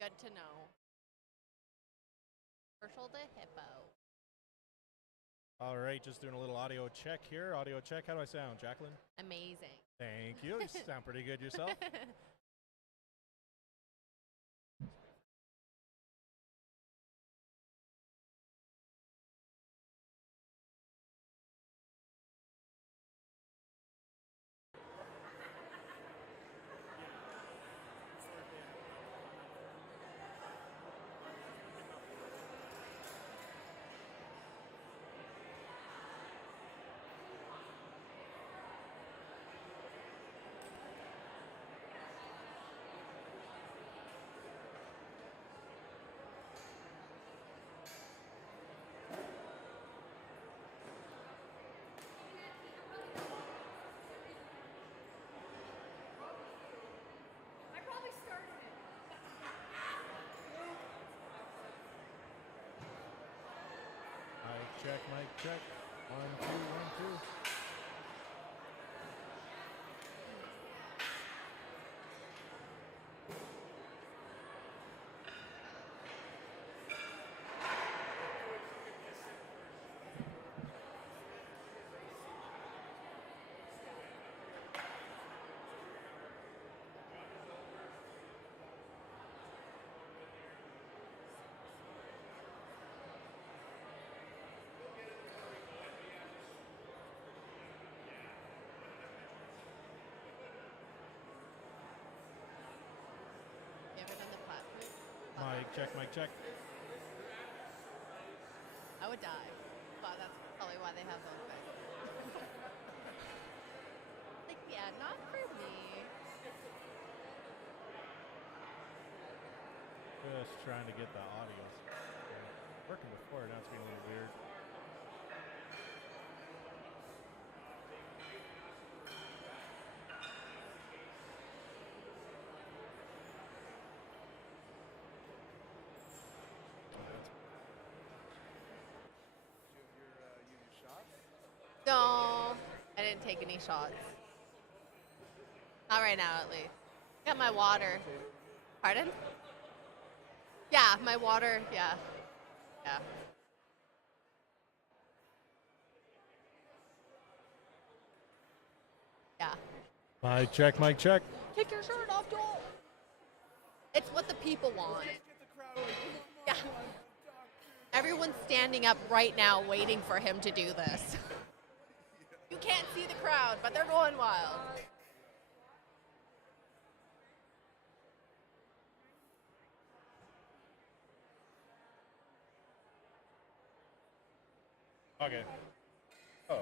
Good to know. Herschel the hippo. All right, just doing a little audio check here. Audio check. How do I sound, Jacqueline? Amazing. Thank you. You sound pretty good yourself. Mic check. 1, 2, 1, 2. You ever done the platform? Mic check. I would die. But that's probably why they have those things. Like, yeah, not for me. Just trying to get the audio. Working before, now it's being a little weird. No, I didn't take any shots. Not right now, at least. Got my water. Pardon? Yeah, my water. Yeah. Yeah. Yeah. Mic check, mic check. Take your shirt off, Joel. It's what the people want. Yeah. Everyone's standing up right now waiting for him to do this. You can't see the crowd, but they're going wild. Okay. Oh.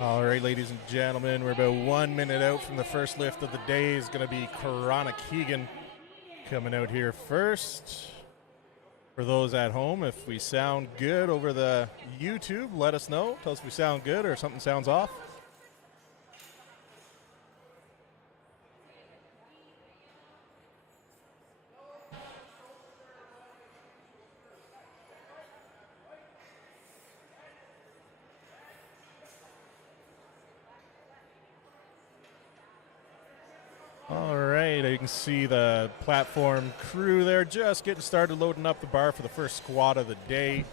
All right, ladies and gentlemen, we're about 1 minute out from the first lift of the day. Is going to be Karana Keegan coming out here first. For those at home, if we sound good over the YouTube, let us know. Tell us if we sound good or something sounds off. All right, you can see the platform crew there just getting started loading up the bar for the first squat of the day.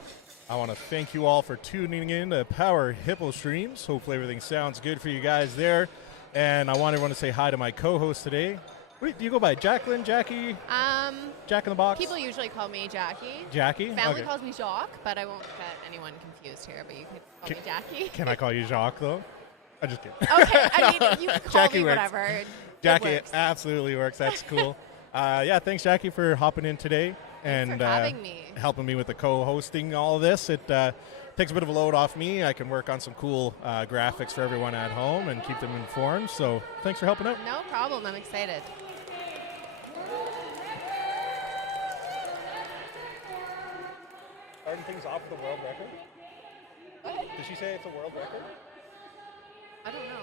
I want to thank you all for tuning in to Power Hippo Streams. Hopefully everything sounds good for you guys there. And I want everyone to say hi to my co-host today. Wait, do you go by Jacqueline, Jackie? Jack in the Box? People usually call me Jackie. Jackie? Family calls me Jacques, but I won't get anyone confused here, but you could call me Jackie. Can I call you Jacques, though? I'm just kidding. Okay, I mean, you can call Jackie me works. whatever. Jackie, it absolutely works. That's cool. Yeah, thanks, Jackie, for hopping in today and for having me. Helping me with the co-hosting all of this. It takes a bit of a load off me. I can work on some cool graphics for everyone at home and keep them informed. So thanks for helping out. No problem. I'm excited. Starting things off with a world record? What? Did she say it's a world record? I don't know.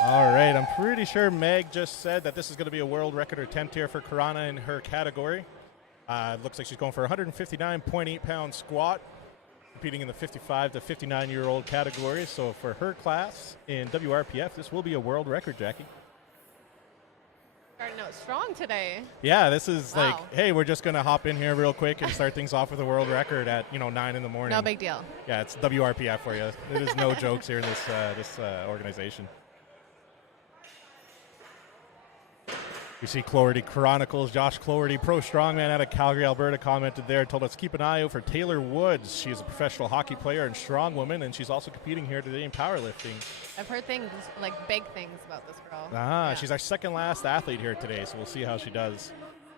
All right, I'm pretty sure Meg just said that this is going to be a world record attempt here for Karana in her category. Looks like she's going for 159.8 pound squat, competing in the 55 to 59-year-old category. So for her class in WRPF, this will be a world record, Jackie. Starting out strong today. Yeah, this is Wow. like, hey, we're just going to hop in here real quick and start things off with a world record at 9 in the morning. No big deal. Yeah, it's WRPF for you. It is no jokes here in this organization. You see Cloherty Chronicles, Josh Cloherty, pro strongman out of Calgary, Alberta, commented there, told us keep an eye out for Taylor Woods. She's a professional hockey player and strong woman, and she's also competing here today in powerlifting. I've heard things, like big things about this girl. Yeah. She's our second last athlete here today, so we'll see how she does.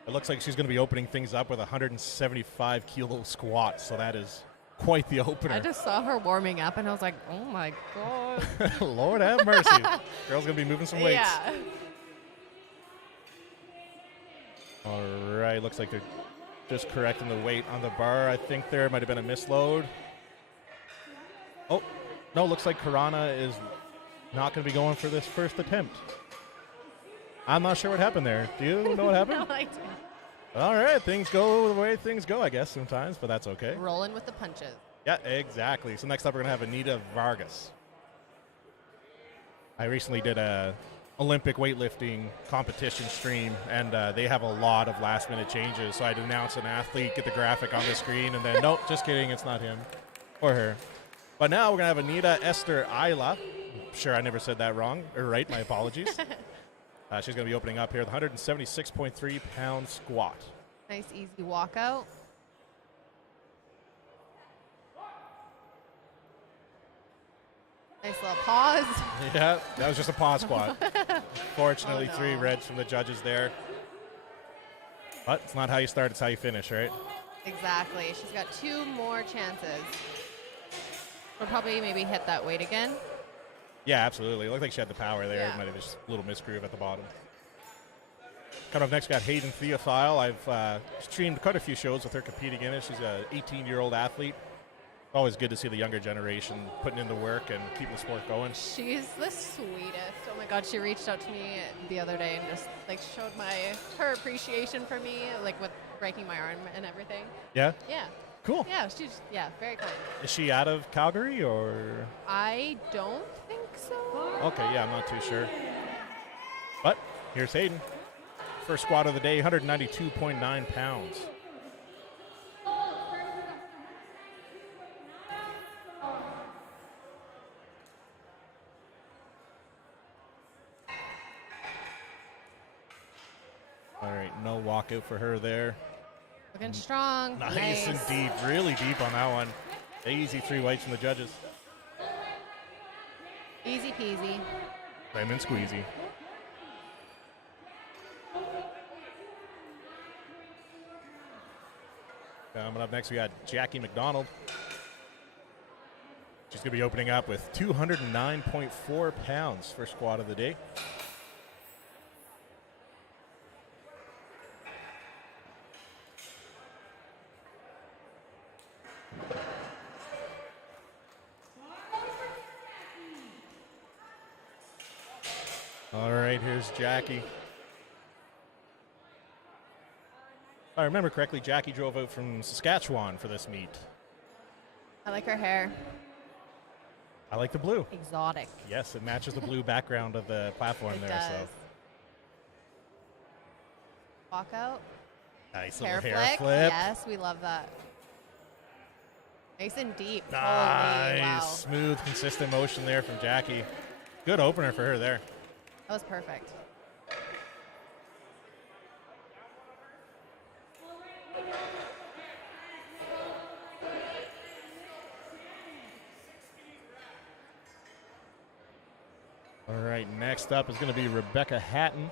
It looks like she's going to be opening things up with a 175 kilo squat, so that is quite the opener. I just saw her warming up, and I was like, oh my God. Lord have mercy. Girl's going to be moving some weights. Yeah. All right, looks like they're just correcting the weight on the bar. I think there might have been a misload. Oh, no, looks like Karana is not going to be going for this first attempt. I'm not sure what happened there. Do you know what happened? No idea. All right, things go the way things go, I guess, sometimes, but that's okay. Rolling with the punches. Yeah, exactly. So next up, we're going to have Anita Vargas. I recently did a Olympic weightlifting competition stream, and they have a lot of last-minute changes. So I'd announce an athlete, get the graphic on the screen, and then, nope, just kidding, it's not him or her. But now we're going to have Anita Esther Ayla. I'm sure I never said that wrong, or right, my apologies. She's going to be opening up here with 176.3 pound squat. Nice, easy walkout. Nice little pause. Yeah, that was just a pause squat. Fortunately, Oh, no. 3 reds from the judges there. But it's not how you start, it's how you finish, right? Exactly. She's got 2 more chances. She'll probably maybe hit that weight again. Yeah, absolutely. It looked like she had the power there. Yeah. It might have just a little misgroove at the bottom. Coming up next, we got Hayden Theophile. I've streamed quite a few shows with her competing in it. She's an 18-year-old athlete. Always good to see the younger generation putting in the work and keeping the sport going. She's the sweetest. Oh my God, she reached out to me the other day and just like showed her appreciation for me, like with breaking my arm and everything. Yeah? Yeah. Cool. Yeah, she's very kind. Is she out of Calgary or? I don't think so. Okay, yeah, I'm not too sure. But here's Hayden. First squat of the day, 192.9 pounds. All right, no walkout for her there. Looking strong. Nice and deep, really deep on that one. Easy 3 weights from the judges. Easy peasy. Lemon squeezy. Coming up next, we got Jackie McDonald. She's going to be opening up with 209.4 pounds for squat of the day. All right, here's Jackie. If I remember correctly, Jackie drove out from Saskatchewan for this meet. I like her hair. I like the blue. Exotic. Yes, it matches the blue background of the platform It there. does. So Walk out. nice Hair little hair flip. Yes, we love that. Nice and deep. Nice, Holy, wow. smooth, consistent motion there from Jackie. Good opener for her there. That was perfect. All right, next up is going to be Rebecca Hatton.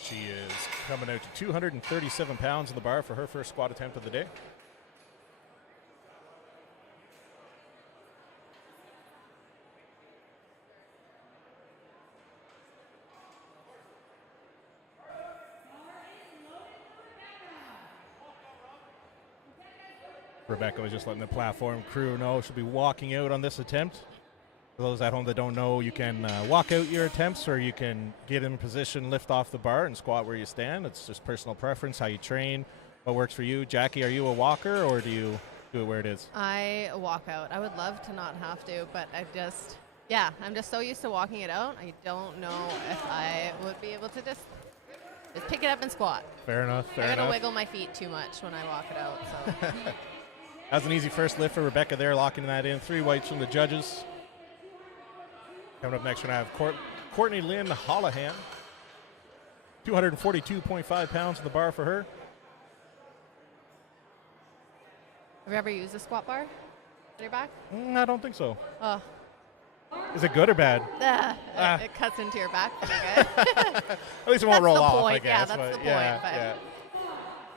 She is coming out to 237 pounds in the bar for her first squat attempt of the day. Rebecca was just letting the platform crew know she'll be walking out on this attempt. For those at home that don't know, you can walk out your attempts, or you can get in position, lift off the bar, and squat where you stand. It's just personal preference, how you train, what works for you. Jackie, are you a walker, or do you do it where it is? I walk out. I would love to not have to, but I'm just so used to walking it out. I don't know if I would be able to just pick it up and squat. Fair enough. I'm going to wiggle my feet too much when I walk it out. So. That's an easy first lift for Rebecca there, locking that in. 3 whites from the judges. Coming up next, we're going to have Courtney Lynn Hollahan. 242.5 pounds in the bar for her. Have you ever used a squat bar on your back? I don't think so. Oh. Is it good or bad? It cuts into your back pretty good. At least it won't roll off, point. I guess. Yeah, that's the point. Yeah.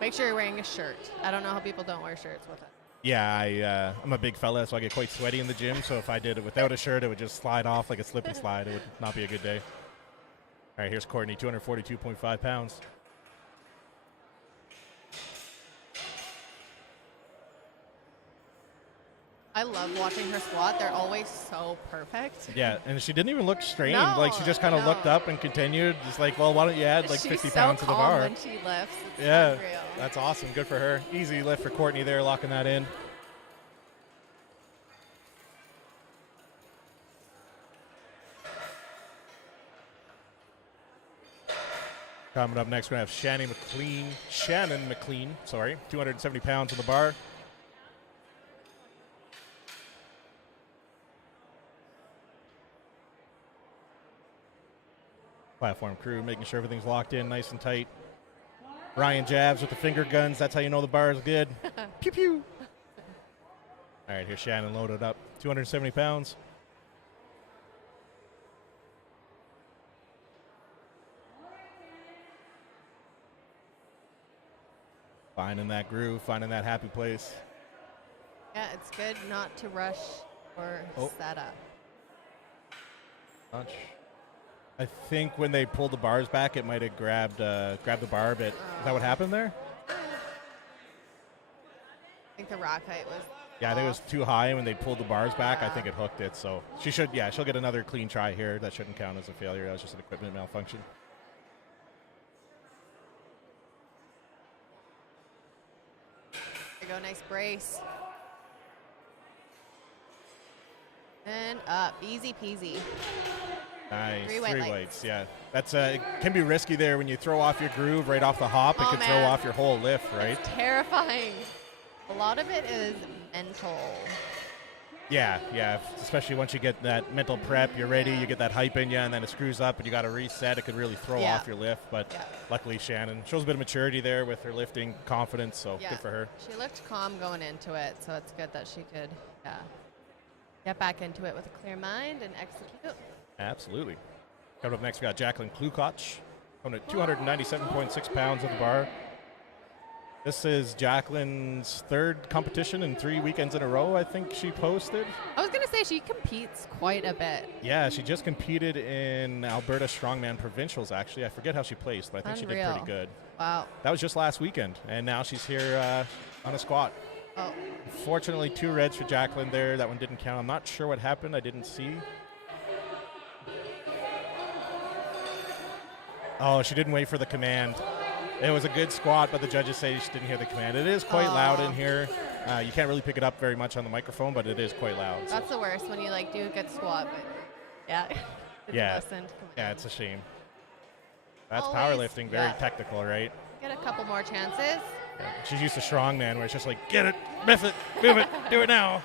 Make sure you're wearing a shirt. I don't know how people don't wear shirts with it. Yeah, I'm a big fella, so I get quite sweaty in the gym. So if I did it without a shirt, it would just slide off like a slip and slide. It would not be a good day. All right, here's Courtney, 242.5 pounds. I love watching her squat. They're always so perfect. Yeah, and she didn't even look strained. No, like, she just kind of looked up and continued. Just like, well, why don't you add like 50 pounds to the bar? When she lifts. It's yeah, unreal. that's awesome. Good for her. Easy lift for Courtney there, locking that in. Coming up next, we're going to have Shannon McLean, 270 pounds on the bar. Platform crew making sure everything's locked in nice and tight. Ryan jabs with the finger guns. That's how you know the bar is good. Pew, pew. All right, here's Shannon loaded up. 270 pounds. Finding that groove, finding that happy place. Yeah, it's good not to rush or set up. Punch. I think when they pulled the bars back, it might have grabbed the bar a bit. Is that what happened there? I think the rack height was. Yeah, I think it was too high, and when they pulled the bars back, I think it hooked it. So she'll get another clean try here. That shouldn't count as a failure. That was just an equipment malfunction. There you go, nice brace. And up, easy peasy. Nice, 3 3 white whites. Yeah, that's it can be risky there when you throw off your groove right off the hop. It could throw off your whole lift, right? It's terrifying. A lot of it is mental. Yeah, especially once you get that mental prep, you're ready, you get that hype in you, and then it screws up and you got to reset. It could really throw off your lift, but luckily Shannon shows a bit of maturity there with her lifting confidence, so good for her. She looked calm going into it, so it's good that she could get back into it with a clear mind and execute. Absolutely. Coming up next, we got Jacqueline Klukoch, coming at 297.6 pounds on the bar. This is Jacqueline's third competition in 3 weekends in a row, I think she posted. I was going to say she competes quite a bit. Yeah, she just competed in Alberta Strongman Provincials, actually. I forget how she placed, but I think she did pretty good. Wow. That was just last weekend, and now she's here on a squat. Oh. Fortunately, 2 reds for Jacqueline there. That one didn't count. I'm not sure what happened. I didn't see. Oh, she didn't wait for the command. It was a good squat, but the judges say she didn't hear the command. It is quite loud in here. You can't really pick it up very much on the microphone, but it is quite loud. That's the worst, when you like do a good squat, but yeah. Yeah, it's a shame. That's powerlifting, very technical, right? Get a couple more chances. Yeah. She's used to strongman, where it's just like, get it, miss it, move it, do it now.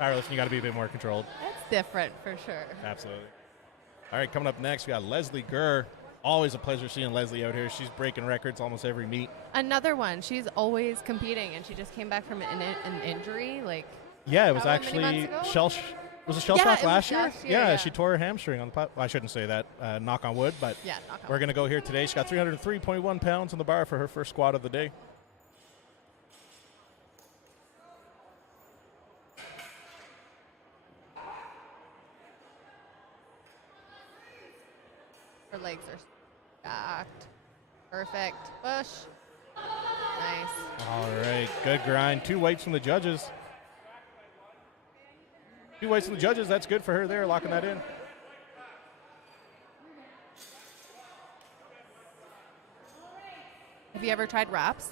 Powerlifting, you got to be a bit more controlled. That's different for sure. Absolutely. All right, coming up next, we got Leslie Gurr. Always a pleasure seeing Leslie out here. She's breaking records almost every meet. Another one. She's always competing, and she just came back from an injury. Like, yeah, it was actually was it shell shock last year? Yeah, she tore her hamstring on the well, I shouldn't say that. Knock on wood, but we're going to go here today. She got 303.1 pounds on the bar for her first squat of the day. Her legs are stacked. Perfect. Push. Nice. All right. Good grind. 2 weights from the judges. 2 weights from the judges. That's good for her there, locking that in. Have you ever tried wraps?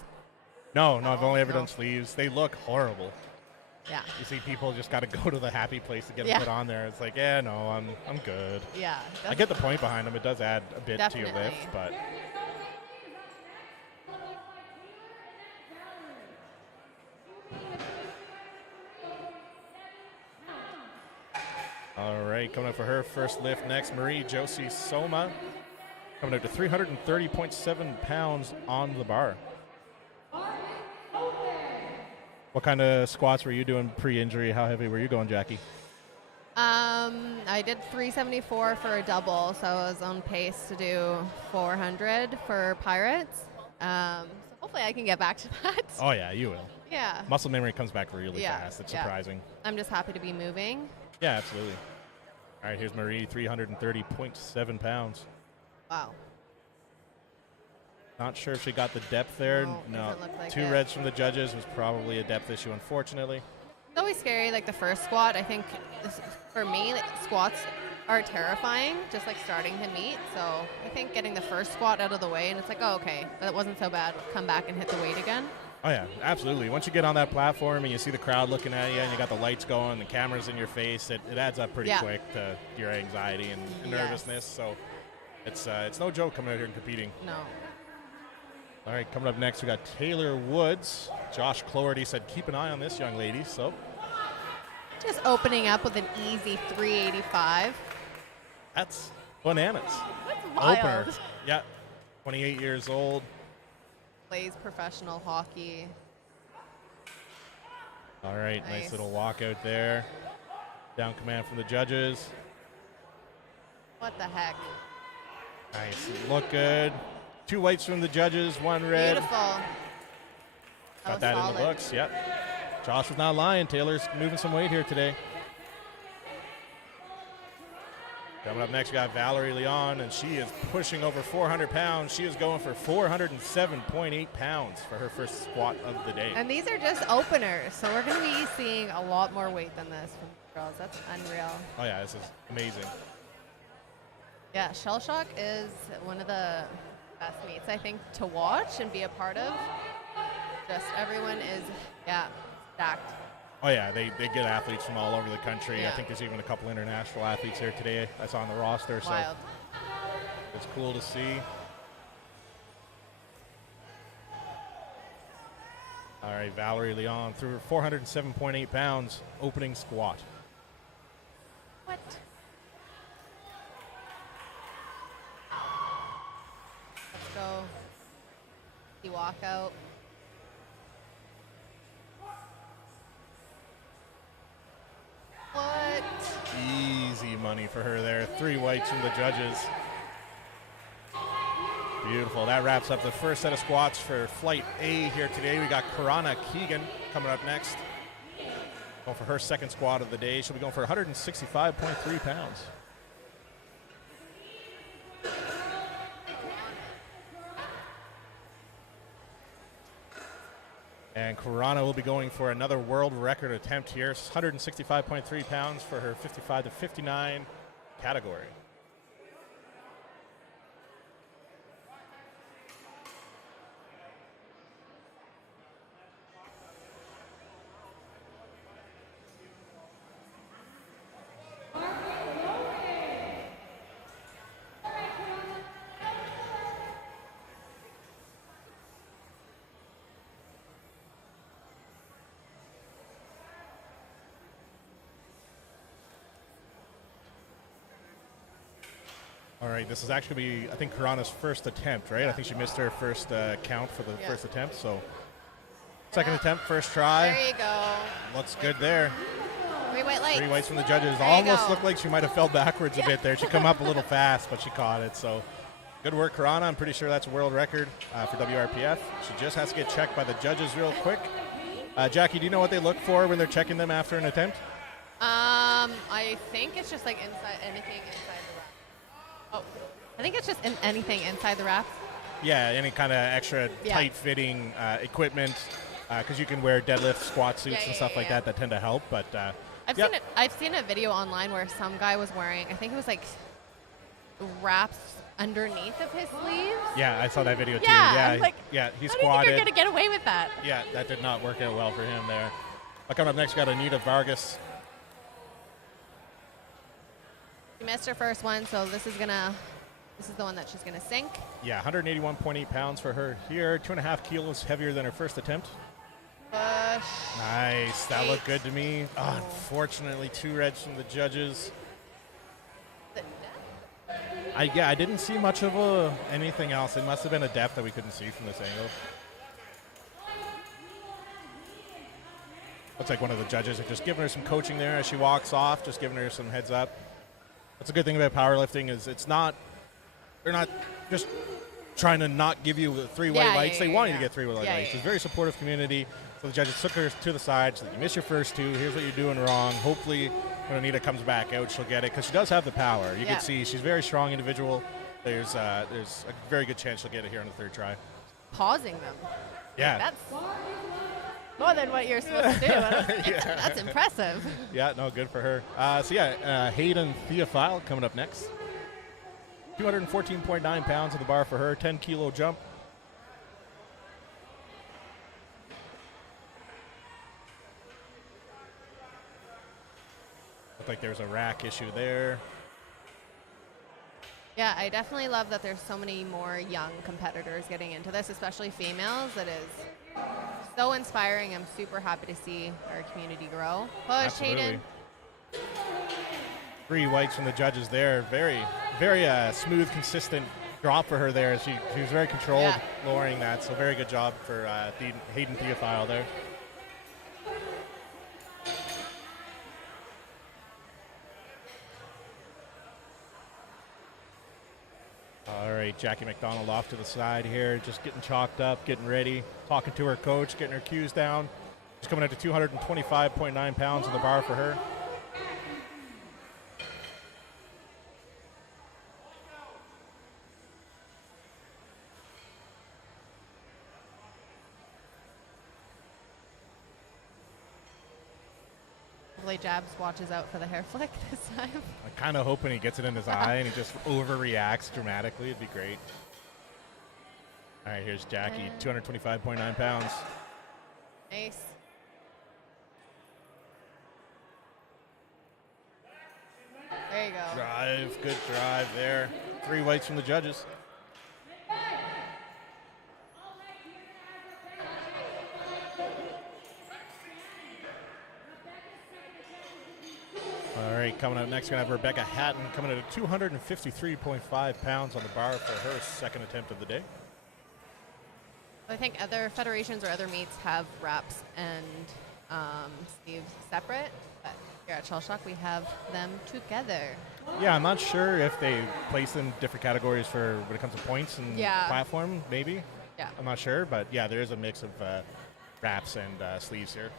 No, I've only ever done sleeves. They look horrible. Yeah. You see people just got to go to the happy place to get them put on there. It's like, yeah, no, I'm good. Yeah. I get the point behind them. It does add a bit to your lift, but. All right, coming up for her first lift next, Marie Josie Soma, coming up to 330.7 pounds on the bar. What kind of squats were you doing pre-injury? How heavy were you going, Jackie? I did 374 for a double, so I was on pace to do 400 for Pirates. So hopefully I can get back to that. Oh, yeah, you will. Yeah. Muscle memory comes back really fast. It's surprising. I'm just happy to be moving. Yeah, absolutely. All right, here's Marie, 330.7 pounds. Wow. Not sure if she got the depth there. No. Like 2 reds from the judges was probably a depth issue, unfortunately. It's always scary, like the first squat. I think for me, squats are terrifying, just like starting to meet. So I think getting the first squat out of the way, and it's like, oh, okay, that wasn't so bad. Come back and hit the weight again. Oh, yeah, absolutely. Once you get on that platform and you see the crowd looking at you and you got the lights going, the camera's in your face, it adds up pretty quick to your anxiety and nervousness. So it's no joke coming out here and competing. No. All right, coming up next, we got Taylor Woods. Josh Cloherty said keep an eye on this young lady. So just opening up with an easy 385. That's bananas. That's wild. Opener. Yeah, 28 years old. Plays professional hockey. All right, nice little walkout there. Down command from the judges. What the heck? Nice. Look good. 2 whites from the judges, 1 red. Beautiful. Got that in the books, yep. Josh was not lying. Taylor's moving some weight here today. Coming up next, we got Valerie Leon, and she is pushing over 400 pounds. She is going for 407.8 pounds for her first squat of the day. And these are just openers, so we're going to be seeing a lot more weight than this from girls. That's unreal. Oh, yeah, this is amazing. Yeah, Shell Shock is one of the best meets, I think, to watch and be a part of. Just everyone is, stacked. Oh, yeah, they get athletes from all over the country. I think there's even a couple international athletes here today that's on the roster. Wild. So it's cool to see. All right, Valerie Leon threw her 407.8 pounds opening squat. What? Let's go. You walk out. What? Easy money for her there. 3 whites from the judges. Beautiful. That wraps up the first set of squats for Flight A here today. We got Karana Keegan coming up next. Going for her second squat of the day. She'll be going for 165.3 pounds. And Karana will be going for another world record attempt here. 165.3 pounds for her 55 to 59 category. All right, this is actually, I think, Karana's first attempt, right? Yeah. I think she missed her first count for the first attempt, so second attempt, first try. There you go. Looks good there. 3 white lights. 3 whites from the judges. There you Almost go. looked like she might have fell backwards a bit there. She come up a little fast, but she caught it. So good work, Karana. I'm pretty sure that's a world record for WRPF. She just has to get checked by the judges real quick. Jackie, do you know what they look for when they're checking them after an attempt? I think it's just like anything inside the wrap. Oh, I think it's just anything inside the wrap. Yeah, any kind of extra tight-fitting equipment, because you can wear deadlift, squat suits and stuff like that tend to help. But I've seen a video online where some guy was wearing, I think it was like wraps underneath of his sleeves. Yeah, I saw that video too. Yeah, I'm like, he how do you think squatted. you're gonna get away with that? Yeah, that did not work out well for him there. Coming up next, we got Anita Vargas. She missed her first one, so this is the one that she's gonna sink. Yeah, 181.8 pounds for her here. 2.5 kilos heavier than her first attempt. Push. Nice, that looked good to me. Oh, unfortunately, 2 reds from the judges. I didn't see much of anything else. It must have been a depth that we couldn't see from this angle. Looks like one of the judges are just giving her some coaching there as she walks off, just giving her some heads up. That's a good thing about powerlifting is they're not just trying to not give you 3 white lights. They want you to get 3 white lights. It's a very supportive community. So the judges took her to the side. So you missed your first 2. Here's what you're doing wrong. Hopefully when Anita comes back out, she'll get it because she does have the power. You can see she's a very strong individual. There's a very good chance she'll get it here on the 3rd try. Pausing them. Yeah. That's more than what you're supposed to do. That's impressive. Yeah, no, good for her. Hayden Theophile coming up next. 214.9 pounds on the bar for her, 10-kilo jump. Looked like there's a rack issue there. Yeah, I definitely love that there's so many more young competitors getting into this, especially females. It is so inspiring. I'm super happy to see our community grow. Push, Hayden. 3 whites from the judges there. Very, very smooth, consistent drop for her there. She was very controlled lowering that, so very good job for Hayden Theophile there. All right, Jackie McDonald off to the side here, just getting chalked up, getting ready, talking to her coach, getting her cues down. She's coming out to 225.9 pounds on the bar for her. Hopefully Jabs watches out for the hair flick this time. I'm kind of hoping he gets it in his eye and he just overreacts dramatically. It'd be great. All right, here's Jackie, 225.9 pounds. Nice. There you go. Drive, good drive there. 3 whites from the judges. All right, coming up next, we're going to have Rebecca Hatton coming in at 253.5 pounds on the bar for her second attempt of the day. I think other federations or other meets have wraps and sleeves separate. But here at Shell Shock, we have them together. Yeah, I'm not sure if they place them different categories for when it comes to points and platform, maybe. Yeah. I'm not sure, but yeah, there is a mix of wraps and sleeves here.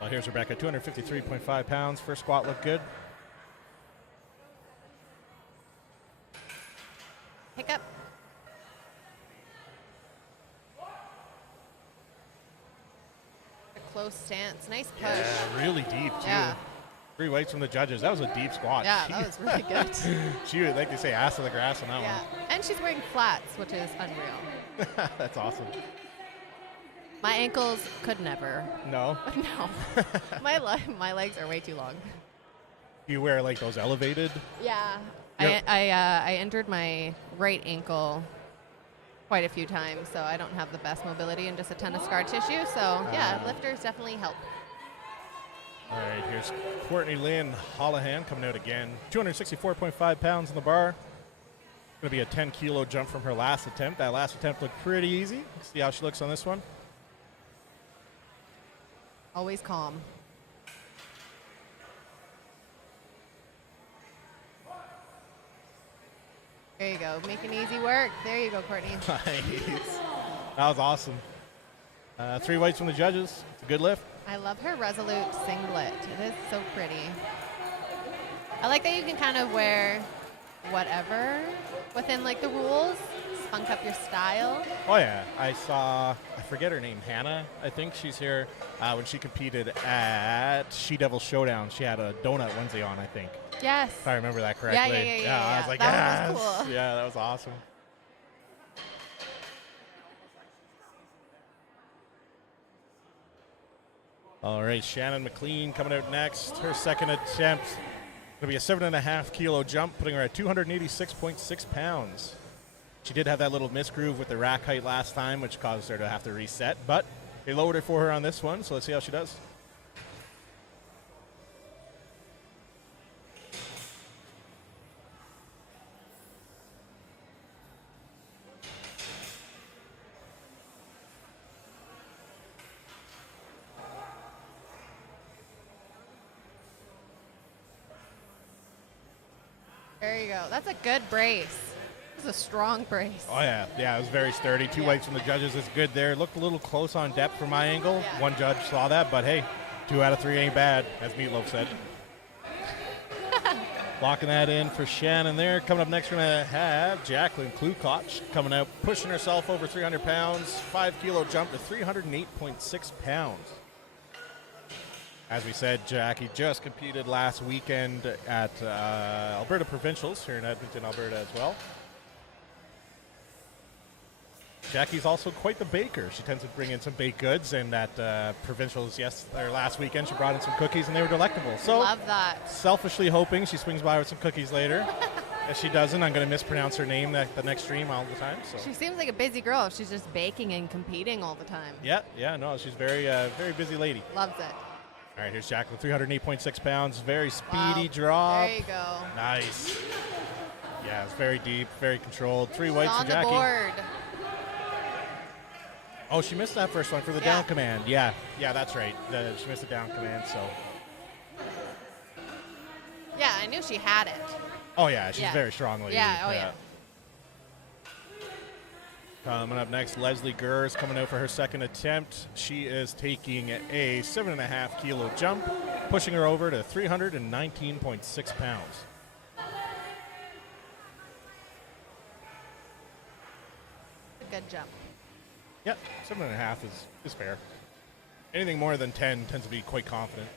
Well, here's Rebecca, 253.5 pounds. First squat looked good. Pick up. A close stance. Nice push. Yeah, really deep, too. Yeah. 3 weights from the judges. That was a deep squat. Yeah, that was really good. She would, like they say, ass to the grass on that Yeah. And she's wearing flats, which is unreal. one. That's awesome. My ankles could never. No? No. My legs are way too long. You wear, like, those elevated? Yeah. Yep. I injured my right ankle quite a few times, so I don't have the best mobility and just a ton of scar tissue. So, yeah, lifters definitely help. All right, here's Courtney Lynn Holohan coming out again. 264.5 pounds on the bar. Going to be a 10-kilo jump from her last attempt. That last attempt looked pretty easy. Let's see how she looks on this one. Always calm. There you go. Making easy work. There you go, Courtney. Nice. That was awesome. 3 weights from the judges. It's a good lift. I love her Resolute singlet. It is so pretty. I like that you can kind of wear whatever within like the rules, spunk up your style. Oh, yeah. I forget her name, Hannah, I think. She's here when she competed at She-Devil Showdown. She had a donut onesie on, I think. Yes. If I remember that correctly. Yeah. I was like, that yes. was cool. Yeah, that was awesome. All right, Shannon McLean coming out next. Her second attempt. Going to be a 7.5 kilo jump, putting her at 286.6 pounds. She did have that little misgroove with the rack height last time, which caused her to have to reset, but they lowered it for her on this one, so let's see how she does. There you go. That's a good brace. This is a strong brace. Oh, yeah. Yeah, it was very sturdy. 2 weights from the judges is good there. Looked a little close on depth from my angle. Yeah. One judge saw that, but hey, 2 out of 3 ain't bad, as Meatloaf said. Locking that in for Shannon there. Coming up next, we're going to have Jacqueline Klukoch coming out, pushing herself over 300 pounds. 5-kilo jump to 308.6 pounds. As we said, Jackie just competed last weekend at Alberta Provincials here in Edmonton, Alberta as well. Jackie's also quite the baker. She tends to bring in some baked goods, and at Provincials last weekend she brought in some cookies, and they were delectable. So love that. Selfishly hoping she swings by with some cookies later. If she doesn't, I'm going to mispronounce her name the next stream all the time. So. She seems like a busy girl if she's just baking and competing all the time. Yeah, no, she's very busy lady. Loves it. All right, here's Jacqueline, 308.6 pounds. Very speedy drop. There you go. Nice. Yeah, it's very deep, very controlled. 3 weights for on Jackie. the board. Oh, she missed that first one for the down command. Yeah, that's right. She missed the down command, so. Yeah, I knew she had it. Oh, yeah, she's very strong lady. Yeah. Coming up next, Leslie Gers coming out for her second attempt. She is taking a 7.5 kilo jump, pushing her over to 319.6 pounds. A good jump. Yep, 7.5 is fair. Anything more than 10 tends to be quite confident.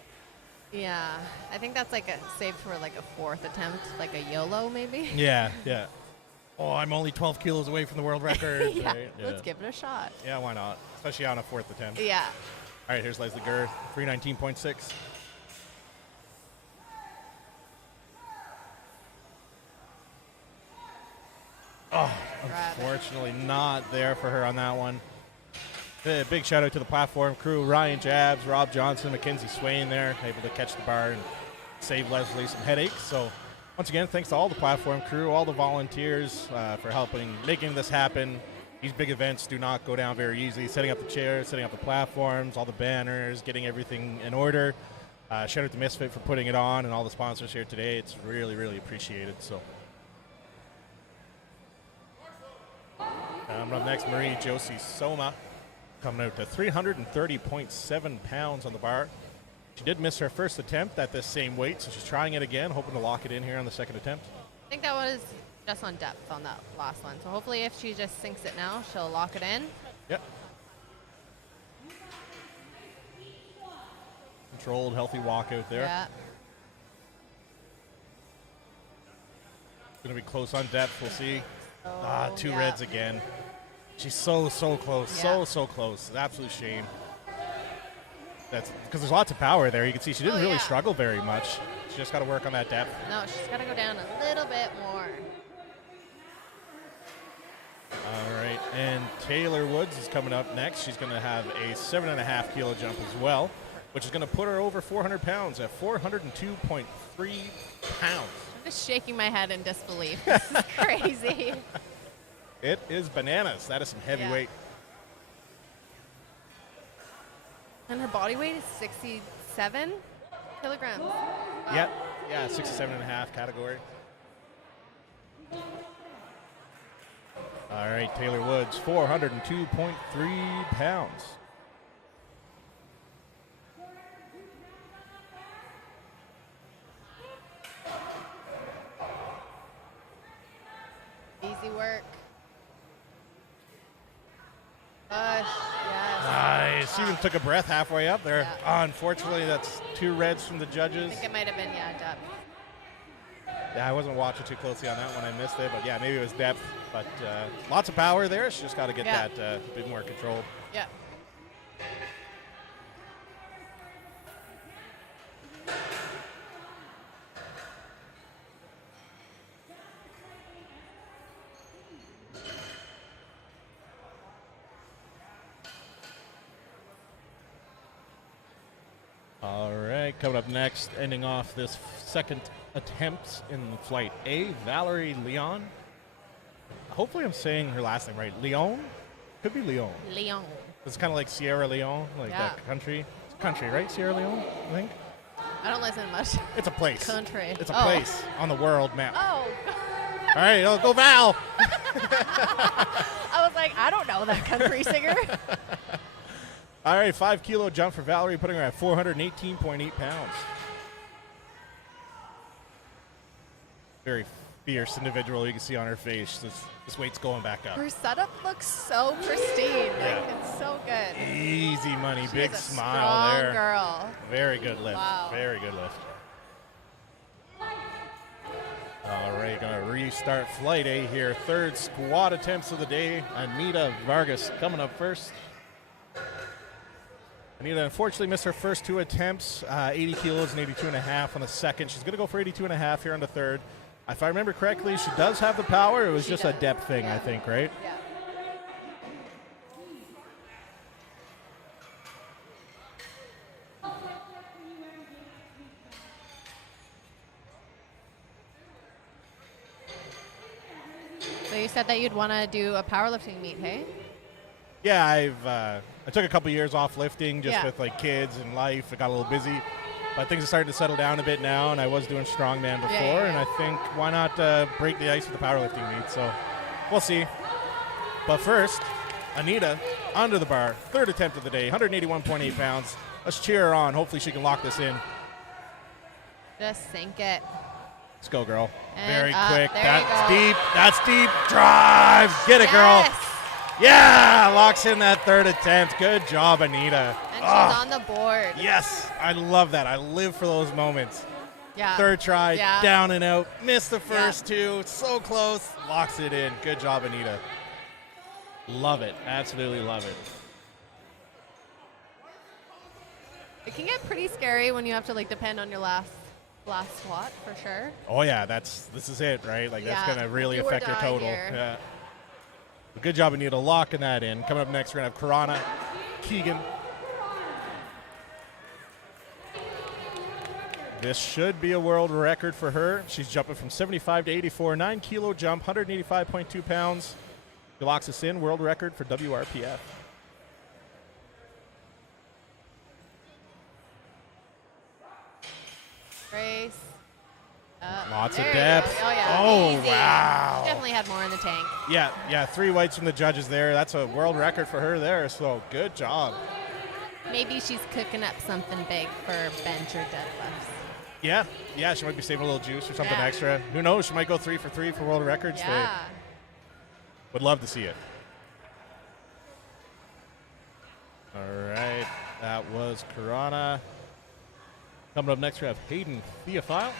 Yeah, I think that's like saved for like a fourth attempt, like a YOLO maybe. Yeah. Oh, I'm only 12 kilos away from the world record. Yeah, Right? let's give it a shot. Yeah, why not? Especially on a fourth attempt. Yeah. All right, here's Leslie Gers, 319.6. Oh, unfortunately not there for her on that one. Big shout out to the platform crew, Ryan Jabs, Rob Johnson, Mackenzie Swain there, able to catch the bar and save Leslie some headaches. So once again, thanks to all the platform crew, all the volunteers for helping, making this happen. these big events do not go down very easily. Setting up the chairs, setting up the platforms, all the banners, getting everything in order. Shout out to Misfit for putting it on and all the sponsors here today. It's really, really appreciated. So, up next, Marie Josie Soma coming out to 330.7 pounds on the bar. She did miss her first attempt at this same weight, so she's trying it again, hoping to lock it in here on the second attempt. I think that was just on depth on that last one. So hopefully if she just sinks it now, she'll lock it in. Yep. Controlled, healthy walkout there. Yeah. Going to be close on depth, we'll see. Oh, Two yeah. reds again. She's so close, Yeah. so close. An absolute shame. That's because there's lots of power there. You can see she didn't really struggle very much. She just got to work on that depth. No, she's got to go down a little bit more. All right, and Taylor Woods is coming up next. She's going to have a 7.5 kilo jump as well, which is going to put her over 400 pounds at 402.3 pounds. I'm just shaking my head in disbelief. This is crazy. It is bananas. That is some heavy weight. And her body weight is 67 kilograms. Wow. Yep. Yeah, 67.5 category. All right, Taylor Woods, 402.3 pounds. Easy work. Yes. Nice. She even took a breath halfway up there. Yeah. Unfortunately, that's 2 reds from the judges. I think it might have been, depth. Yeah, I wasn't watching too closely on that one. I missed it, but yeah, maybe it was depth. But lots of power there. She just got to get that a bit more controlled. Yeah. All right, coming up next, ending off this second attempt in Flight A, Valerie Leon. Hopefully I'm saying her last name right. Leon? Could be Leon. Leon. It's kind of like Sierra Leone, like that country. It's a country, right? Sierra Leone, I think? I don't listen much. It's a place. Country. It's a place on the world map. Oh. All right, go Val. I was like, I don't know that country singer. All right, 5 kilo jump for Valerie, putting her at 418.8 pounds. Very fierce individual, you can see on her face. This weight's going back up. Her setup looks so pristine. Like, it's so good. Easy money, She big is a smile strong there. Girl. Very good lift. Wow. Very good lift. All right, gonna restart Flight A here. Third squat attempts of the day. Anita Vargas coming up first. Anita unfortunately missed her first 2 attempts, 80 kilos and 82.5 on the second. She's going to go for 82.5 here on the third. If I remember correctly, she does have the power. It was just a depth thing, I think, right? Yeah. So you said that you'd want to do a powerlifting meet, hey? Yeah, I took a couple years off lifting just with like kids and life. I got a little busy, but things are starting to settle down a bit now. And I was doing strongman before, and I think why not break the ice with the powerlifting meet? So we'll see. But first, Anita under the bar, third attempt of the day, 181.8 pounds. Let's cheer her on. Hopefully she can lock this in. Just sink it. Let's go, girl. And very quick. there That's you go. deep. That's deep. Drive. Get it, girl. Yes. Yeah, locks in that third attempt. Good job, Anita. And she's on the board. Yes, I love that. I live for those moments. Yeah. Third try, Yeah. down and out. Missed the first 2. So close. Locks it in. Good job, Anita. Love it. Absolutely love it. It can get pretty scary when you have to like depend on your last squat for sure. Oh yeah, this is it, right? Like that's gonna really Do or affect your die total. here. Yeah. But good job, Anita, locking that in. Coming up next, we're gonna have Karana Keegan. This should be a world record for her. She's jumping from 75 to 84, 9 kilo jump, 185.2 pounds. He locks us in, world record for WRPF. Brace. Lots of There you depth. go. Oh, yeah. Oh, Easy. wow. Definitely had more in the tank. Yeah, 3 whites from the judges there. That's a world record for her there, so good job. Maybe she's cooking up something big for bench or deadlifts. Yeah, she might be saving a little juice or something Yeah. extra. Who knows? She might go 3 for 3 for world records today. Yeah. Would love to see it. All right, that was Karana. Coming up next, we have Hayden Theophile.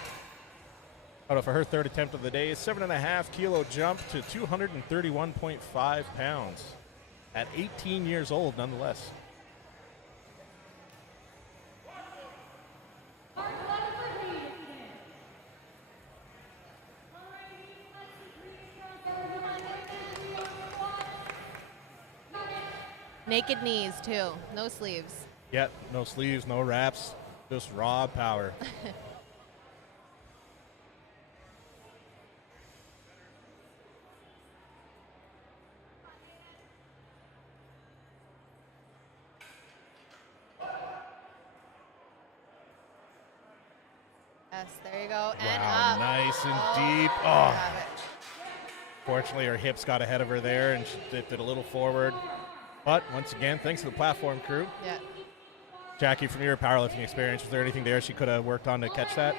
Out of her third attempt of the day, 7.5 kilo jump to 231.5 pounds at 18 years old, nonetheless. Naked knees, too. No sleeves. Yep, no sleeves, no wraps, just raw power. Yes, there you go. And Wow, up. nice and deep. Oh, Oh, have it. fortunately, her hips got ahead of her there, and she dipped it a little forward. But once again, thanks to the platform crew. Yeah. Jackie, from your powerlifting experience, was there anything there she could have worked on to catch that?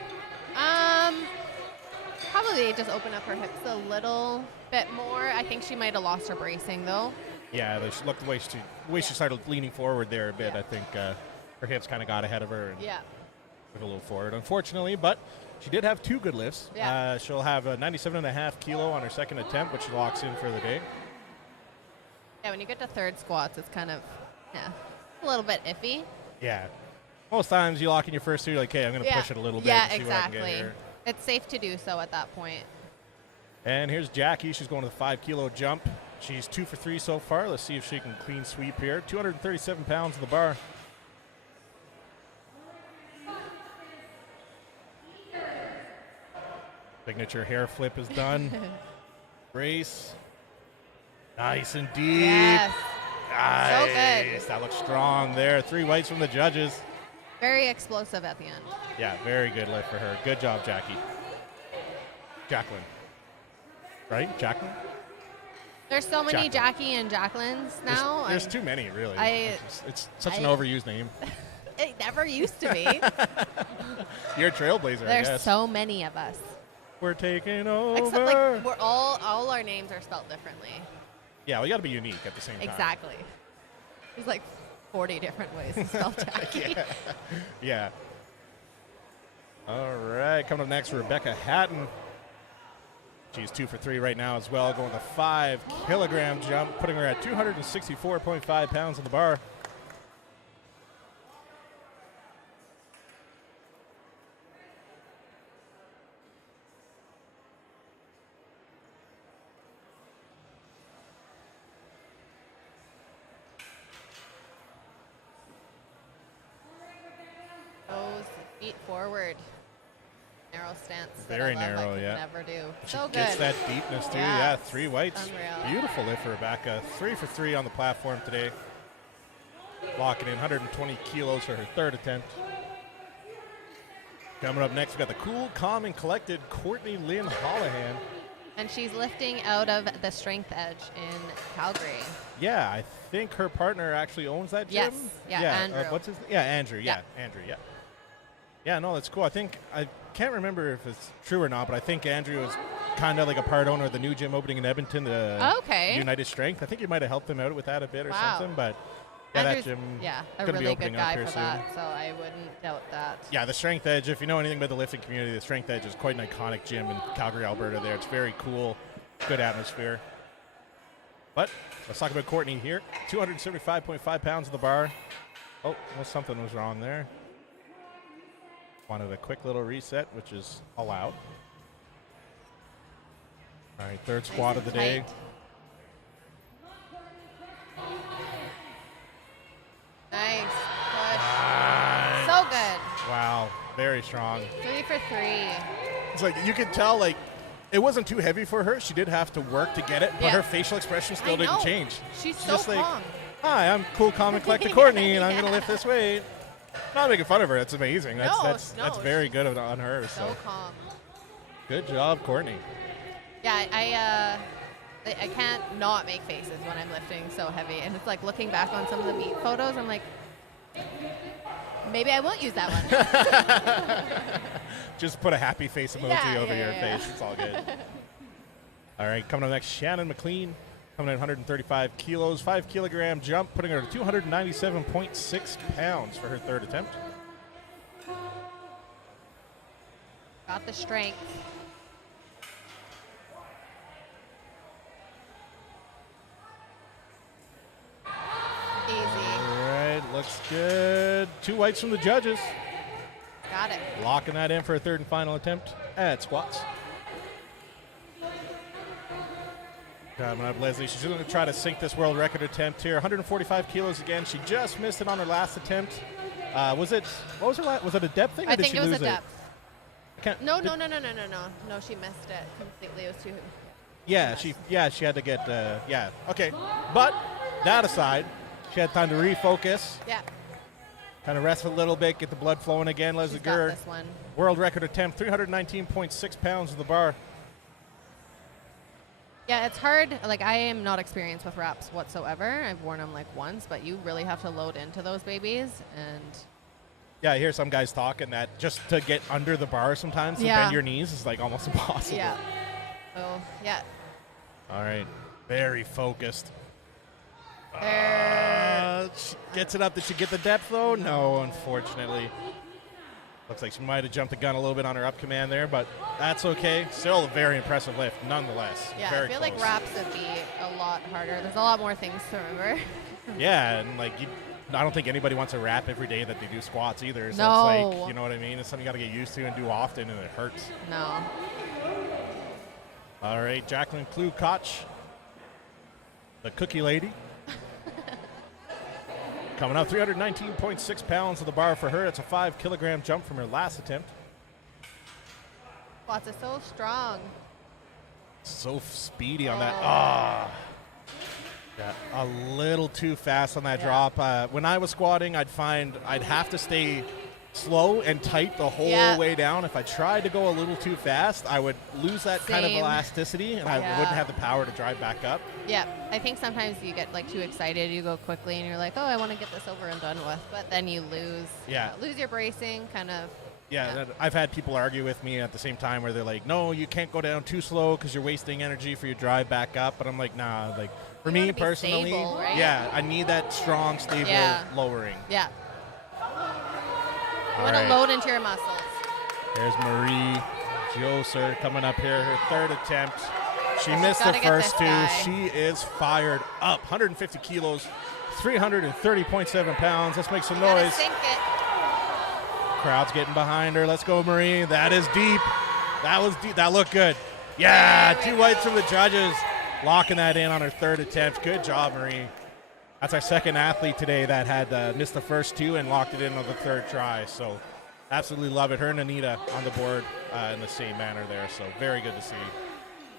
Probably just open up her hips a little bit more. I think she might have lost her bracing, though. Yeah, looked the way she started leaning forward there a bit. Yeah. I think her hips kind of got ahead of her and Yeah. took a little forward, unfortunately. But she did have 2 good lifts. Yeah. She'll have a 97.5 kilo on her second attempt, which she locks in for the day. Yeah, when you get to third squats, it's kind of, a little bit iffy. Yeah. Most times you lock in your first 2, you're like, hey, I'm going to push it a little bit Yeah, and see what I can get exactly. here. It's safe to do so at that point. And here's Jackie. She's going to the 5 kilo jump. She's 2 for 3 so far. Let's see if she can clean sweep here. 237 pounds on the bar. Signature hair flip is done. Brace. Nice and deep. Yes. Nice. So good. That looks strong there. 3 whites from the judges. Very explosive at the end. Yeah, very good lift for her. Good job, Jackie. Jacqueline. Right? Jacqueline? There's so many Jacqueline. Jackie and Jacquelines now. There's too many, really. It's such an I- overused name. It never used to be. You're a trailblazer, I There's guess. so many of us. We're taking over. Except like we're all our names are spelled differently. Yeah, we got to be unique at the same time. Exactly. There's like 40 different ways to spell Jackie. Yeah. All right, coming up next, Rebecca Hatton. She's 2 for 3 right now as well, going the 5 kilogram jump, putting her at 264.5 pounds on the bar. Those feet forward. Narrow stance. that Very I love. narrow, I could yeah. Never do. She So good. gets that deepness too. Yeah, Yeah, it's 3 whites. unreal. Beautiful lift for Rebecca. 3 for 3 on the platform today. Locking in 120 kilos for her third attempt. Coming up next, we got the cool, calm, and collected Courtney Lynn Hollahan. And she's lifting out of the Strength Edge in Calgary. Yeah, I think her partner actually owns that gym. Yes. Yeah, Andrew. What's his? Yeah, Andrew. Yeah, Andrew. Yeah. Yeah, no, that's cool. I can't remember if it's true or not, but I think Andrew is kind of like a part owner of the new gym opening in Edmonton, the Okay. United Strength. I think you might have helped him out with that a bit or Wow. something, but yeah, Andrew's, that gym a gonna be really opening good up guy here for soon. that, so I wouldn't doubt that. Yeah, the Strength Edge, if you know anything about the lifting community, the Strength Edge is quite an iconic gym in Calgary, Alberta there. It's very cool, good atmosphere. But let's talk about Courtney here. 275.5 pounds on the bar. Oh, well, something was wrong there. Wanted a quick little reset, which is allowed. All right, third squat of the day. Tight. Nice. Push. So good. Wow, very strong. 3 for 3. It's like you can tell, like It wasn't too heavy for her. She did have to work to get it, but her facial expression still didn't change. She's so just calm. like, hi, I'm cool, calm, and collected Courtney, and I'm going to lift this weight. Not making fun of her. That's amazing. That's very good on her. So calm. Good job, Courtney. Yeah, I can't not make faces when I'm lifting so heavy. And it's like looking back on some of the meet photos, I'm like, maybe I won't use that one. Just put a happy face emoji over your face. It's all good. All right, coming up next, Shannon McLean, coming in 135 kilos, 5 kilogram jump, putting her to 297.6 pounds for her third attempt. Got the strength. Easy. All right, looks good. 2 whites from the judges. Got it. Locking that in for a third and final attempt at squats. Coming up, Leslie. She's going to try to sink this world record attempt here. 145 kilos again. She just missed it on her last attempt. Was it a depth thing? Or I did think she it was lose a depth. No, she missed it completely. It was too. Yeah, she had to get okay. But that aside, she had time to refocus. Yeah. Kind of rest a little bit, get the blood flowing again. Leslie Gurr, this one. world record attempt, 319.6 pounds of the bar. Yeah, it's hard. Like, I am not experienced with reps whatsoever. I've worn them like once, but you really have to load into those babies. And yeah, I hear some guys talking that just to get under the bar sometimes to bend your knees is like almost impossible. Yeah. So, yeah. All right. Very focused. She gets it up. Did she get the depth, though? No, unfortunately. Looks like she might have jumped the gun a little bit on her up command there, but that's okay. Still a very impressive lift, nonetheless. Yeah, very I feel close. like reps would be a lot harder. There's a lot more things to remember. Yeah, and like I don't think anybody wants a rap every day that they do squats either. So No. it's like, you know what I mean? It's something you got to get used to and do often, and it hurts. No. All right, Jacqueline Klukoch, the cookie lady. Coming up, 319.6 pounds of the bar for her. It's a 5 kilogram jump from her last attempt. Squats are so strong. So speedy on that. Yeah, a little too fast on that drop. When I was squatting, I'd find I'd have to stay slow and tight the whole way down. If I tried to go a little too fast, I would lose that kind of elasticity, and I wouldn't have the power to drive back up. Yeah, I think sometimes you get like too excited, you go quickly, and you're like, oh, I want to get this over and done with, but then you lose your bracing, kind of. Yeah, I've had people argue with me at the same time where they're like, no, you can't go down too slow because you're wasting energy for your drive back up. But I'm like, nah, like for me personally, stable, right? yeah, I need that strong, stable lowering. Yeah. You want to load into your muscles. There's Marie Joser coming up here, her third attempt. She missed the first two. She is fired up. 150 kilos, 330.7 pounds. Let's make some noise. Sink it. Crowd's getting behind her. Let's go, Marie. That is deep. That was deep. That looked good. Yeah, 2 whites from the judges. Locking that in on her third attempt. Good job, Marie. That's our second athlete today that had missed the first 2 and locked it in on the third try. So absolutely love it. Her and Anita on the board in the same manner there. So very good to see.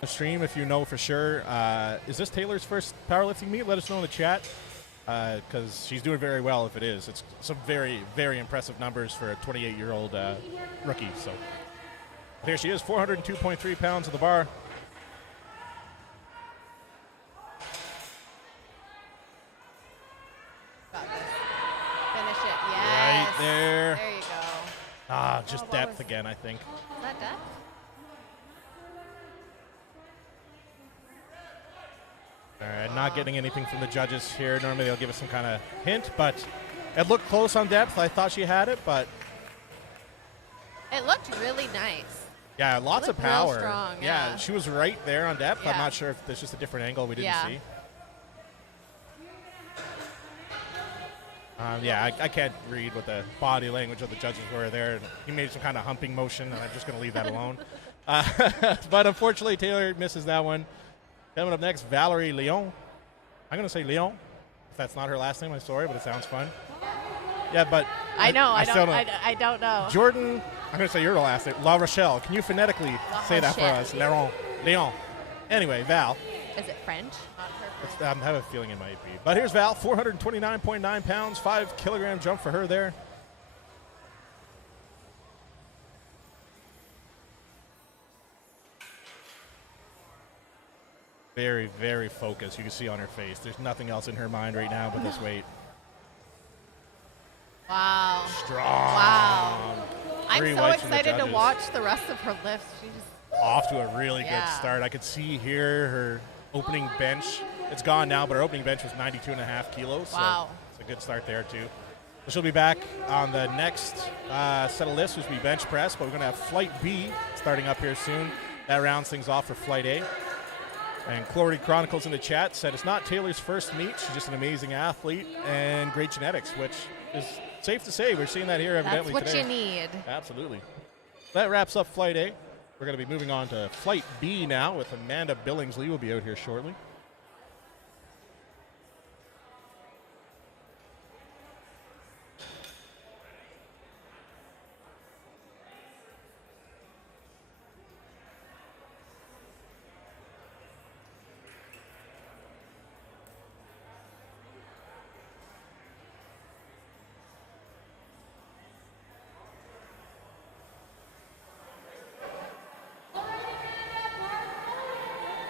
The stream, if you know for sure, is this Taylor's first powerlifting meet? Let us know in the chat because she's doing very well if it is. It's some very, very impressive numbers for a 28-year-old rookie. So there she is, 402.3 pounds of the bar. Finish it. Yes. Right there. There you go. Just depth again, I think. Is that depth? All right, not getting anything from the judges here. Normally they'll give us some kind of hint, but it looked close on depth. I thought she had it, but it looked really nice. Yeah, lots of power. Real strong, yeah, she was right there on depth. Yeah. I'm not sure if there's just a different angle we didn't see. I can't read what the body language of the judges were there. He made some kind of humping motion, and I'm just going to leave that alone. But unfortunately, Taylor misses that one. Coming up next, Valerie Leon. I'm going to say Leon. If that's not her last name, I'm sorry, but it sounds fun. Yeah, but I don't know. Jordan, I'm going to say your last name. La Rochelle. Can you phonetically say that for us? Leon. Leon. Anyway, Val. Is it French? Not her I have a feeling it might be. But here's Val, 429.9 pounds, 5 kilogram jump for her there. Very, very focused. You can see on her face. There's nothing else in her mind right now but this weight. Wow. Strong. Wow. I'm so whites from the excited to judges. watch the rest of her lifts. She just Off to a really Yeah. good start. I could see here her opening bench. It's gone now, but her opening bench was 92.5 kilos. Wow. So it's a good start there, too. So she'll be back on the next set of lifts, which will be bench press, but we're going to have Flight B starting up here soon. That rounds things off for Flight A. And Clarity Chronicles in the chat said it's not Taylor's first meet. She's just an amazing athlete and great genetics, which is safe to say. We're seeing that here evidently that's what today. you need. Absolutely. That wraps up Flight A. We're going to be moving on to Flight B now with Amanda Billingsley. Will be out here shortly.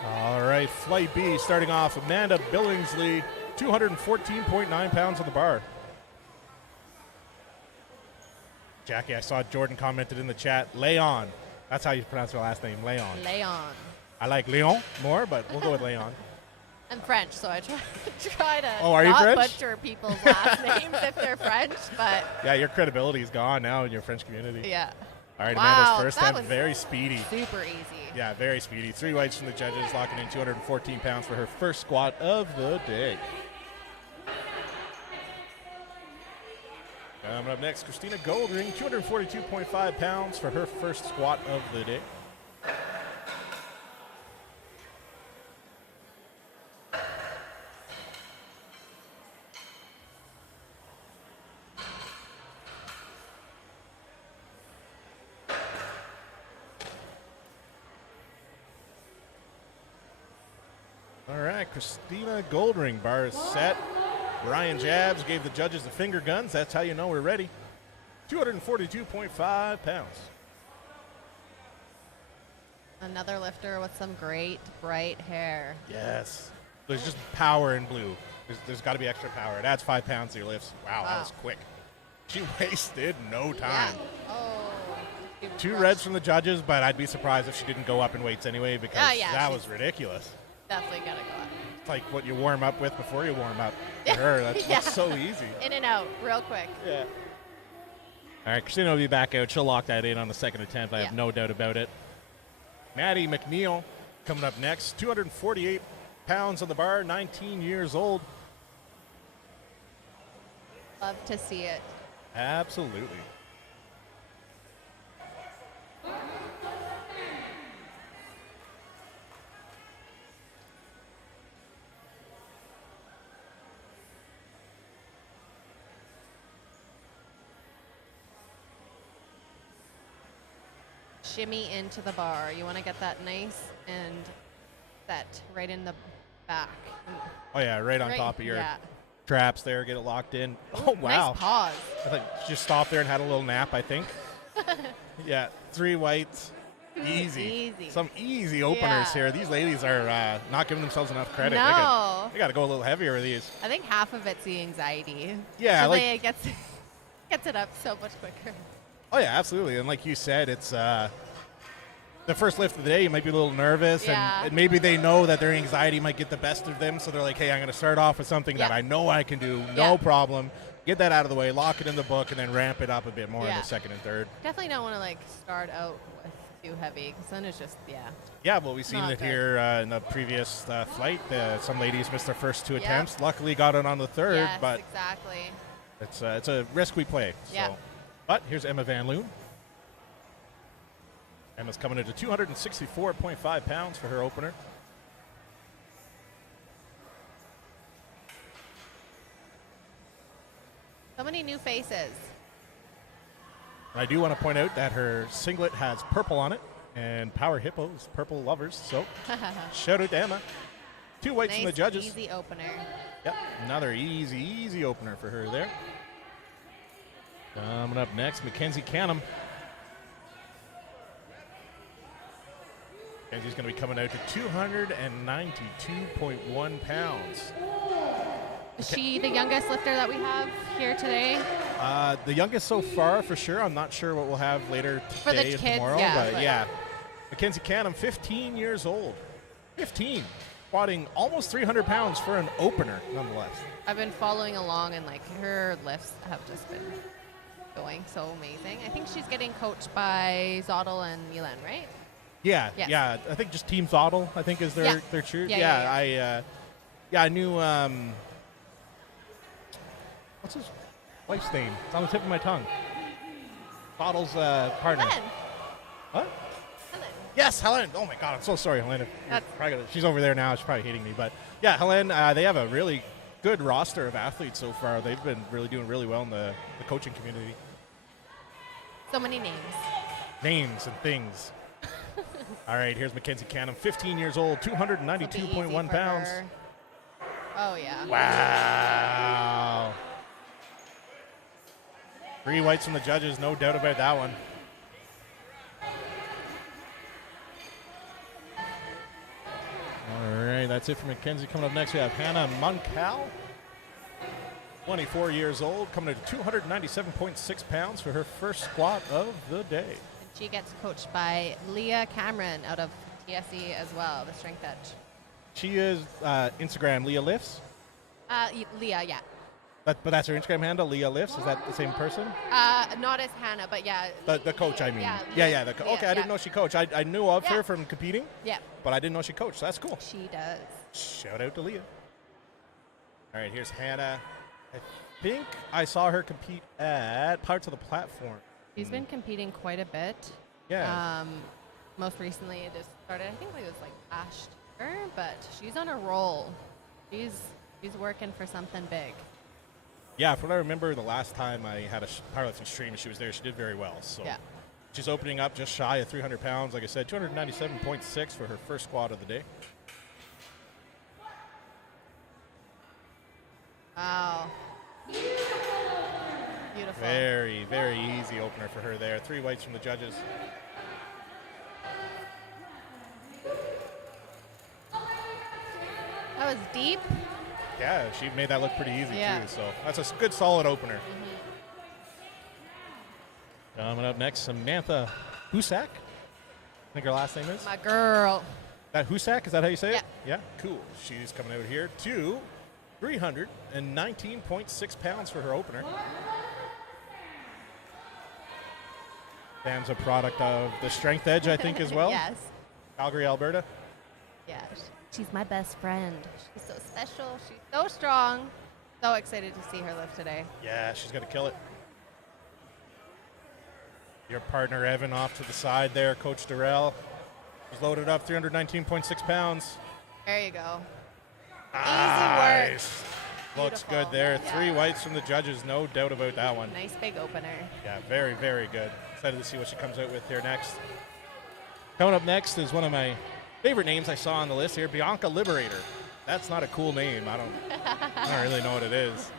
All right, Flight B starting off. Amanda Billingsley, 214.9 pounds on the bar. Jackie, I saw Jordan commented in the chat, Leon. That's how you pronounce her last name, Leon. Leon. I like Leon more, but we'll go with Leon. I'm French, so I try to Are you not French? butcher people's last names if they're French, but Yeah, your credibility is gone now in your French community. yeah. All right, Wow, Amanda's first that time, was very speedy. Super easy. Yeah, very speedy. 3 whites from the judges, locking in 214 pounds for her first squat of the day. Coming up next, Christina Goldring, 242.5 pounds for her first squat of the day. All right, Christina Goldring, bar is set. Ryan Jabs gave the judges the finger guns. That's how you know we're ready. 242.5 pounds. Another lifter with some great bright hair. Yes. There's just power in blue. There's got to be extra power. It adds 5 pounds to your lifts. Wow, that was quick. She wasted no time. Yeah. Oh. 2 reds from the judges, but I'd be surprised if she didn't go up in weights anyway because that was ridiculous. Definitely gotta go up. It's like what you warm up with before you warm up. For her, that's so easy. In and out, real quick. Yeah. All right, Christina will be back out. She'll lock that in on the second attempt. I have no doubt about it. Maddie McNeil coming up next. 248 pounds on the bar, 19 years old. Love to see it. Absolutely. Shimmy into the bar. You want to get that nice and set right in the back. Oh, yeah, right on top of your traps there. Get it locked in. Oh, wow. Nice pause. I think she just stopped there and had a little nap, I think. Yeah, 3 whites. Easy. Some easy openers here. These ladies are not giving themselves enough credit. No. They got to go a little heavier with these. I think half of it's the anxiety. Yeah. Julia gets it up so much quicker. Oh, yeah, absolutely. And like you said, it's the first lift of the day. You might be a little nervous. And maybe they know that their anxiety might get the best of them. So they're like, hey, I'm going to start off with something that I know I can do. No problem. Get that out of the way. Lock it in the book and then ramp it up a bit more in the second and third. Definitely don't want to start out with too heavy because then it's just, Yeah, well, we've seen it here in the previous flight. Some ladies missed their first 2 attempts. Luckily got it on the third. Yes, but exactly. It's a risk we play. Yeah. So. But here's Emma Van Loon. Emma's coming into 264.5 pounds for her opener. So many new faces. I do want to point out that her singlet has purple on it. And Power Hippos, purple lovers. So shout out to Emma. 2 whites from the judges. Easy opener. Yep, another easy opener for her there. Coming up next, Mackenzie Canham. Mackenzie's going to be coming out to 292.1 pounds. Is she the youngest lifter that we have here today? The youngest so far, for sure. I'm not sure what we'll have later today the or kids, tomorrow. yeah, But yeah, Mackenzie Canham, 15 years old. 15. Squatting almost 300 pounds for an opener, nonetheless. I've been following along, and like her lifts have just been going so amazing. I think she's getting coached by Zottel and Milan, right? Yeah, Yes. yeah. I think just Team Zottel, I think, is their true. Yeah. I knew. What's his wife's name? It's on the tip of my tongue. Zottel's partner. Helen. What? Helen. Yes, Helen. Oh my God, I'm so sorry, Helen. She's over there now. She's probably hating me, but yeah, Helen. They have a really good roster of athletes so far. They've been really doing really well in the coaching community. So many names. Names and things. All right, here's Mackenzie Canham, 15 years old, 292.1 pounds. Her. Oh yeah. Wow. 3 whites from the judges, no doubt about that one. All right, that's it for Mackenzie. Coming up next, we have Hannah Muncal, 24 years old, coming to 297.6 pounds for her first squat of the day. And she gets coached by Leah Cameron out of TSE as well, the strength edge. She is Instagram Leah Lifts. Leah, yeah. But that's her Instagram handle, Leah Lifts. Is that the same person? Not as Hannah, but yeah. The coach, I mean. Yeah. Yeah. Okay, I didn't know she coached. I knew of her from competing. Yeah. But I didn't know she coached, so that's cool. She does. Shout out to Leah. All right, here's Hannah. I think I saw her compete at parts of the platform. She's been competing quite a bit. Yeah. Most recently, it just started, I think it was like last year, but she's on a roll. She's working for something big. Yeah, from what I remember, the last time I had a powerlifting stream, she was there. She did very well. So yeah. She's opening up just shy of 300 pounds. Like I said, 297.6 for her first squat of the day. Wow. Beautiful. Very, very easy opener for her there. 3 whites from the judges. That was deep. Yeah, she made that look pretty easy Yeah. too. So that's a good, solid opener. Coming up next, Samantha Husak. I think her last name is. My girl. That Husak, is that how you say Yeah. it? Yeah. Cool. She's coming out here to 319.6 pounds for her opener. Sam's a product of the Strength Edge, I think, as well. Yes. Calgary, Alberta. Yeah. She's my best friend. She's so special. She's so strong. So excited to see her lift today. Yeah, she's going to kill it. Your partner, Evan, off to the side there. Coach Durrell. He's loaded up 319.6 pounds. There you go. Nice. Looks Beautiful. good there. Yeah. 3 whites from the judges, no doubt about that one. Nice big opener. Yeah, very, very good. Excited to see what she comes out with here next. Coming up next is one of my favorite names I saw on the list here, Bianca Liberator. That's not a cool name. I don't really know what it is.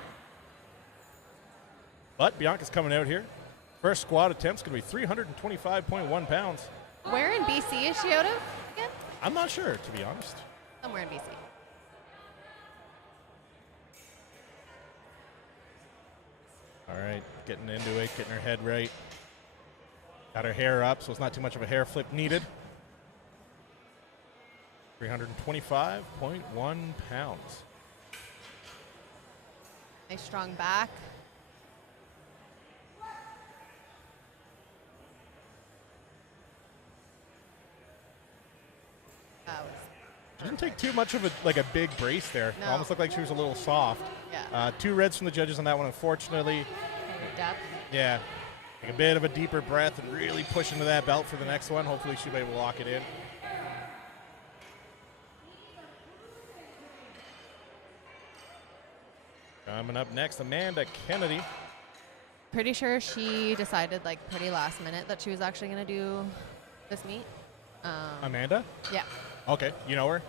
But Bianca's coming out here. First squat attempt's going to be 325.1 pounds. Where in BC is she out of again? I'm not sure, to be honest. Somewhere in BC. All right, getting into it, getting her head right. Got her hair up, so it's not too much of a hair flip needed. 325.1 pounds. Nice strong back. Didn't take too much of a big brace there. No. Almost looked like she was a little soft. Yeah. 2 reds from the judges on that one, unfortunately. Depth. Yeah. Take a bit of a deeper breath and really push into that belt for the next one. Hopefully she'll be able to lock it in. Coming up next, Amanda Kennedy. Pretty sure she decided like pretty last minute that she was actually going to do this meet. Amanda? Yeah. Okay. You know her?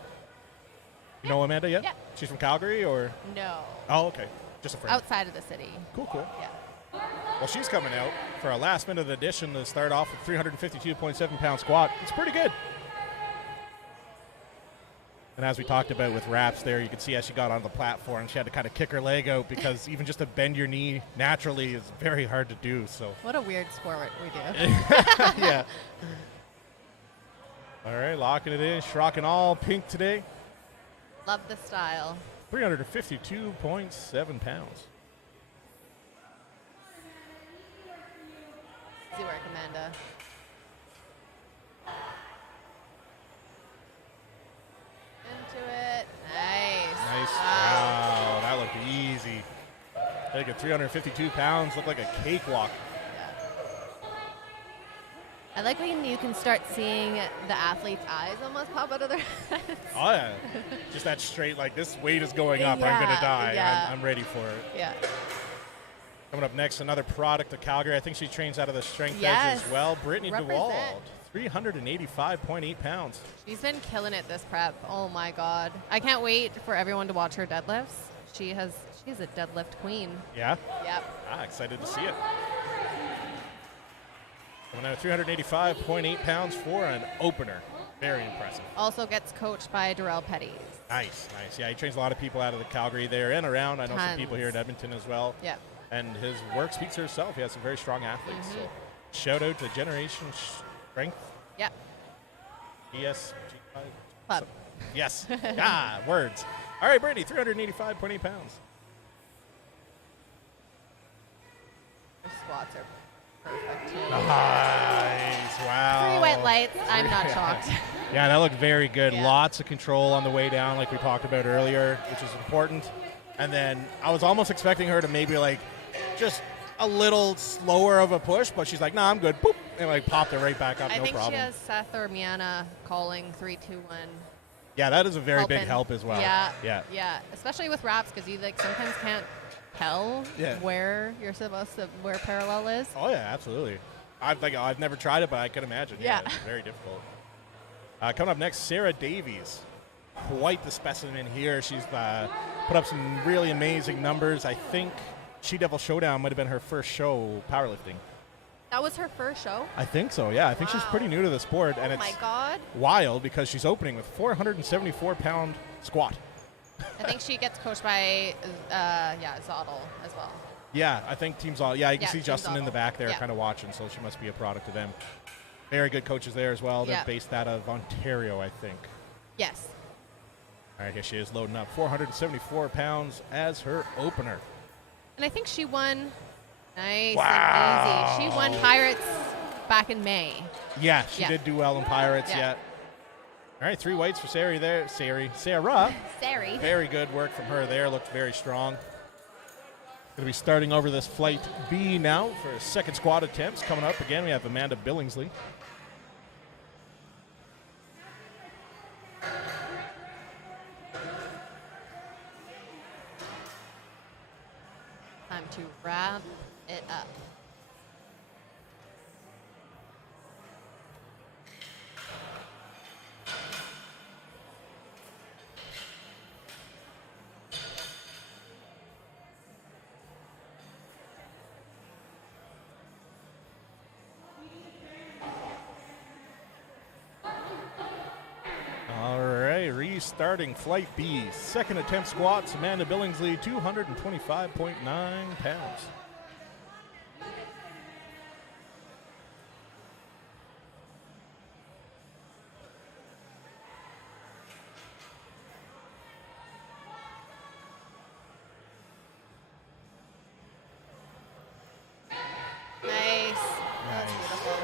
You know Amanda yet? Yeah. She's from Calgary or? No. Oh, okay. Just a friend. Outside of the city. Cool, cool. Yeah. Well, she's coming out for a last-minute addition to start off with 352.7-pound squat. It's pretty good. And as we talked about with wraps there, you can see as she got on the platform, she had to kind of kick her leg out because even just to bend your knee naturally is very hard to do. So. What a weird sport we do. Yeah. All right, locking it in. She's rocking all pink today. Love the style. 352.7 pounds. Easy work, Amanda. Into it. Nice. Nice. Wow, that looked easy. I think at 352 pounds, looked like a cakewalk. I like when you can start seeing the athlete's eyes almost pop out of their heads. Oh, yeah. Just that straight, like, this weight is going up. I'm going to die. Yeah. I'm ready for it. Yeah. Coming up next, another product of Calgary. I think she trains out of the strength Yes. edge as well. Brittany Represent. DeWald, 385.8 pounds. She's been killing it this prep. Oh my God. I can't wait for everyone to watch her deadlifts. She's a deadlift queen. Yeah? Yep. Excited to see it. Coming out 385.8 pounds for an opener. Very impressive. Also gets coached by Darrell Petty. Nice, nice. Yeah, he trains a lot of people out of the Calgary there and around. I know some people here in Edmonton as well. Yep. And his work speaks for itself. He has some very strong athletes. So shout out to Generation Strength. Yep. ESG Club. Yes. Words. All right, Brittany, 385.8 pounds. Her squats are perfect too. Nice. Wow. 3 white lights. I'm not shocked. Yeah, that looked very good. Yeah. Lots of control on the way down, like we talked about earlier, which is important. And then I was almost expecting her to maybe like just a little slower of a push, but she's like, "Nah, I'm good." Boop, and like popped it right back up. I No think problem. she has Seth or Miana calling 3, 2, 1. Yeah, that is a very big Helping. help as well. Yeah. Especially with wraps because you like sometimes can't tell where you're supposed to where parallel is. Oh yeah, absolutely. I've never tried it, but I can imagine. Yeah. It's very difficult. Coming up next, Sarah Davies. Quite the specimen here. She's put up some really amazing numbers. I think She Devil Showdown might have been her first show powerlifting. That was her first show? I think so, yeah. I think she's pretty new to the sport. And oh my God. Wild because she's opening with 474-pound squat. I think she gets coached by, Zottel as well. Yeah, I think Team Zottel. Yeah, you can see Team Justin in the Zottel. back there Yeah. kind of watching, so she must be a product of them. Very good coaches there as well. They're Yeah. based out of Ontario, I think. Yes. All right, here she is loading up. 474 pounds as her opener. And I think she won nice Wow. and easy. She won Pirates back in May. Yeah, she did do well in Pirates, Yeah. All right, 3 weights for Sarah there. Sarah. Sorry. Very good work from her there. Looked very strong. Going to be starting over this flight B now for second squat attempts. Coming up again, we have Amanda Billingsley. Time to wrap it up. All right, restarting flight B. Second attempt squats, Amanda Billingsley, 225.9 pounds. Nice. That's beautiful.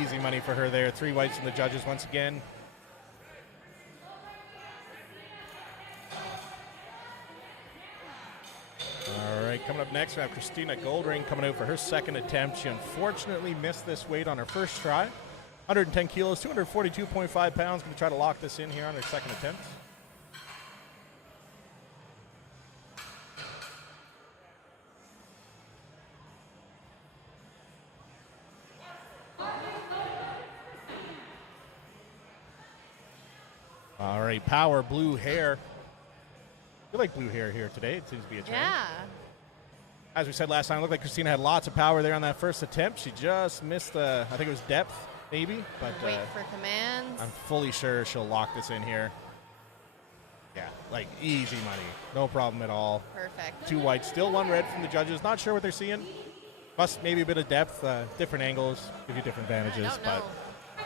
Easy money for her there. 3 whites from the judges once again. All right, coming up next, we have Christina Goldring coming out for her second attempt. She unfortunately missed this weight on her first try. 110 kilos, 242.5 pounds. Going to try to lock this in here on her second attempt. right, Power, blue hair. You like blue hair here today. It seems to be a trend. Yeah. As we said last time, it looked like Christina had lots of power there on that first attempt. She just missed, I think it was depth, maybe. But Wait for commands. I'm fully sure she'll lock this in here. Yeah, like easy money. No problem at all. Perfect. 2 white, still 1 red from the judges. Not sure what they're seeing. Must maybe a bit of depth, different angles, give you different advantages. I don't but know.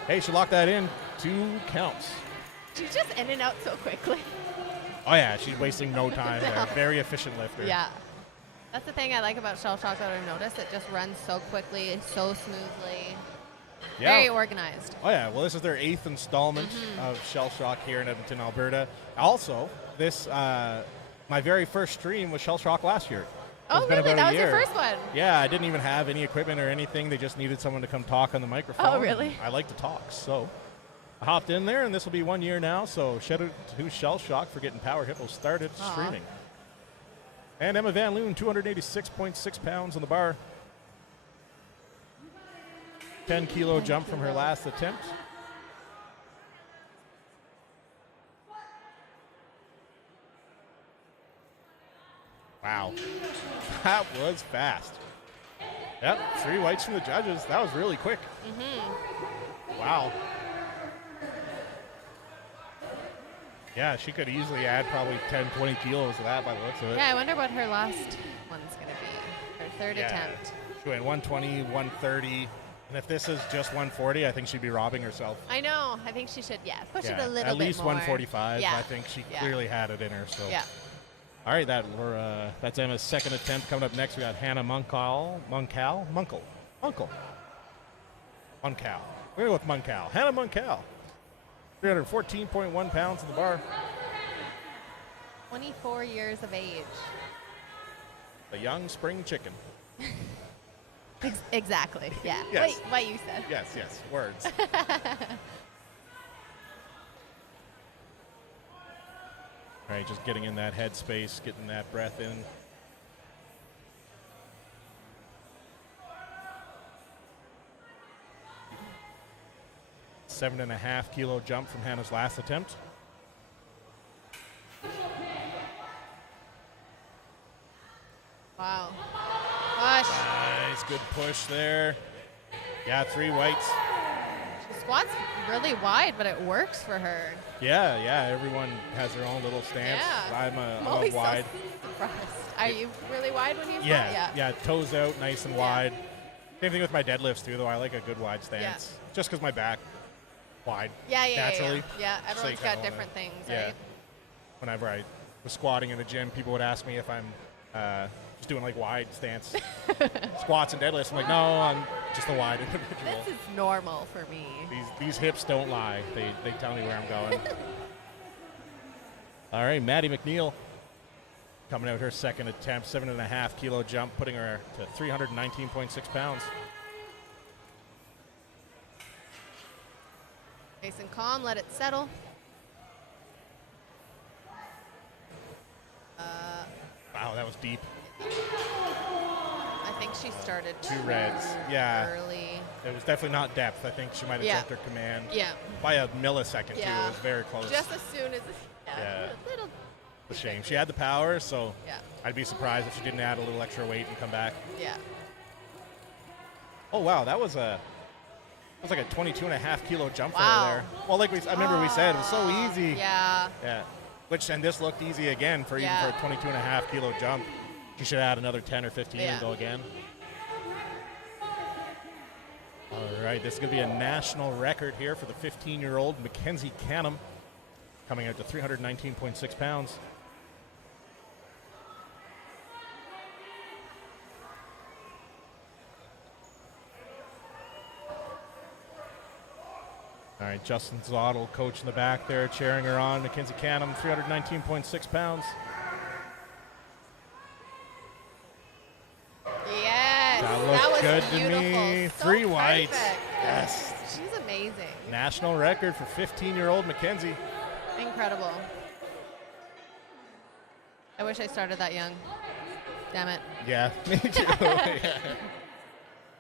hey, she locked that in. 2 counts. She's just in and out so quickly. Oh yeah, she's wasting no time there. Very efficient lifter. Yeah. That's the thing I like about Shell Shock that I've noticed. It just runs so quickly and so smoothly. Yeah. Very organized. Oh yeah, well this is their 8th installment of Shell Shock here in Edmonton, Alberta. Also, this my very first stream was Shell Shock last year. Oh, It's been really? about a That was your year. first one? Yeah, I didn't even have any equipment or anything. They just needed someone to come talk on the microphone. Oh, really? I like to talk, so I hopped in there, and this will be 1 year now. So shout out to Shell Shock for getting Power Hippo started Aw. streaming. And Emma Van Loon, 286.6 pounds on the bar. 10-kilo jump from her last attempt. Wow. That was fast. Yep, 3 whites from the judges. That was really quick. Wow. Yeah, she could easily add probably 10, 20 kilos of that by the looks of it. Yeah, I wonder what her last one's going to be. Her third attempt. She went 120, 130. And if this is just 140, I think she'd be robbing herself. I know. I think she should, push it a little bit at least more. 145. Yeah. I think she clearly had it in her. So. Yeah. All right, that's Emma's second attempt. Coming up next, we got Hannah Munkle. We're going to go with Munkal. Hannah Munkal. 314.1 pounds in the bar. 24 years of age. The young spring chicken. Exactly. Yeah. Yes. What you said. Yes, words. All right, just getting in that headspace, getting that breath in. $7.5 kilo jump from Hannah's last attempt. Wow. Gosh. Nice, good push there. Yeah, 3 whites. She squats really wide, but it works for her. Yeah, everyone has their own little stance. Yeah. I'm always a wide. So surprised. Are you really wide when you squat? Yeah, toes out, nice and wide. Same thing with my deadlifts too, though. I like a good wide stance. Just because my back wide. Naturally. Yeah, So everyone's you got kinda different things, Yeah. right? Whenever I was squatting in the gym, people would ask me if I'm just doing like wide stance squats and deadlifts. I'm like, no, I'm just a wide individual. This is normal for me. These hips don't lie. They tell me where I'm going. All right, Maddie McNeil coming out her second attempt, 7.5 kilo jump, putting her to 319.6 pounds. Nice and calm, let it settle. Wow, that was deep. I think she started 2 reds. Yeah. early. It was definitely not depth. I think she might have jumped her command Yeah. by a millisecond, too. Yeah. It was very close. Just as soon as Yeah. a little. a shame. She had the power, so Yeah. I'd be surprised if she didn't add a little extra weight and come back. Yeah. Oh, wow, that was like a 22.5 kilo jump for Wow. her there. Well, like I remember we said, it was so easy. Yeah. Yeah. And this looked easy again for even for a 22.5 kilo jump. She should add another 10 or 15 and go again. All right, this is going to be a national record here for the 15-year-old Mackenzie Canham, coming out to 319.6 pounds. All right, Justin Zottel, coach in the back there, cheering her on. Mackenzie Canham, 319.6 pounds. Yes. That looks good beautiful. to me. So 3 whites. perfect. Yes. She's amazing. National record for 15-year-old Mackenzie. Incredible. I wish I started that young. Damn it. Yeah, me too. Yeah.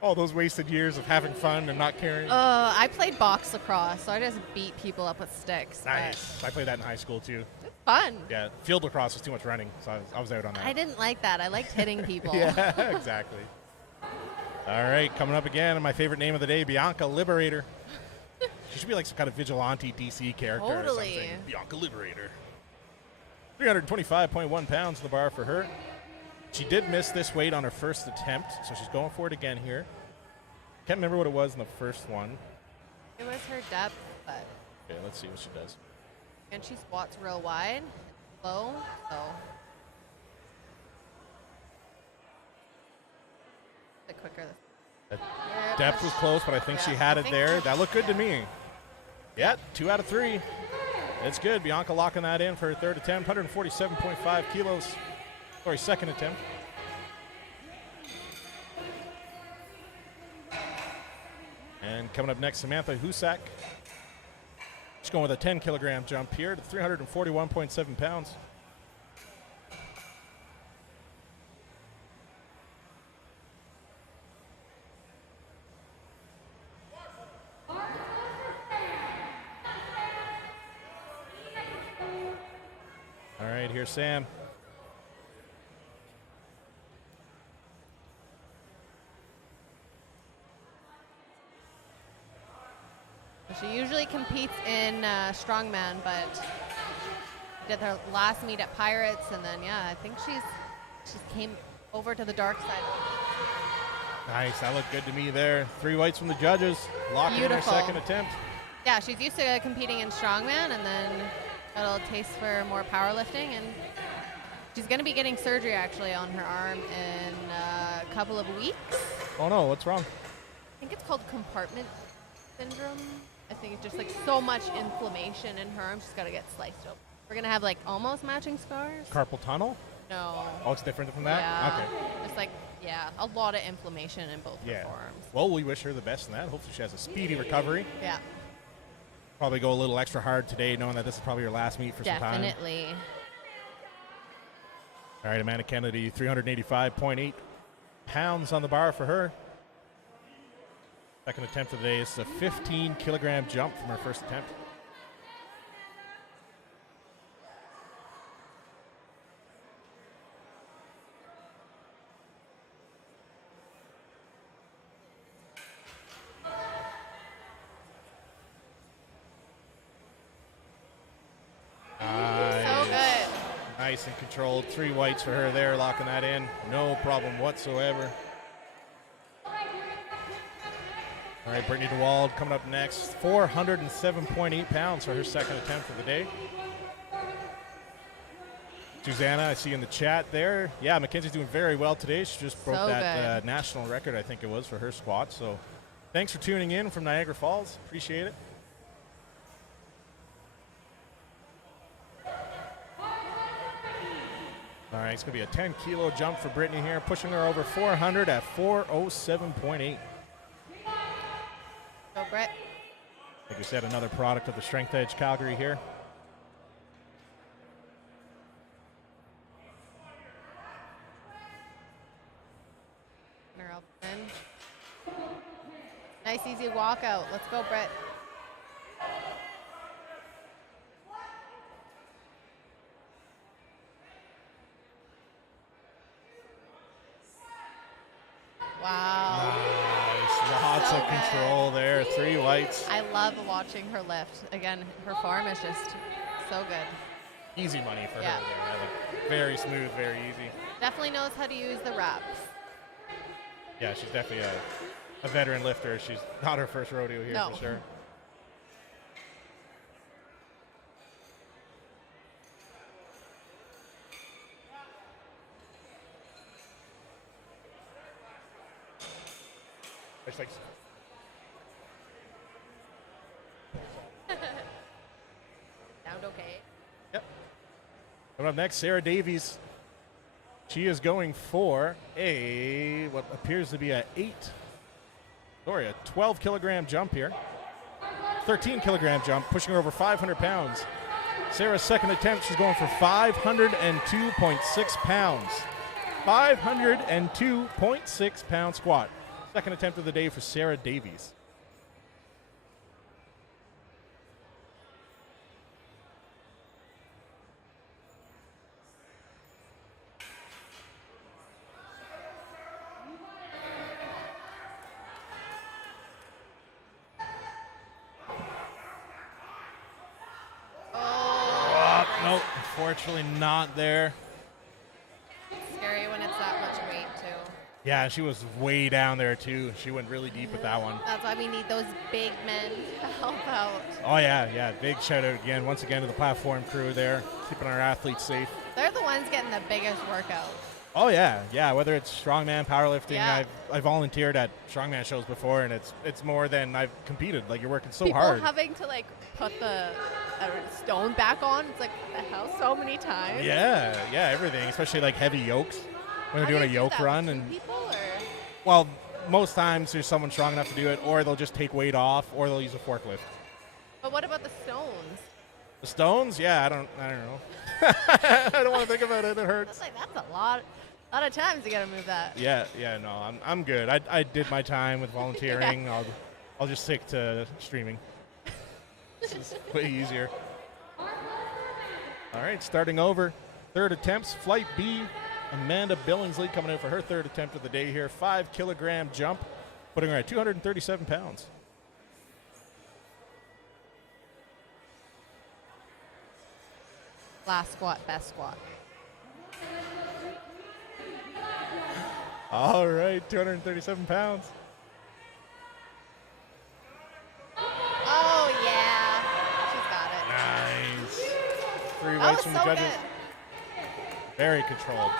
All those wasted years of having fun and not caring. I played box lacrosse, so I just beat people up with sticks. Nice. I played that in high school, too. It's fun. Yeah, field lacrosse was too much running, so I was out on that. I didn't like that. I liked hitting people. Yeah, exactly. All right, coming up again, my favorite name of the day, Bianca Liberator. She should be like some kind of vigilante DC character or Totally. something. Bianca Liberator. 325.1 pounds on the bar for her. She did miss this weight on her first attempt, so she's going for it again here. Can't remember what it was in the first one. It was her depth, but. Okay, let's see what she does. And she squats real wide, low, so. A bit quicker. Depth was close, but I think she had it there. That looked good to me. Yeah, 2 out of 3. It's good. Bianca locking that in for her third attempt, 147.5 kilos. Sorry, second attempt. And coming up next, Samantha Husak. She's going with a 10-kilogram jump here to 341.7 pounds. All right, here's Sam. She usually competes in strongman, but did her last meet at Pirates, and then I think she's came over to the dark side. Nice, that looked good to me there. 3 whites from the judges, locking in her second attempt. Yeah, she's used to competing in strongman, and then got a taste for more powerlifting, and she's going to be getting surgery actually on her arm in a couple of weeks. Oh no, what's wrong? I think it's called compartment syndrome. I think it's just like so much inflammation in her arm. She's got to get sliced open. We're going to have like almost matching scars. Carpal tunnel? No. Oh, it's different from that? Yeah. Okay. It's like, a lot of inflammation in both her forearms. Well, we wish her the best in that. Hopefully she has a speedy recovery. Yeah. Probably go a little extra hard today, knowing that this is probably your last meet for some time. Definitely. All right, Amanda Kennedy, 385.8 pounds on the bar for her. Second attempt of the day. It's a 15-kilogram jump from her first attempt. Nice and controlled. 3 whites for her there, locking that in. No problem whatsoever. All right, Brittany DeWald coming up next. 407.8 pounds for her second attempt of the day. Susanna, I see in the chat there. Yeah, Mackenzie's doing very well today. She just broke that national record, I think it was, for her squat. So thanks for tuning in from Niagara Falls. Appreciate it. All right, it's going to be a 10-kilo jump for Brittany here, pushing her over 400 at 407.8. Go, Britt. Like we said, another product of the Strength Edge Calgary here. Nice, easy walkout. Let's go, Britt. Wow. Nice. Lots of control there. 3 whites. I love watching her lift. Again, her form is just so good. Easy money for her there. Like, very smooth, very easy. Definitely knows how to use the reps. Yeah, she's definitely a veteran lifter. She's not her first rodeo here for sure. It's like Sound okay? Yep. Coming up next, Sarah Davies. She is going for what appears to be a 12-kilogram jump here. 13-kilogram jump, pushing her over 500 pounds. Sarah's second attempt, she's going for 502.6 pounds. 502.6 pound squat. Second attempt of the day for Sarah Davies. Nope, unfortunately not there. It's scary when it's that much weight, too. Yeah, she was way down there, too. She went really deep with that one. That's why we need those big men to help out. Oh, yeah. Big shout out again, once again, to the platform crew there, keeping our athletes safe. They're the ones getting the biggest workout. Oh, yeah. Whether it's strongman, powerlifting, Yeah. I volunteered at strongman shows before, and it's more than I've competed. Like, you're working so People hard. having to, like, put the stone back on. It's like, what the hell, so many times. Yeah, everything, especially like heavy yokes when they're doing a yoke run. Two And people, or? well, most times there's someone strong enough to do it, or they'll just take weight off, or they'll use a forklift. But what about the stones? The stones? Yeah, I don't know. I don't want to think about it. It hurts. That's a lot of times you gotta move that. Yeah. No, I'm good. I did my time with volunteering. Yeah. I'll just stick to streaming. This is way easier. All right, starting over. Third attempts, flight B. Amanda Billingsley coming in for her third attempt of the day here. 5 kilogram jump, putting her at 237 pounds. Last squat, best squat. All right, 237 pounds. Oh, yeah. She's got it. Nice. 3 That weights was from so the judges. good. Very controlled.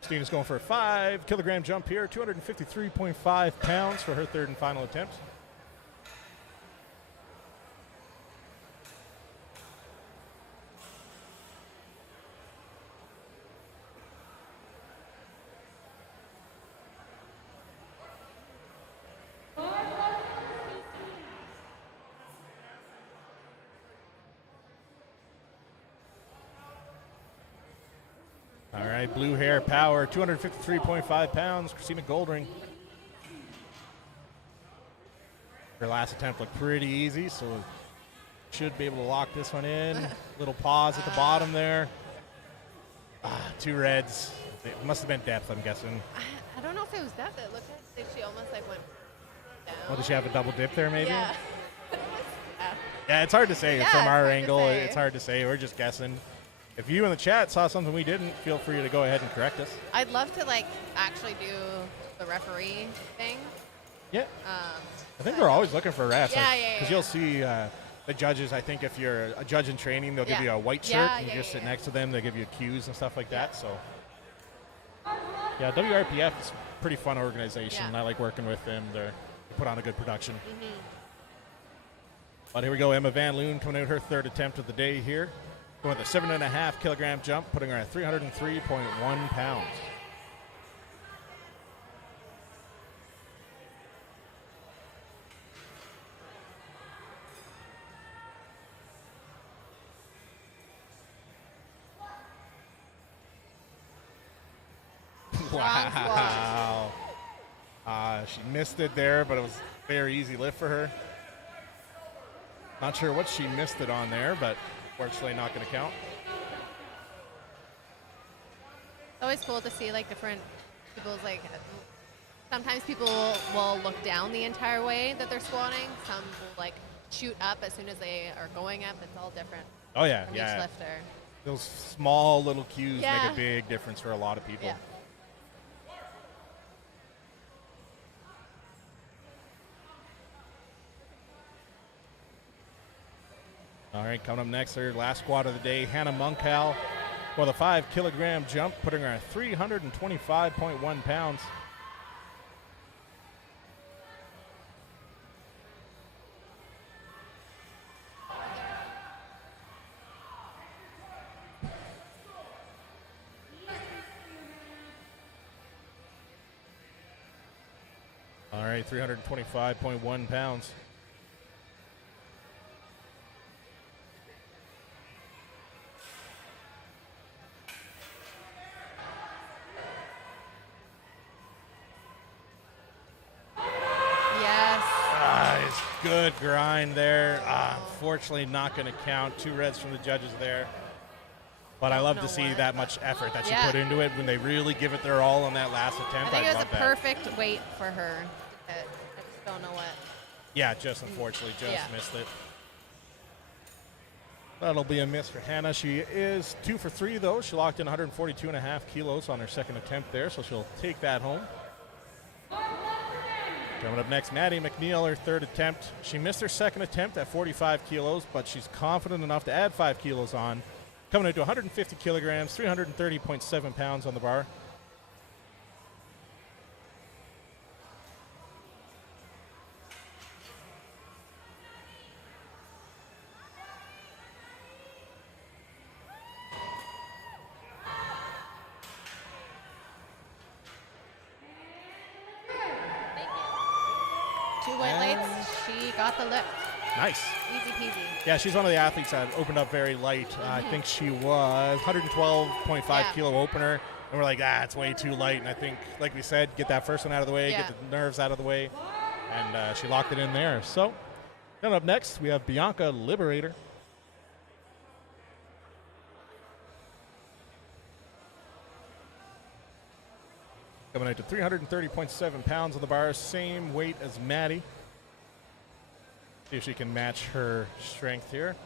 Christina's going for a 5 kilogram jump here, 253.5 pounds for her third and final attempt. All right, blue hair power, 253.5 pounds, Christina Goldring. Her last attempt looked pretty easy, so should be able to lock this one in. Little pause at the bottom there. 2 reds. It must have been depth, I'm guessing. I don't know if it was depth. It looked like she almost like went down. Oh, did she have a double dip there maybe? Yeah. Yeah, it's hard to say. Yeah, From it's our hard to angle, say. it's hard to say. We're just guessing. If you in the chat saw something we didn't, feel free to go ahead and correct us. I'd love to like actually do the referee thing. Yeah. I think we're always looking for refs. Yeah. Because you'll see the judges, I think if you're a judge in training, they'll give you a white shirt and you just sit next to them. They give you cues and stuff like that. So, yeah, WRPF is a pretty fun organization. Yeah. I like working with them. They put on a good production. But here we go. Emma Van Loon coming out her third attempt of the day here. Going with a 7.5 kilogram jump, putting her at 303.1 pounds. Wow. She missed it there, but it was a very easy lift for her. Not sure what she missed it on there, but fortunately not going to count. It's always cool to see like different people's like. Sometimes people will look down the entire way that they're squatting. Some will like shoot up as soon as they are going up. It's all different. Oh yeah, from yeah. Each lifter. Those small little cues Yeah. make a big difference for a lot of people. Yeah. All right, coming up next, her last squat of the day, Hannah Munkhow with a 5 kilogram jump, putting her at 325.1 pounds. All right, 325.1 pounds. Good grind there. Unfortunately, not going to count. 2 reds from the judges there. But I love to see that much effort that she put into it when they really give it their all on that last attempt. I think it was a perfect weight for her. I just don't know what. Yeah, just unfortunately missed it. That'll be a miss for Hannah. She is 2 for 3, though. She locked in 142.5 kilos on her second attempt there, so she'll take that home. Coming up next, Maddie McNeil, her third attempt. She missed her second attempt at 45 kilos, but she's confident enough to add 5 kilos on. Coming into 150 kilograms, 330.7 pounds on the bar. Two white lights, she got the lift. Nice. Easy peasy. Yeah, she's one of the athletes that opened up very light. I think she was 112.5 kilo opener. And we're like, it's way too light. And I think, like we said, get that first one out of the way, get the nerves out of the way. And she locked it in there. So, coming up next, we have Bianca Liberator. Coming out to 330.7 pounds on the bar, same weight as Maddie. See if she can match her strength here.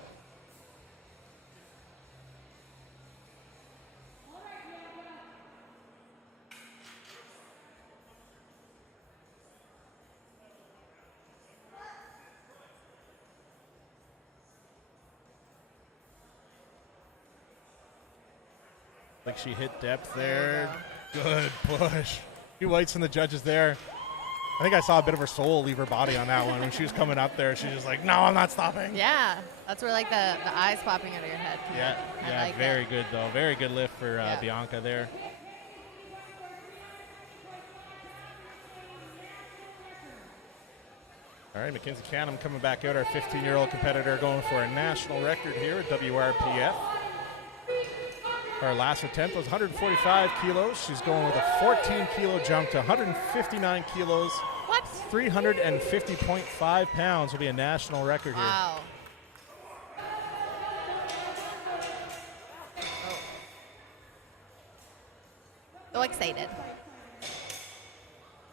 Like she hit depth there. Good push. 2 whites from the judges there. I think I saw a bit of her soul leave her body on that one. When she was coming up there, she's just like, no, I'm not stopping. Yeah, that's where like the eyes popping out of your head. Yeah, like very good though. Very good lift for Bianca there. All right, Mackenzie Canham coming back out, our 15-year-old competitor going for a national record here at WRPF. Her last attempt was 145 kilos. She's going with a 14-kilo jump to 159 kilos. What? 350.5 pounds will be a national record here. Wow. So excited.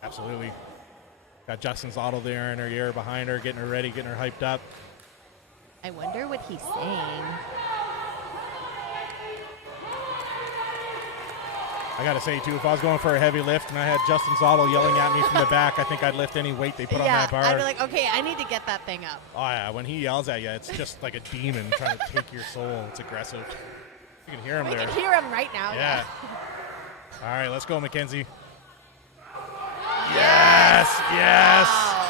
Absolutely. Got Justin's auto there in her ear behind her, getting her ready, getting her hyped up. I wonder what he's saying. I got to say, too, if I was going for a heavy lift and I had Justin Zottel yelling at me from the back, I think I'd lift any weight they put on that bar. I'd be like, okay, I need to get that thing up. Oh, yeah. When he yells at you, it's just like a demon trying to take your soul. It's aggressive. You can hear him there. We can hear him right now. Yeah. All right, let's go, Mackenzie. Yes! Wow.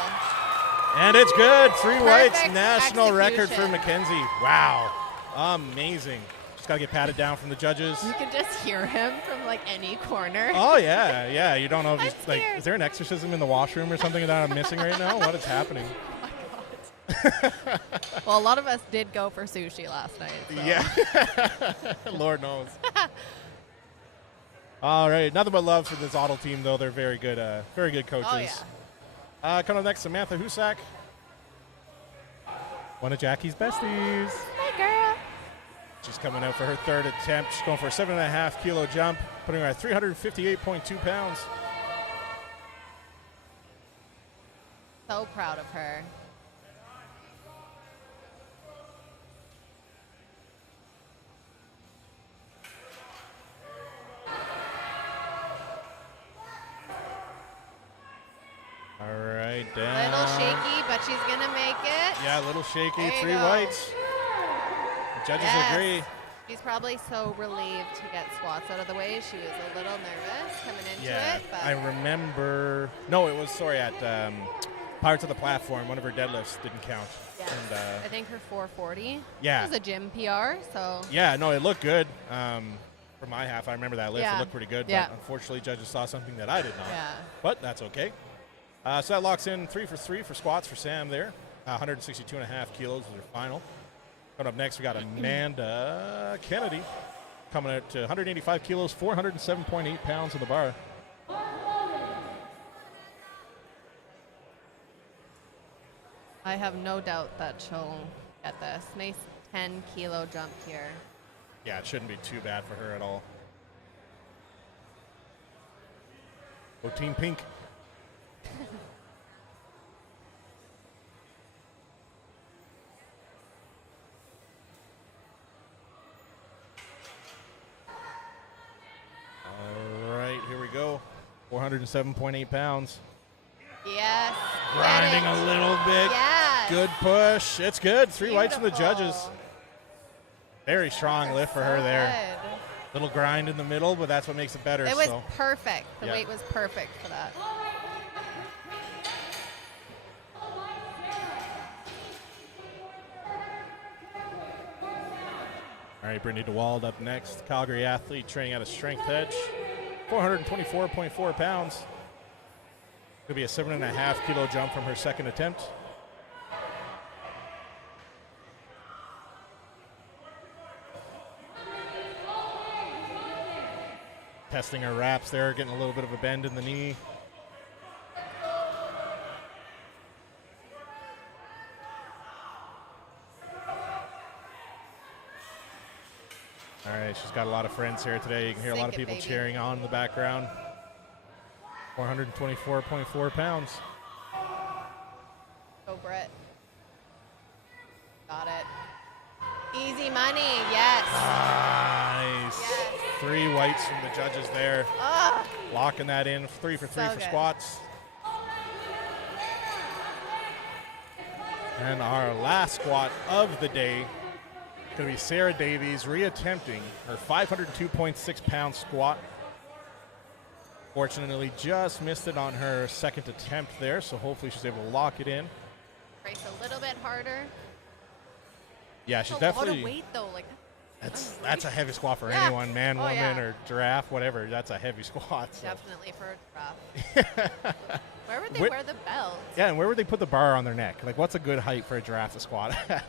And it's good. 3 whites, Perfect national record for execution. Mackenzie. Wow. Amazing. Just got to get patted down from the judges. You can just hear him from like any corner. Oh, yeah. You don't know if he's I'm like, scared. is there an exorcism in the washroom or something that I'm missing right now? What is happening? Well, a lot of us did go for sushi last night. So. Yeah. Lord knows. All right. Nothing but love for this Otto team, though. They're very good coaches. Oh, yeah. Coming up next, Samantha Husak. One of Jackie's besties. Hey, girl. She's coming out for her third attempt. She's going for a 7.5 kilo jump, putting her at 358.2 pounds. So proud of her. All right, down. Little shaky, but she's going to make it. Yeah, a little shaky. There you 3 go. whites. The judges agree. She's probably so relieved to get squats out of the way. She was a little nervous coming into it. But I remember. No, it was, at Pirates of the Platform. One of her deadlifts didn't count. yes. And, I think her 440 yeah. was a gym PR. So Yeah, no, it looked good. For my half, I remember that lift. Yeah. It looked pretty good. Yeah. But unfortunately, judges saw something that I did not. Yeah. But that's okay. So that locks in 3 for 3 for squats for Sam there. 162.5 kilos is her final. Coming up next, we got Amanda Kennedy coming out to 185 kilos, 407.8 pounds on the bar. I have no doubt that she'll get this. Nice 10-kilo jump here. Yeah, it shouldn't be too bad for her at all. Go Team Pink. All right, here we go. 407.8 pounds. Yes. Grinding a little bit. Yes. Good push. It's good. 3 whites from the Beautiful. judges. Very strong lift for her there. Good. Little grind in the middle, but that's what makes it better. It was so. perfect. The Yeah. weight was perfect for that. All right, Brittany DeWald up next. Calgary athlete training at a strength edge. 424.4 pounds. Could be a 7.5 kilo jump from her second attempt. Testing her wraps there, getting a little bit of a bend in the knee. All right, she's got a lot of friends here today. You can hear a lot of Sink it, people baby. cheering on in the background. 424.4 pounds. Go, Britt. Got it. Easy money. Yes. Nice. Yes. 3 whites from the judges there. Oh, Locking that in. 3 for 3 So for good. squats. And our last squat of the day going to be Sarah Davies reattempting her 502.6 pound squat. Fortunately, just missed it on her second attempt there, so hopefully she's able to lock it in. brace a little bit harder. Yeah, she's That's a lot definitely. of weight though. Like That's a heavy squat for Yeah. anyone, man, Oh, woman, yeah. or giraffe, whatever. That's a heavy squat. So. definitely for a giraffe. Where would they Wh- wear the belt? Yeah, and where would they put the bar on their neck? Like, what's a good height for a giraffe to squat at?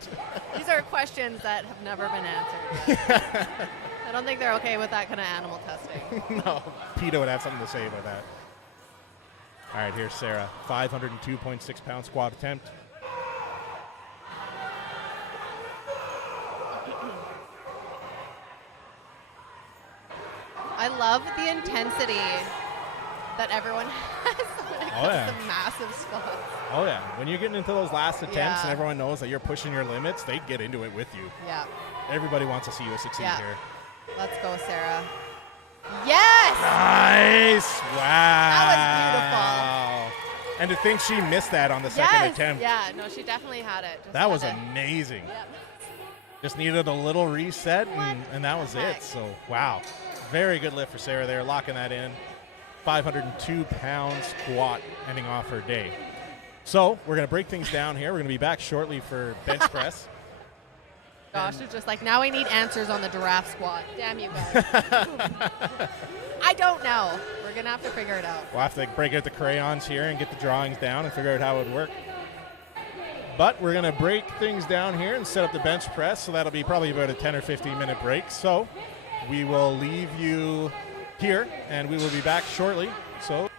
These are questions that have never been answered. I don't think they're okay with that kind of animal testing. No, PETA would have something to say about that. All right, here's Sarah. 502.6 pound squat attempt. I love the intensity that everyone has when it Oh, comes yeah. to massive squats. Oh, yeah. When you're getting into those last attempts Yeah. and everyone knows that you're pushing your limits, they get into it with you. Yeah. Everybody wants to see you succeed Yeah. here. Let's go, Sarah. Yes! Nice! Wow. That was beautiful. And to think she missed that on the second Yes! attempt. Yeah, no, she definitely had it. Just That was had amazing. Yep. Just needed a little reset, What and that was the it. heck? So, wow. Very good lift for Sarah there, locking that in. 502 pound squat ending off her day. So, we're going to break things down here. We're going to be back shortly for bench press. Josh is just like, now I need answers on the giraffe squat. Damn you guys. I don't know. We're going to have to figure it out. We'll have to break out the crayons here and get the drawings down and figure out how it would work. But we're going to break things down here and set up the bench press, so that'll be probably about a 10 or 15 minute break. So we will leave you here, and we will be back shortly. So.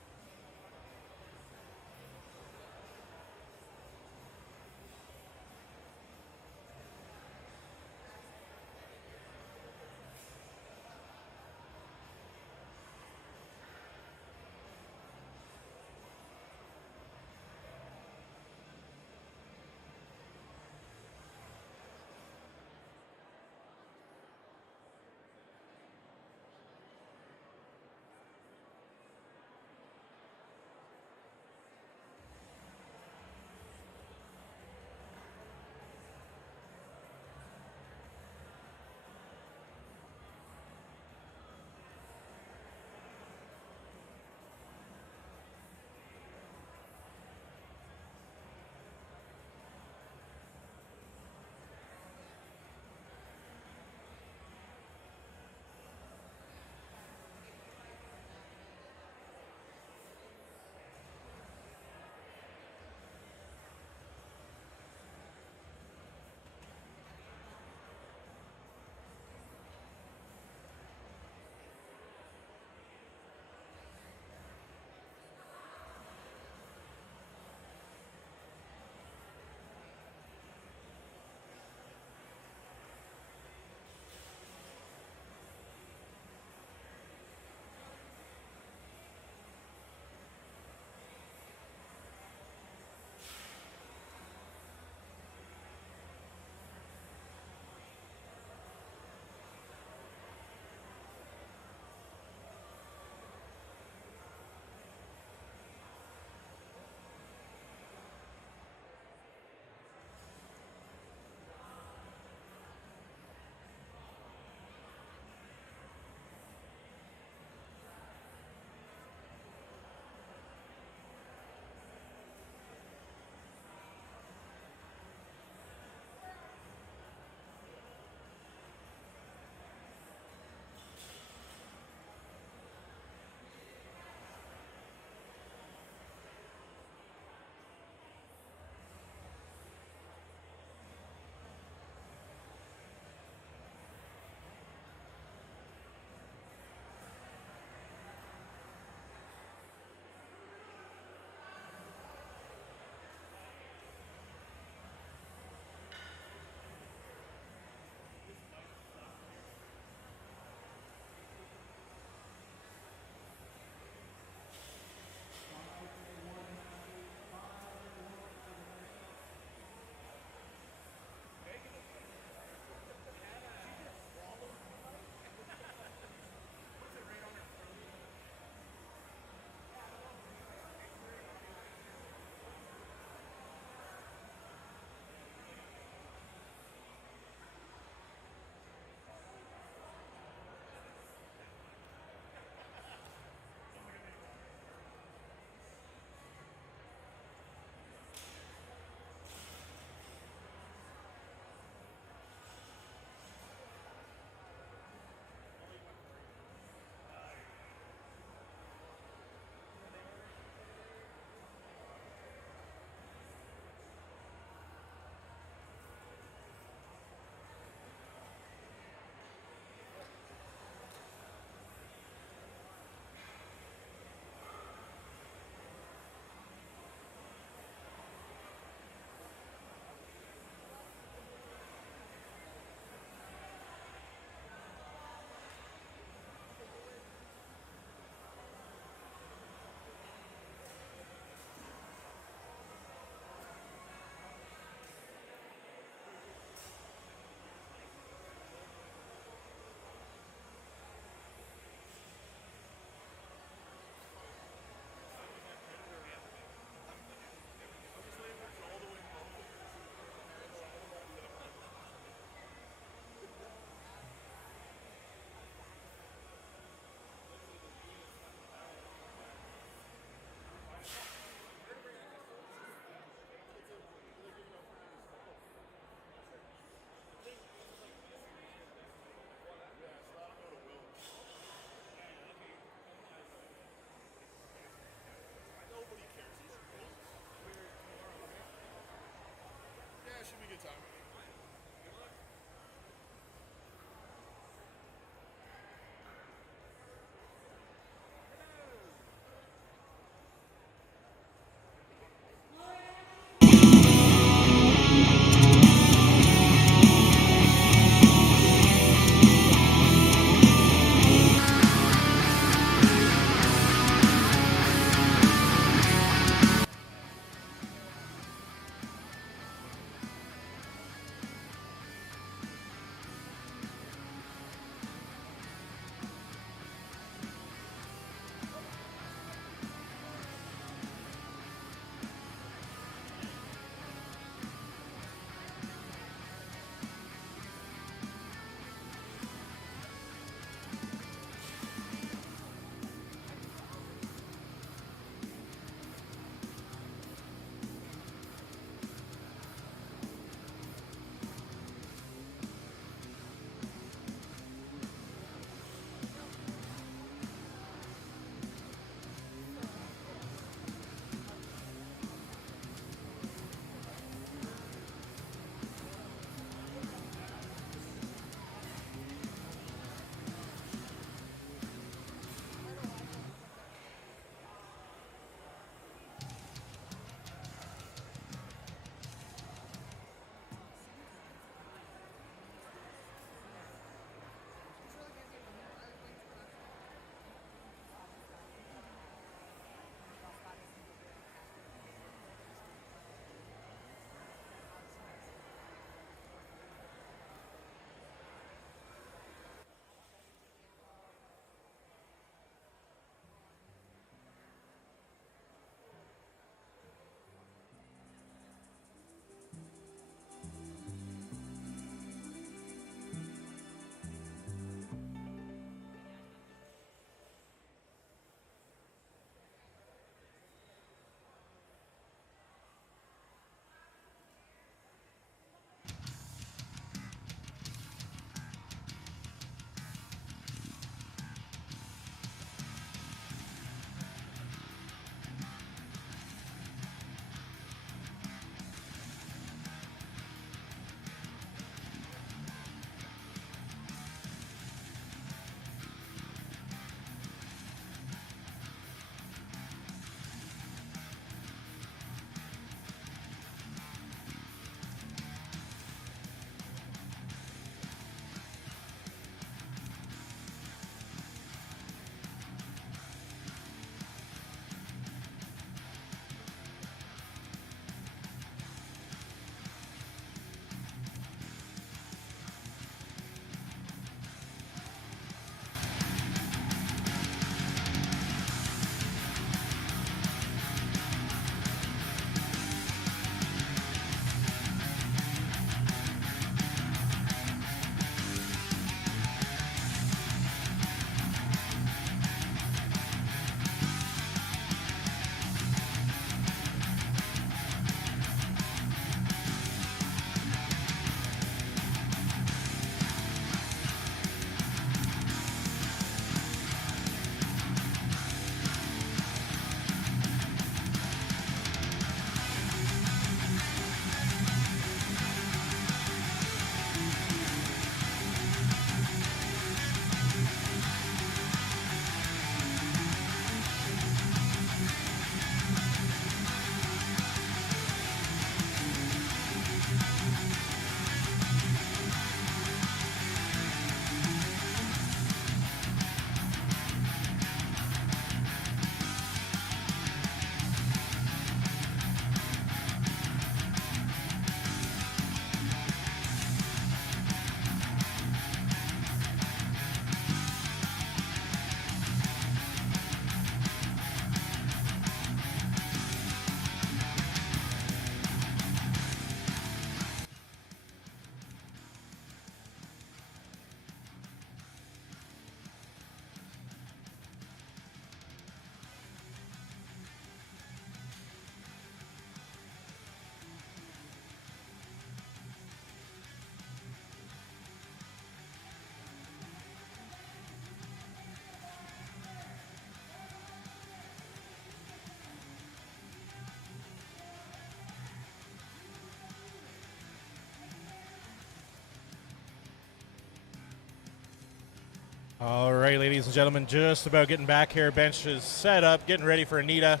All right, ladies and gentlemen, just about getting back here. Bench is set up, getting ready for Anita.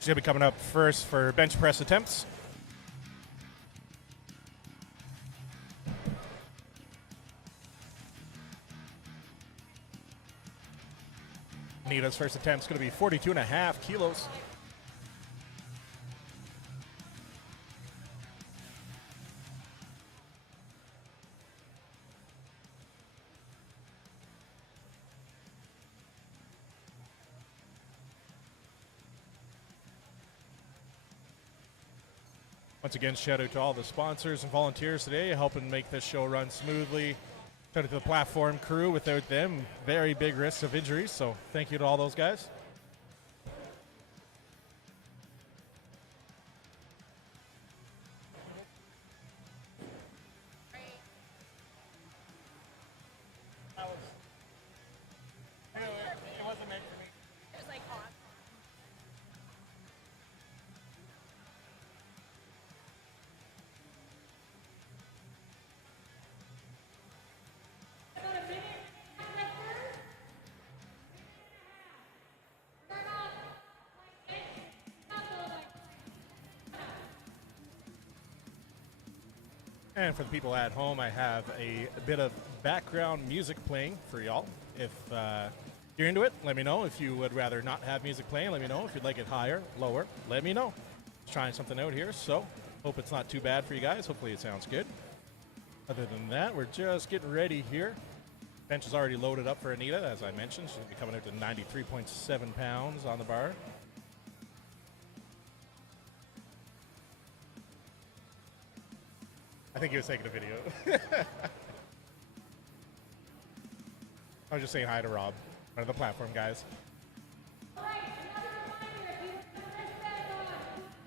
She's going to be coming up first for bench press attempts. Anita's first attempt is going to be 42.5 kilos. Once again, shout out to all the sponsors and volunteers today helping make this show run smoothly. Shout out to the platform crew. Without them, very big risks of injuries. So thank you to all those guys. And for the people at home, I have a bit of background music playing for y'all. If you're into it, let me know. If you would rather not have music playing, let me know. If you'd like it higher, lower, let me know. Just trying something out here, so hope it's not too bad for you guys. Hopefully it sounds good. Other than that, we're just getting ready here. Bench is already loaded up for Anita, as I mentioned. She'll be coming out to 93.7 pounds on the bar. I think he was taking a video. I was just saying hi to Rob, one of the platform guys.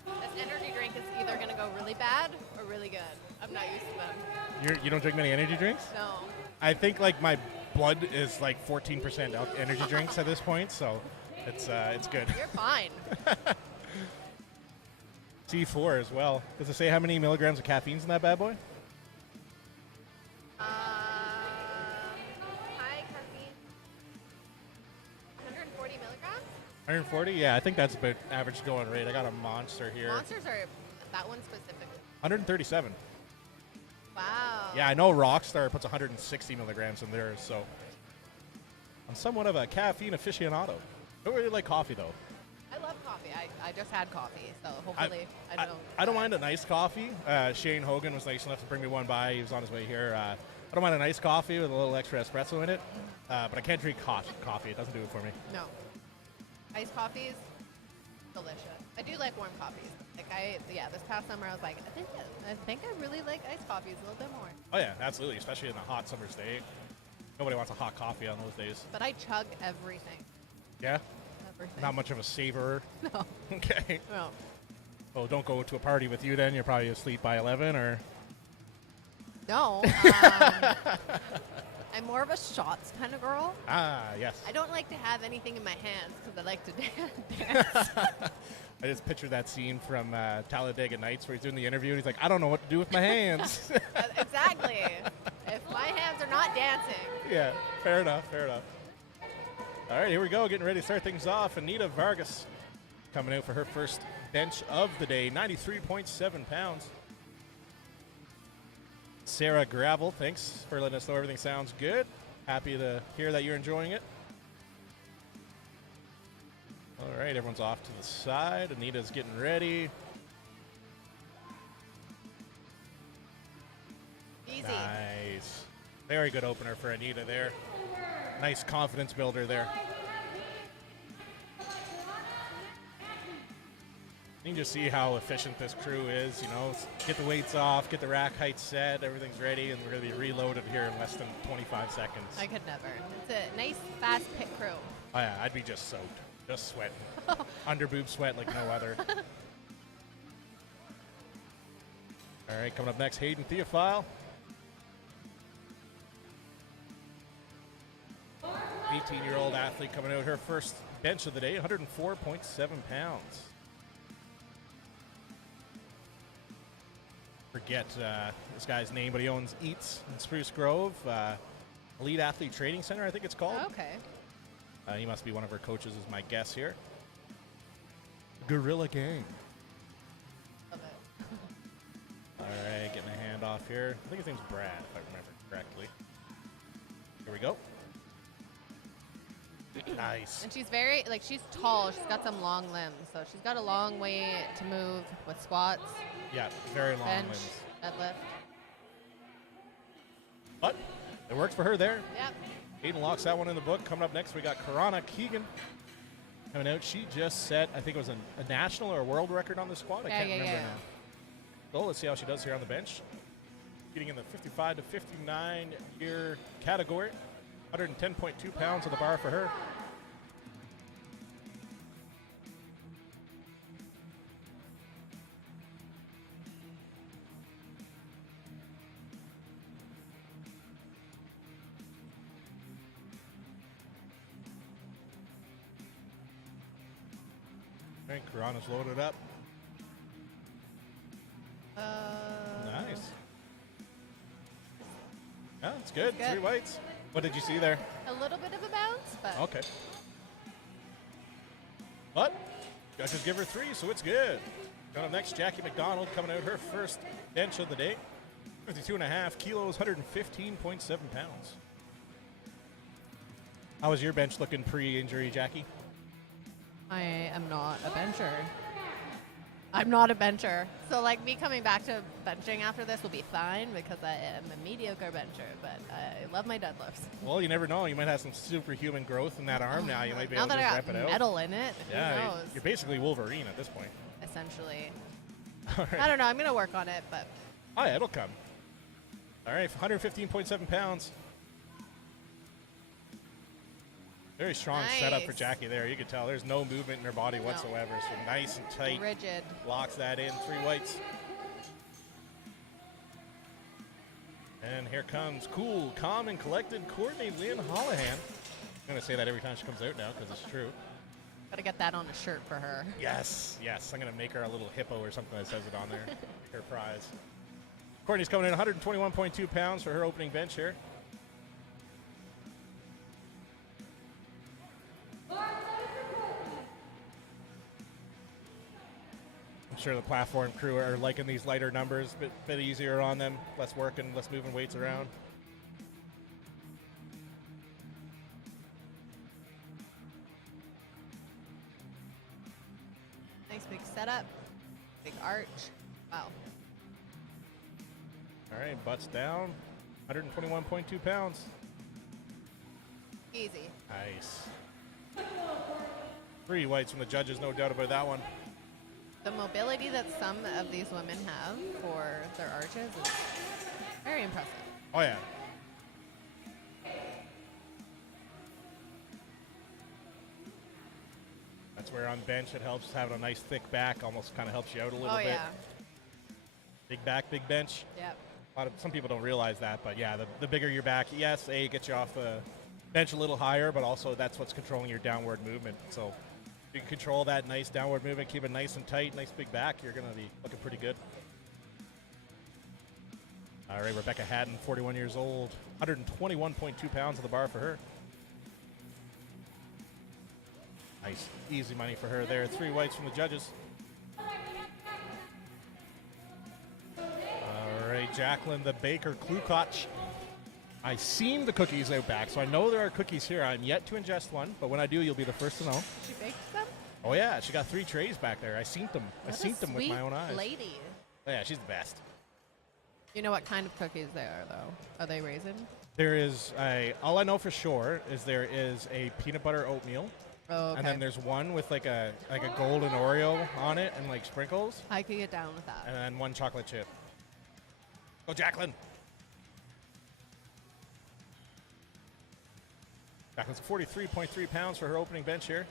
This energy drink is either going to go really bad or really good. I'm not used to them. You don't drink many energy drinks? No. I think like my blood is like 14% energy drinks at this point, so it's good. You're fine. C4 as well. Does it say how many milligrams of caffeine's in that bad boy? High caffeine. 140 milligrams? 140? Yeah, I think that's about average going rate. I got a monster here. Monsters are that one specifically. 137. Wow. Yeah, I know Rockstar puts 160 milligrams in theirs, so I'm somewhat of a caffeine aficionado. I don't really like coffee, though. I love coffee. I just had coffee, so hopefully I don't know. I don't mind a nice coffee. Shane Hogan was nice enough to bring me one by. He was on his way here. I don't mind a nice coffee with a little extra espresso in it, but I can't drink hot coffee. It doesn't do it for me. No. Iced coffees, delicious. I do like warm coffees. Like this past summer I was like, I think I really like iced coffees a little bit more. Oh yeah, absolutely, especially in a hot summer's day. Nobody wants a hot coffee on those days. But I chug everything. Yeah? Everything. Not much of a savorer. No. Okay. No. Oh, don't go to a party with you then. You're probably asleep by 11 or... No. I'm more of a shots kind of girl. Ah, yes. I don't like to have anything in my hands because I like to dance. I just pictured that scene from Talladega Nights where he's doing the interview and he's like, I don't know what to do with my hands. Exactly. If my hands are not dancing. Yeah, fair enough, fair enough. All right, here we go, getting ready to start things off. Anita Vargas coming out for her first bench of the day, 93.7 pounds. Sarah Gravel, thanks for letting us know everything sounds good. Happy to hear that you're enjoying it. All right, everyone's off to the side. Anita's getting ready. Easy. Nice. Very good opener for Anita there. Nice confidence builder there. You can just see how efficient this crew is, you know. Get the weights off, get the rack height set, everything's ready, and we're going to be reloaded here in less than 25 seconds. I could never. It's a nice, fast pit crew. Oh yeah, I'd be just soaked, just sweating. Under boob sweat like no other. All right, coming up next, Hayden Theophile. 18-year-old athlete coming out her first bench of the day, 104.7 pounds. Forget this guy's name, but he owns Eats in Spruce Grove. Elite Athlete Training Center, I think it's called. Oh, okay. He must be one of her coaches, is my guess here. Gorilla Gang. Love it. All right, get my hand off here. I think his name's Brad, if I remember correctly. Here we go. Nice. And she's very, like, she's tall. She's got some long limbs. So she's got a long way to move with squats, Yeah, very long bench, limbs. deadlift. But it works for her there. Yep. Aiden locks that one in the book. Coming up next, we got Karana Keegan coming out. She just set, I think it was a national or a world record on the squat. I can't remember now. So let's see how she does here on the bench. Getting in the 55 to 59 year category. 110.2 pounds on the bar for her. All right, Karana's loaded up. Nice. Yeah, it's good. Good. 3 weights. What did you see there? A little bit of a bounce, but Okay. But judges give her 3, so it's good. Coming up next, Jackie McDonald coming out her first bench of the day. 52.5 kilos, 115.7 pounds. How was your bench looking pre-injury, Jackie? I am not a bencher. I'm not a bencher. So, like, me coming back to benching after this will be fine because I am a mediocre bencher, but I love my deadlifts. Well, you never know. You might have some superhuman growth in that arm now. You might be Now able to that I rep got it out. metal in it, Yeah, who knows? you're basically Wolverine at this point. Essentially. All right. I don't know. I'm going to work on it, but Oh, yeah, it'll come. All right, 115.7 pounds. Very strong setup for Nice. Jackie there. You can tell there's no movement in her body No. whatsoever. So nice and tight. rigid. Locks that in. 3 weights. And here comes cool, calm, and collected Courtney Lynn Hollahan. I'm going to say that every time she comes out now because it's true. Got to get that on a shirt for her. Yes, yes. I'm going to make her a little hippo or something that says it on there. Her prize. Courtney's coming in 121.2 pounds for her opening bench here. I'm sure the platform crew are liking these lighter numbers, bit easier on them, less working, less moving weights around. Nice big setup. Big arch. Wow. All right, butts down, 121.2 pounds. Easy. Nice. 3 weights from the judges, no doubt about that one. The mobility that some of these women have for their arches is very impressive. Oh, yeah. That's where on bench it helps having a nice thick back, almost kind of helps you out a little Oh, bit. yeah. Big back, big bench. Yep. Some people don't realize that, but yeah, the bigger your back, yes, A, gets you off the bench a little higher, but also that's what's controlling your downward movement. So if you can control that nice downward movement, keep it nice and tight, nice big back, you're going to be looking pretty good. All right, Rebecca Haddon, 41 years old, 121.2 pounds on the bar for her. Nice, easy money for her there. 3 weights from the judges. All right, Jacqueline the Baker Klukach. I seen the cookies out back, so I know there are cookies here. I'm yet to ingest one, but when I do, you'll be the first to know. She baked them? Oh yeah, she got 3 trays back there. I seen them. I What a seen them with my own eyes. sweet lady. Oh, yeah, she's the best. You know what kind of cookies they are, though? Are they raisin? There is all I know for sure is there is a peanut butter oatmeal, Oh, okay. and then there's one with like a golden Oreo on it and like sprinkles, I could get down with that. and then 1 chocolate chip. Go, Jacqueline. Jacqueline's 43.3 pounds for her opening bench here.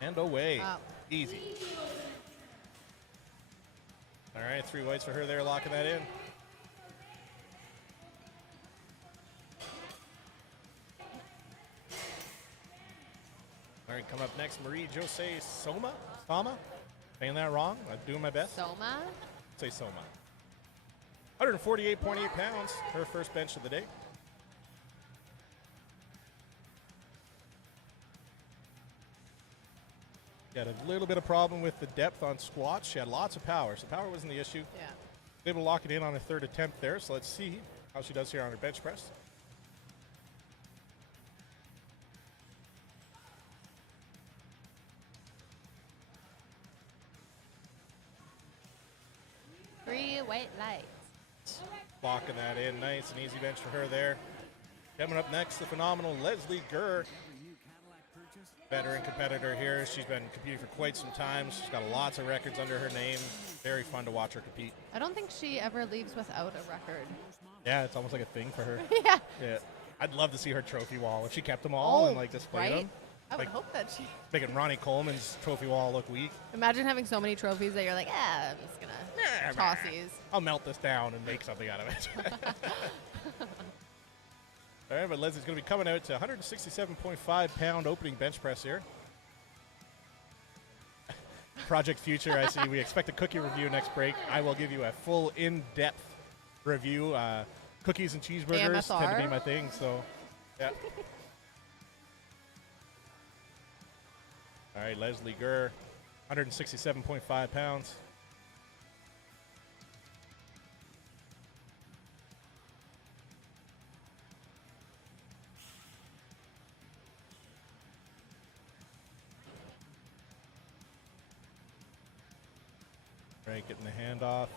And away. Wow. Easy. All right, 3 weights for her there, locking that in. All right, coming up next, Marie Jose Soma. Saying that wrong? I'm doing my best. Soma? Say Soma. 148.8 pounds, her first bench of the day. She had a little bit of problem with the depth on squats. She had lots of power, so power wasn't the issue. Yeah. Able to lock it in on her third attempt there, so let's see how she does here on her bench press. Three white lights. Locking that in, nice and easy bench for her there. Coming up next, the phenomenal Leslie Gurr. Veteran competitor here. She's been competing for quite some time. She's got lots of records under her name. Very fun to watch her compete. I don't think she ever leaves without a record. Yeah, it's almost like a thing for her. Yeah. Yeah. I'd love to see her trophy wall if she kept them all and like displayed them. I would Like- hope that she. Making Ronnie Coleman's trophy wall look weak. Imagine having so many trophies that you're like, I'm just gonna toss these. I'll melt this down and make something out of it. All right, but Leslie's going to be coming out to 167.5 pound opening bench press here. Project Future, I see. We expect a cookie review next break. I will give you a full in-depth review. Cookies and cheeseburgers tend to be my thing, so yeah. All right, Leslie Gurr, 167.5 pounds. All right, getting the handoff.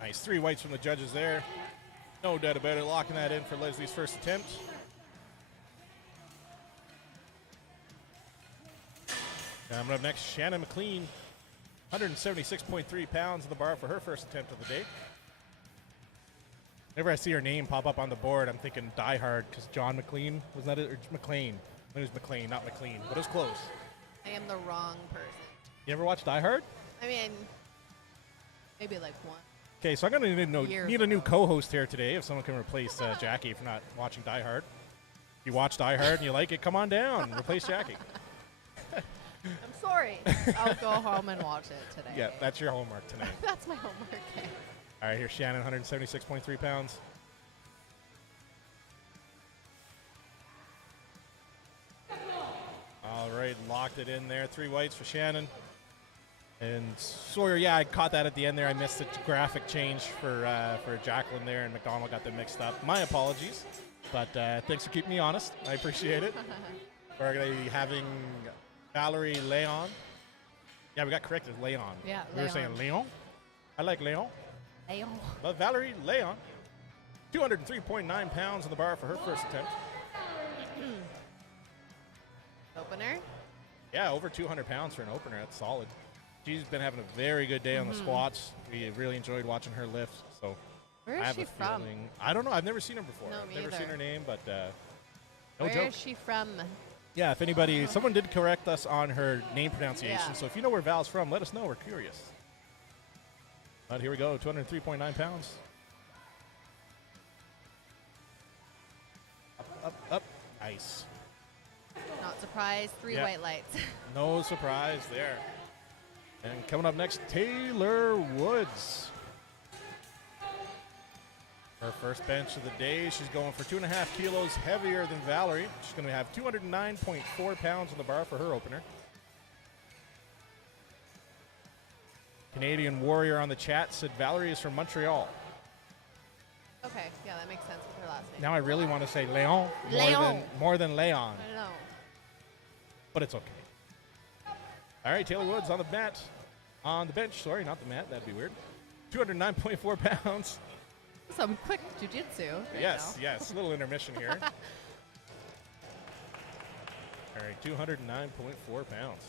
Nice, 3 whites from the judges there. No doubt about it, locking that in for Leslie's first attempt. Coming up next, Shannon McLean, 176.3 pounds on the bar for her first attempt of the day. Whenever I see her name pop up on the board, I'm thinking Die Hard, because John McLean, was that it? Or McLean? It was McLean, not McLean, but it was close. I am the wrong person. You ever watch Die Hard? I mean, maybe like one. Okay, so I'm going to Years need a new ago. co-host here today if someone can replace Jackie for not watching Die Hard. If you watch Die Hard and you like it, come on down and replace Jackie. I'm sorry. I'll go home and watch it today. Yeah, that's your homework tonight. That's my homework. All right, here's Shannon, 176.3 pounds. All right, locked it in there. 3 whites for Shannon. And Sawyer, yeah, I caught that at the end there. I missed the graphic change for Jacqueline there, and McDonald got them mixed up. My apologies, but thanks for keeping me honest. I appreciate it. We're going to be having Valerie Leon. Yeah, we got corrected, Leon. Yeah, We were Leon. saying Leon. I like Leon. Ayo. But Valerie Leon, 203.9 pounds on the bar for her first attempt. Opener. Yeah, over 200 pounds for an opener. That's solid. She's been having a very good day on the squats. We really enjoyed watching her lift. So Where I is have she a from? feeling. I don't know. I've never seen her before. No, I've me never seen either. her name, but no Where joke. is she from? Yeah, if anybody, someone did correct us on her name pronunciation. Yeah. So if you know where Val's from, let us know. We're curious. But here we go, 203.9 pounds. Up. Nice. Not surprised. 3 Yeah. white lights. No surprise there. And coming up next, Taylor Woods. Her first bench of the day. She's going for 2.5 kilos heavier than Valerie. She's going to have 209.4 pounds on the bar for her opener. Canadian Warrior on the chat said Valerie is from Montreal. Okay, yeah, that makes sense with her last name. Now I really want to say Leon Leon. more than Leon, I don't know. but it's okay. All right, Taylor Woods on the mat, on the bench. Sorry, not the mat. That'd be weird. 209.4 pounds. Some quick jujitsu. right Yes, now. yes. A little intermission here. All right, 209.4 pounds.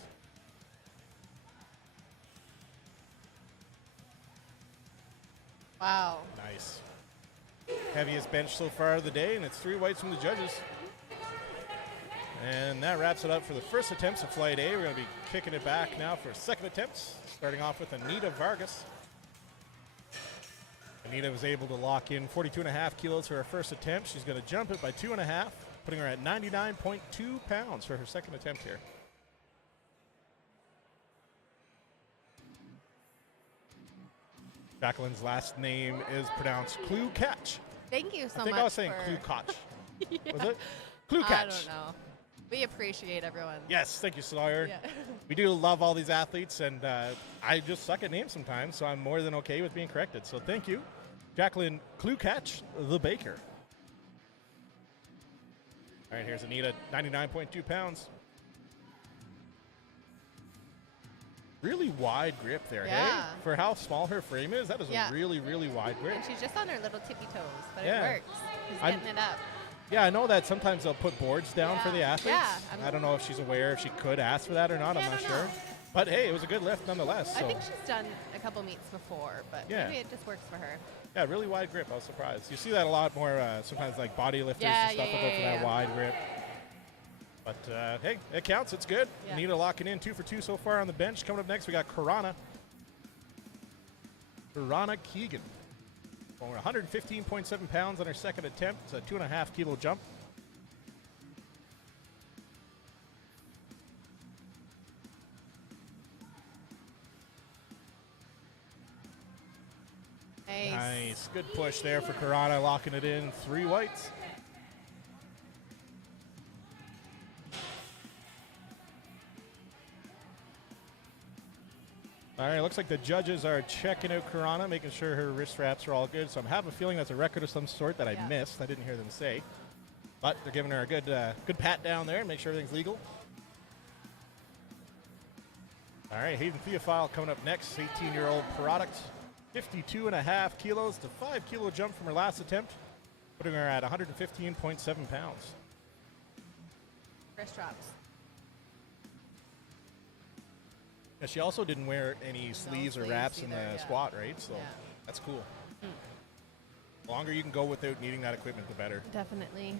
Wow. Nice. Heaviest bench so far of the day, and it's 3 whites from the judges. And that wraps it up for the first attempts of Flight A. We're going to be kicking it back now for second attempts, starting off with Anita Vargas. Anita was able to lock in 42.5 kilos for her first attempt. She's going to jump it by 2.5. putting her at 99.2 pounds for her second attempt here. Jacqueline's last name is pronounced Clue-Catch. Thank you so much. I think I was saying Clue-Catch. Yeah. Was it? Clue-Catch. I don't know. We appreciate everyone. Yes, thank you, Sawyer. Yeah. We do love all these athletes, and I just suck at names sometimes, so I'm more than okay with being corrected. So thank you, Jacqueline Clue-Catch, the baker. All right, here's Anita, 99.2 pounds. Really wide grip there, Yeah. hey? For how small her frame is, that is a really, really wide grip. And she's just on her little tippy toes, but Yeah. it works. She's getting it up. Yeah, I know that sometimes they'll put boards down for the athletes. Yeah, I don't know if she's aware if she could ask for that or not. Yeah, I'm not I don't sure. know. But hey, it was a good lift nonetheless. I So. think she's done a couple meets before, but Yeah. maybe it just works for her. Yeah, really wide grip. I was surprised. You see that a lot more sometimes like body lifters and stuff will go for that wide grip. But hey, it counts. It's good. Yeah. Anita locking in 2 for 2 so far on the bench. Coming up next, we got Karana. Karana Keegan. Going 115.7 pounds on her second attempt. It's a 2.5 kilo jump. Nice. Good push there for Karana, locking it in. 3 whites. All right, looks like the judges are checking out Karana, making sure her wrist wraps are all good. So I'm having a feeling that's a record of some sort that I missed. I didn't hear them say. But they're giving her a good good pat down there and make sure everything's legal. All right, Hayden Theophile coming up next, 18-year-old product. 52.5 kilos to 5 kilo jump from her last attempt, putting her at 115.7 pounds. Wrist drops. Yeah, she also didn't wear any sleeves or wraps in the squat, right? So that's cool. The longer you can go without needing that equipment, the better. Definitely.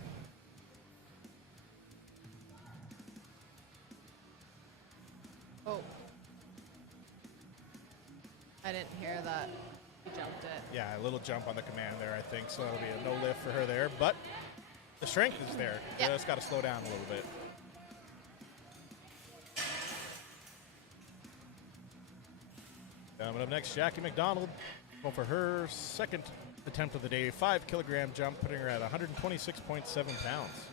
Oh. I didn't hear that. He jumped it. Yeah, a little jump on the command there, I think. So it'll be a no lift for her there. But the strength is there. Yep. Just got to slow down a little bit. Coming up next, Jackie McDonald. Going for her second attempt of the day. 5 kilogram jump, putting her at 126.7 pounds.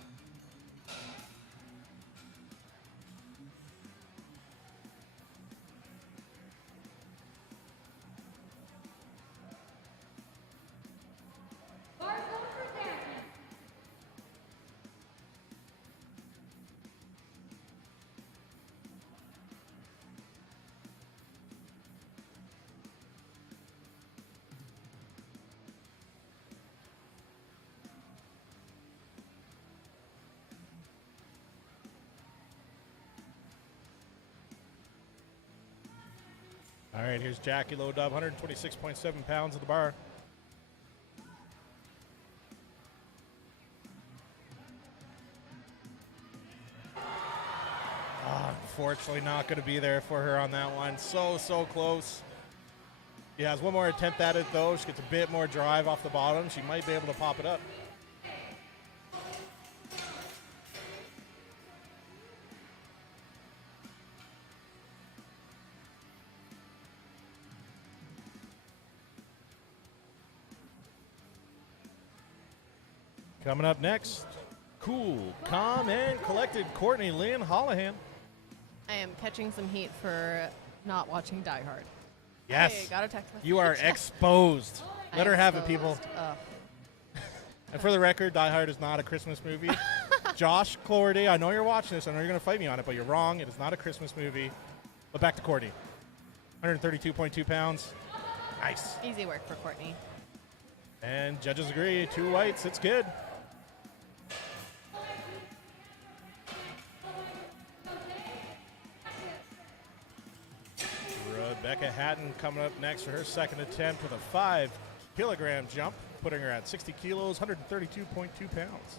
All right, here's Jackie low dub, 126.7 pounds at the bar. Unfortunately, not going to be there for her on that one. So close. She has one more attempt at it, though. She gets a bit more drive off the bottom. She might be able to pop it up. Coming up next, cool, calm, and collected Courtney Lynn Hollahan. I am catching some heat for not watching Die Hard. Yes. Hey, got a text message. You are exposed. Let her have it, people. Ugh. And for the record, Die Hard is not a Christmas movie. Josh Clordy, I know you're watching this. I know you're going to fight me on it, but you're wrong. It is not a Christmas movie. But back to Courtney. 132.2 pounds. Nice. Easy work for Courtney. And judges agree. 2 whites. It's good. Rebecca Hatton coming up next for her second attempt with a 5 kilogram jump, putting her at 60 kilos, 132.2 pounds.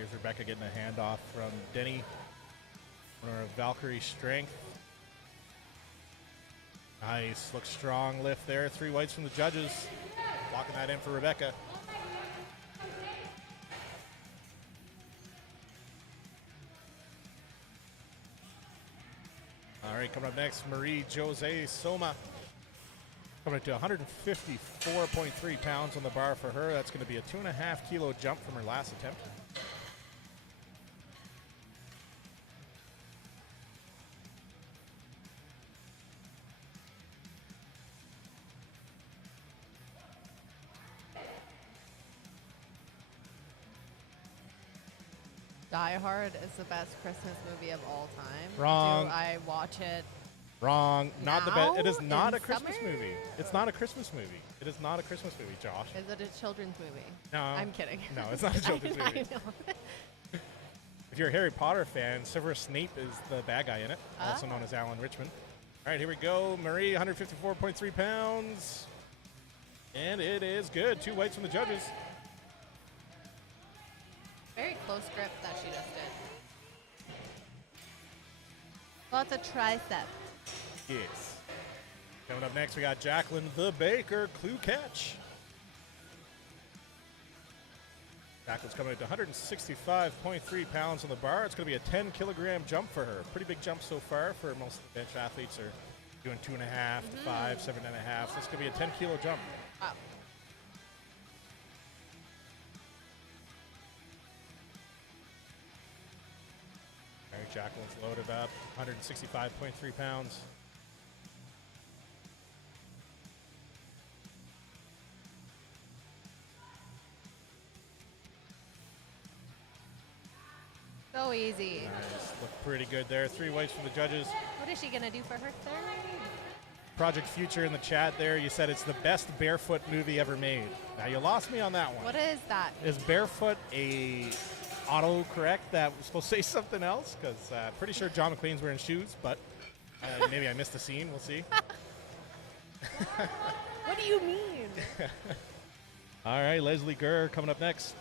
Here's Rebecca getting a handoff from Denny. Owner of Valkyrie Strength. Nice. Looks strong lift there. 3 whites from the judges. Locking that in for Rebecca. All right, coming up next, Marie Jose Soma. Coming up to 154.3 pounds on the bar for her. That's going to be a 2.5 kilo jump from her last attempt. Die Hard is the best Christmas movie of all time. Wrong. Do I watch it? Wrong. Not the best. It is now not in a Christmas summer? movie. It's not a Christmas movie. It is not a Christmas movie, Josh. Is it a children's movie? No. I'm kidding. No, it's not a children's movie. I know. If you're a Harry Potter fan, Severus Snape is the bad guy in it, also known as Alan Richmond. All right, here we go. Marie, 154.3 pounds. And it is good. 2 whites from the judges. Very close grip that she just did. Lots of tricep. Yes. Coming up next, we got Jacqueline the Baker Clue Catch. Jacqueline's coming at 165.3 pounds on the bar. It's going to be a 10 kilogram jump for her. Pretty big jump so far for most of the bench athletes are doing 2.5 to 5, 7.5. So it's going to be a 10 kilo jump. Wow. All right, Jacqueline's loaded up, 165.3 pounds. So easy. Nice. Look pretty good there. 3 whites from the judges. What is she going to do for her third? Project Future in the chat there, you said it's the best barefoot movie ever made. Now, you lost me on that one. What is that? Is barefoot a auto-correct that was supposed to say something else? Because pretty sure John McClane's wearing shoes, but maybe I missed a scene. We'll see. What do you mean? All right, Leslie Gurr coming up next.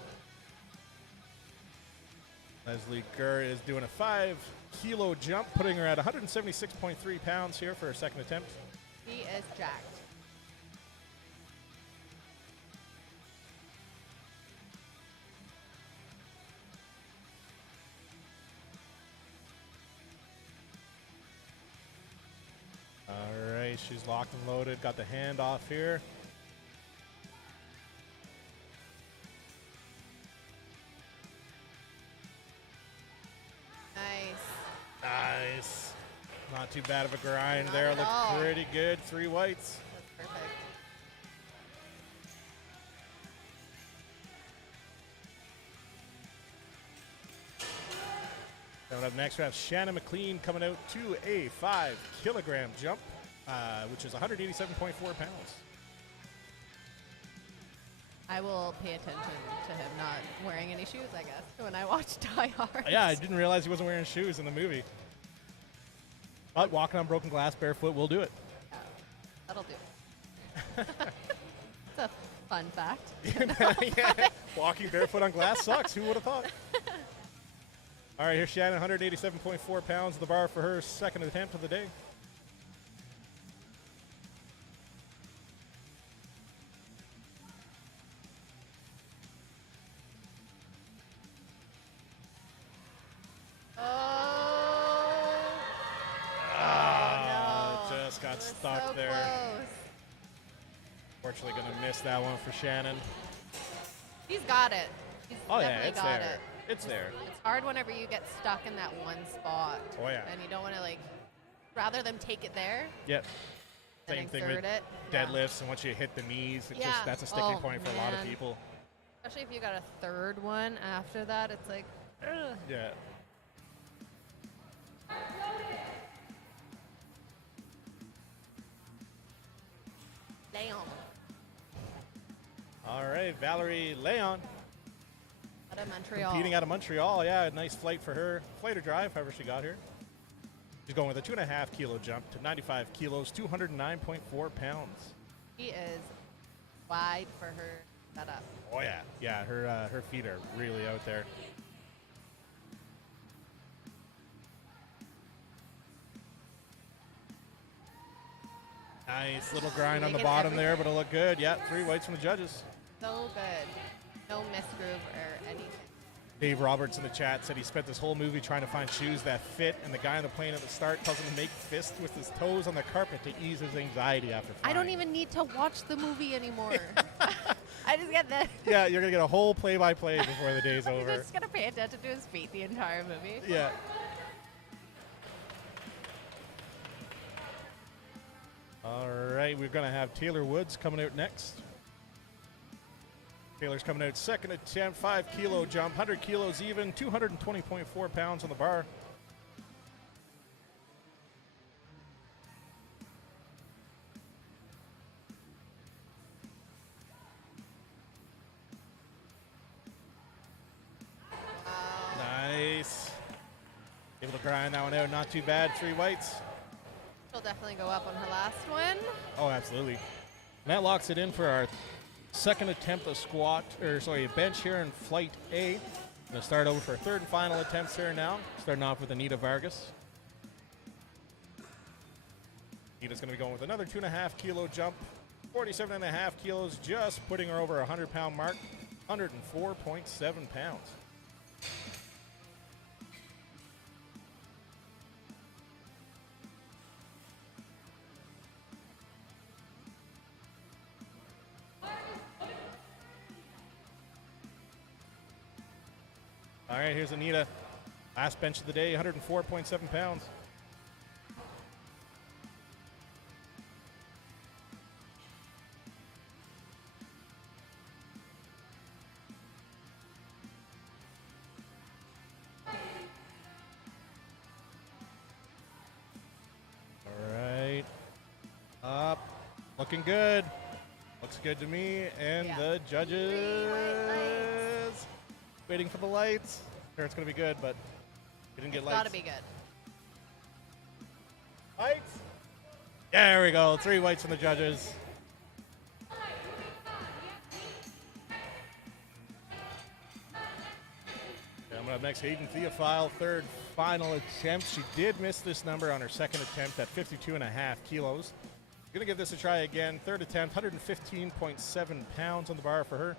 Leslie Gurr is doing a 5 kilo jump, putting her at 176.3 pounds here for her second attempt. She is jacked. All right, she's locked and loaded. Got the hand off here. Nice. Not too bad of a grind Not there. at Looked all. pretty good. 3 whites. That's perfect. Coming up next, we have Shannon McLean coming out to a 5 kilogram jump, which is 187.4 pounds. I will pay attention to him not wearing any shoes, I guess, when I watch Die Hard. Yeah, I didn't realize he wasn't wearing shoes in the movie. But walking on broken glass barefoot will do it. Yeah, that'll do. It's a fun fact. Yeah. Walking barefoot on glass sucks. Who would have thought? All right, here's Shannon, 187.4 pounds at the bar for her second attempt of the day. Just got stuck so there. Close. Fortunately, going to miss that one for Shannon. He's got it. He's Oh, yeah, definitely it's got there. it. It's there. It's hard whenever you get stuck in that one spot. Oh, yeah. And you don't want to, like, rather than take it there. Yep. Then Same thing with insert it. deadlifts, and once you hit the knees, Yeah. that's a sticking Oh, point for a lot of man. people. Especially if you got a third one after that, it's like, ugh. Yeah. Damn. All right, Valerie Leon, Out of Montreal. competing out of Montreal. Yeah, a nice flight for her. Flight or drive, however she got here. She's going with a 2.5 kilo jump to 95 kilos, 209.4 pounds. She is wide for her setup. Oh, yeah. Yeah, her feet are really out there. Nice little grind on the Making bottom everything- there, but it'll look good. Yeah, 3 whites from the judges. So good. No misgroove or anything. Dave Roberts in the chat said he spent this whole movie trying to find shoes that fit, and the guy on the plane at the start tells him to make fists with his toes on the carpet to ease his anxiety after flying. I don't even need to watch the movie anymore. I just get that. Yeah, you're going to get a whole play-by-play before the day's over. You're just going to pay attention to his feet the entire movie. Yeah. All right, we're going to have Taylor Woods coming out next. Taylor's coming out second attempt, 5 kilo jump, 100 kilos even, 220.4 pounds on the bar. Nice. Able to grind that one out, not too bad, 3 whites. She'll definitely go up on her last one. Oh, absolutely. And that locks it in for our second attempt of bench here in flight A. Going to start over for third and final attempts here now. Starting off with Anita Vargas. Anita's going to be going with another 2.5 kilo jump. 47.5 kilos, just putting her over 100-pound mark. 104.7 pounds. All right, here's Anita. Last bench of the day, 104.7 pounds. All right. Up. Looking good. Looks good to me. And Yeah. the judges. 3 white lights. Waiting for the lights. Sure, it's going to be good, but we didn't get lights. Gotta be good. Lights. There we go. 3 whites from the judges. Coming up next, Hayden Theophile, third final attempt. She did miss this number on her second attempt at 52.5 kilos. Going to give this a try again. Third attempt, 115.7 pounds on the bar for her.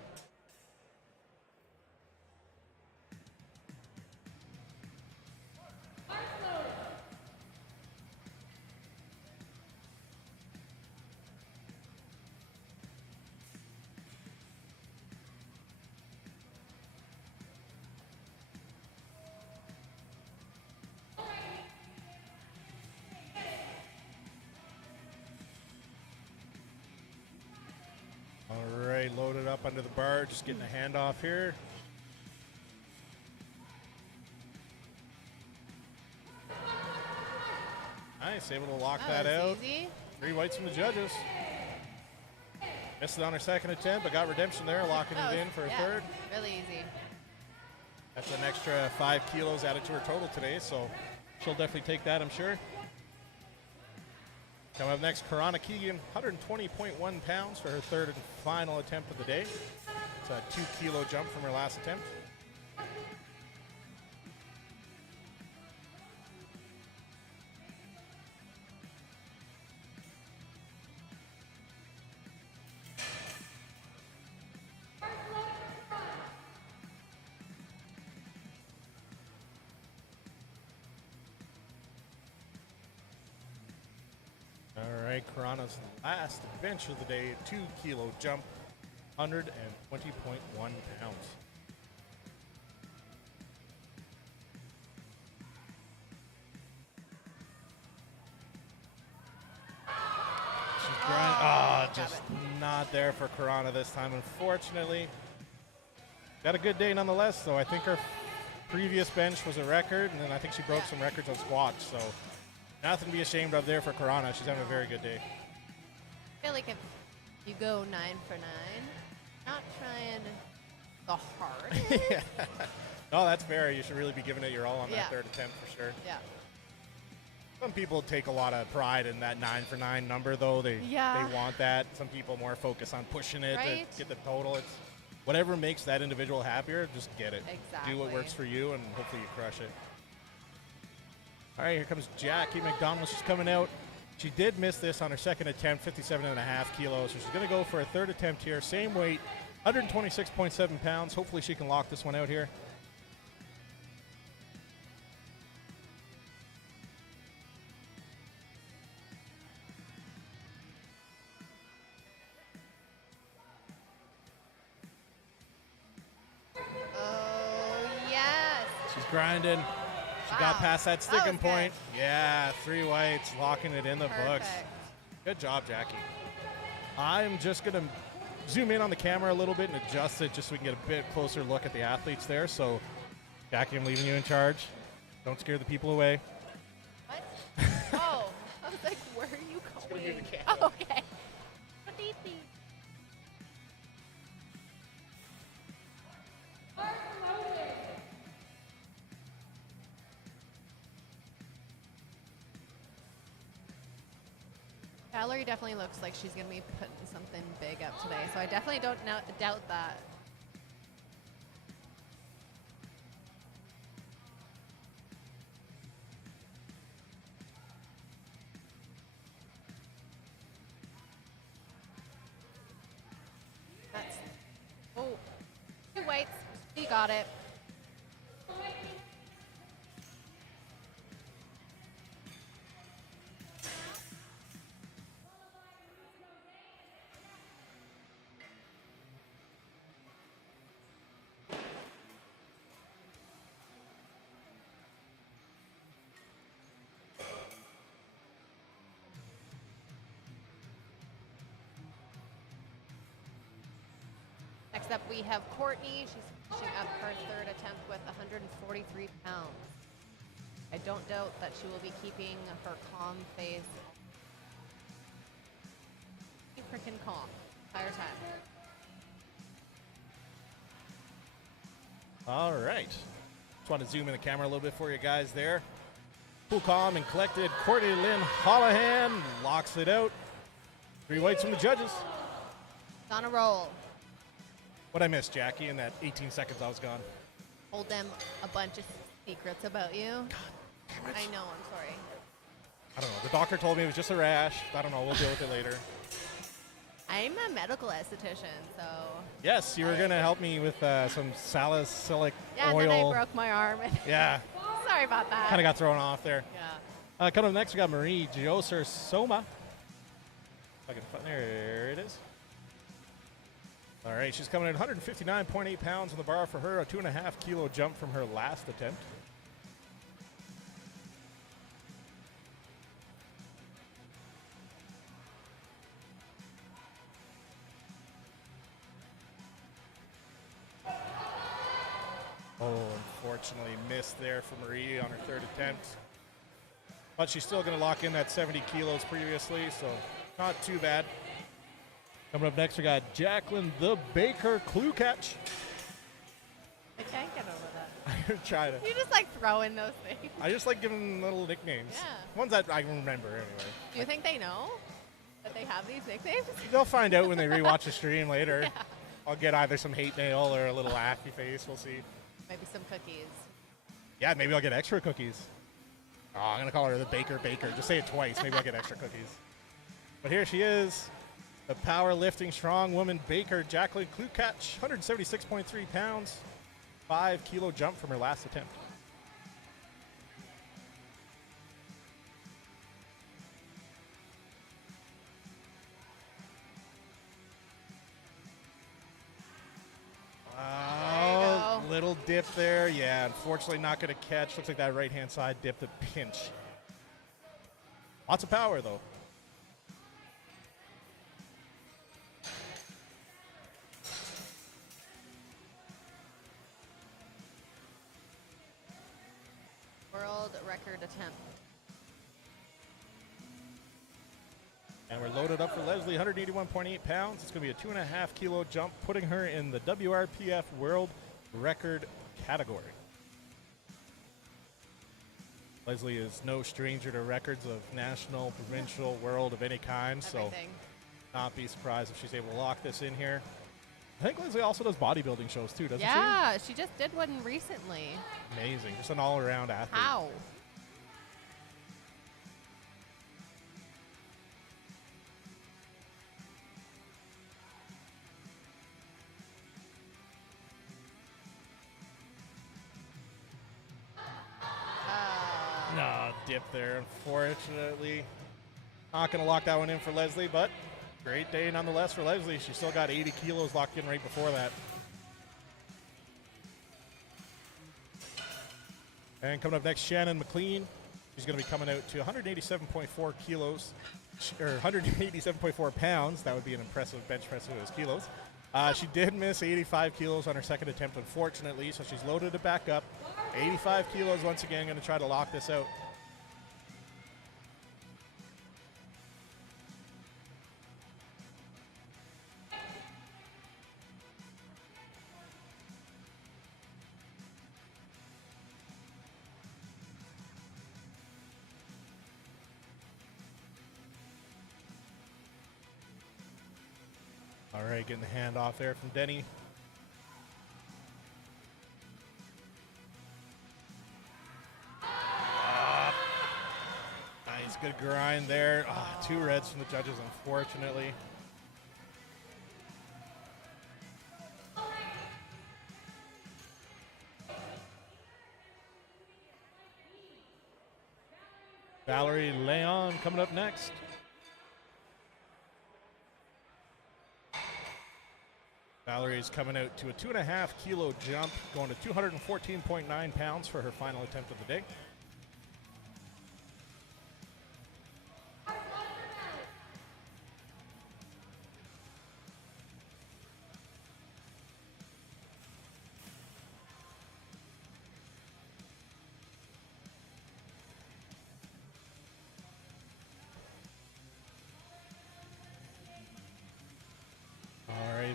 All right, loaded up under the bar, just getting a handoff here. Nice, able to lock that was out. easy. 3 whites from the judges. Missed it on her second attempt, but got redemption there, locking That it was- in for a yeah, third. Really easy. That's an extra 5 kilos added to her total today, so she'll definitely take that, I'm sure. Coming up next, Karana Keegan, 120.1 pounds for her third and final attempt of the day. It's a 2 kilo jump from her last attempt. All right, Karana's last bench of the day, 2 kilo jump, 120.1 pounds. She's just not there for Karana this time, unfortunately. Got a good day nonetheless, though. I think her previous bench was a record, and then I think she broke some records on squats, so nothing to be ashamed of there for Karana. She's having a very good day. I feel like if you go 9 for 9, not trying the hardest. Yeah. No, that's fair. You should really be giving it your all on Yeah. that third attempt for sure. Yeah. Some people take a lot of pride in that 9 for 9 number, though. They want that. Some people more focus on pushing it Right? to get the total. It's whatever makes that individual happier, just get it. Exactly. Do what works for you, and hopefully you crush it. All right, here comes Jackie McDonald. She's coming out She did miss this on her second attempt, 57.5 kilos. So she's going to go for a third attempt here. Same weight, 126.7 pounds. Hopefully she can lock this one out here. She's grinding. She got past that sticking point. Yeah, 3 whites, locking it in the books. Good job, Jackie. I'm just going to zoom in on the camera a little bit and adjust it just so we can get a bit closer look at the athletes there. So, Jackie, I'm leaving you in charge. Don't scare the people away. What? Oh, I was like, where are you going? Oh, okay. Valerie definitely looks like she's going to be putting something big up today, so I definitely don't doubt that. That's, oh, 2 weights. You got it. Next up, we have Courtney. She's finishing up her third attempt with 143 pounds. I don't doubt that she will be keeping her calm face. Freaking calm entire time. All right. Just want to zoom in the camera a little bit for you guys there. Cool, calm, and collected. Courtney Lynn Hollahan locks it out. 3 whites from the judges. It's on a roll. What I missed, Jackie, in that 18 seconds I was gone? Told them a bunch of secrets about you. God damn it. I know, I'm sorry. I don't know. The doctor told me it was just a rash. I don't know. We'll deal with it later. I'm a medical esthetician, so... Yes, you were going to help me with some salicylic oil. Yeah, and then I broke my arm. Yeah. Sorry about that. Kind of got thrown off there. Yeah. Coming up next, we got Marie Joser Soma. If I can find, there it is. All right, she's coming in 159.8 pounds on the bar for her, a 2.5 kilo jump from her last attempt. Oh, unfortunately missed there for Marie on her third attempt. But she's still going to lock in that 70 kilos previously, so not too bad. Coming up next, we got Jacqueline the Baker Klukach. I can't get over that. I'm trying to. You just like throw in those things. I just like giving them little nicknames. Yeah. Ones that I remember anyway. Do you think they know that they have these nicknames? They'll find out when they rewatch the stream later. Yeah. I'll get either some hate mail or a little laughy face. We'll see. Maybe some cookies. Yeah, maybe I'll get extra cookies. Oh, I'm going to call her the Baker. Just say it twice. Maybe I'll get extra cookies. But here she is. The powerlifting strong woman Baker, Jacqueline Klukach, 176.3 pounds, 5 kilo jump from her last attempt. Oh, little dip there. Yeah, unfortunately not going to catch. Looks like that right-hand side dip the pinch. Lots of power, though. World record attempt. And we're loaded up for Leslie, 181.8 pounds. It's going to be a 2.5 kilo jump, putting her in the WRPF World Record category. Leslie is no stranger to records of national, provincial, world of any kind, so not be surprised if she's able to lock this in here. I think Leslie also does bodybuilding shows too, doesn't she? Yeah, she just did one recently. Amazing. Just an all-around athlete. How? dip there, unfortunately. Not going to lock that one in for Leslie, but great day nonetheless for Leslie. She still got 80 kilos locked in right before that. And coming up next, Shannon McLean. She's going to be coming out to 187.4 kilos, or 187.4 pounds. That would be an impressive bench press if it was kilos. She did miss 85 kilos on her second attempt, unfortunately, so she's loaded it back up. 85 kilos once again, going to try to lock this out. All right, getting the hand off there from Denny. Nice, good grind there. 2 reds from the judges, unfortunately. Valerie Leon coming up next. Valerie's coming out to a 2.5 kilo jump, going to 214.9 pounds for her final attempt of the day.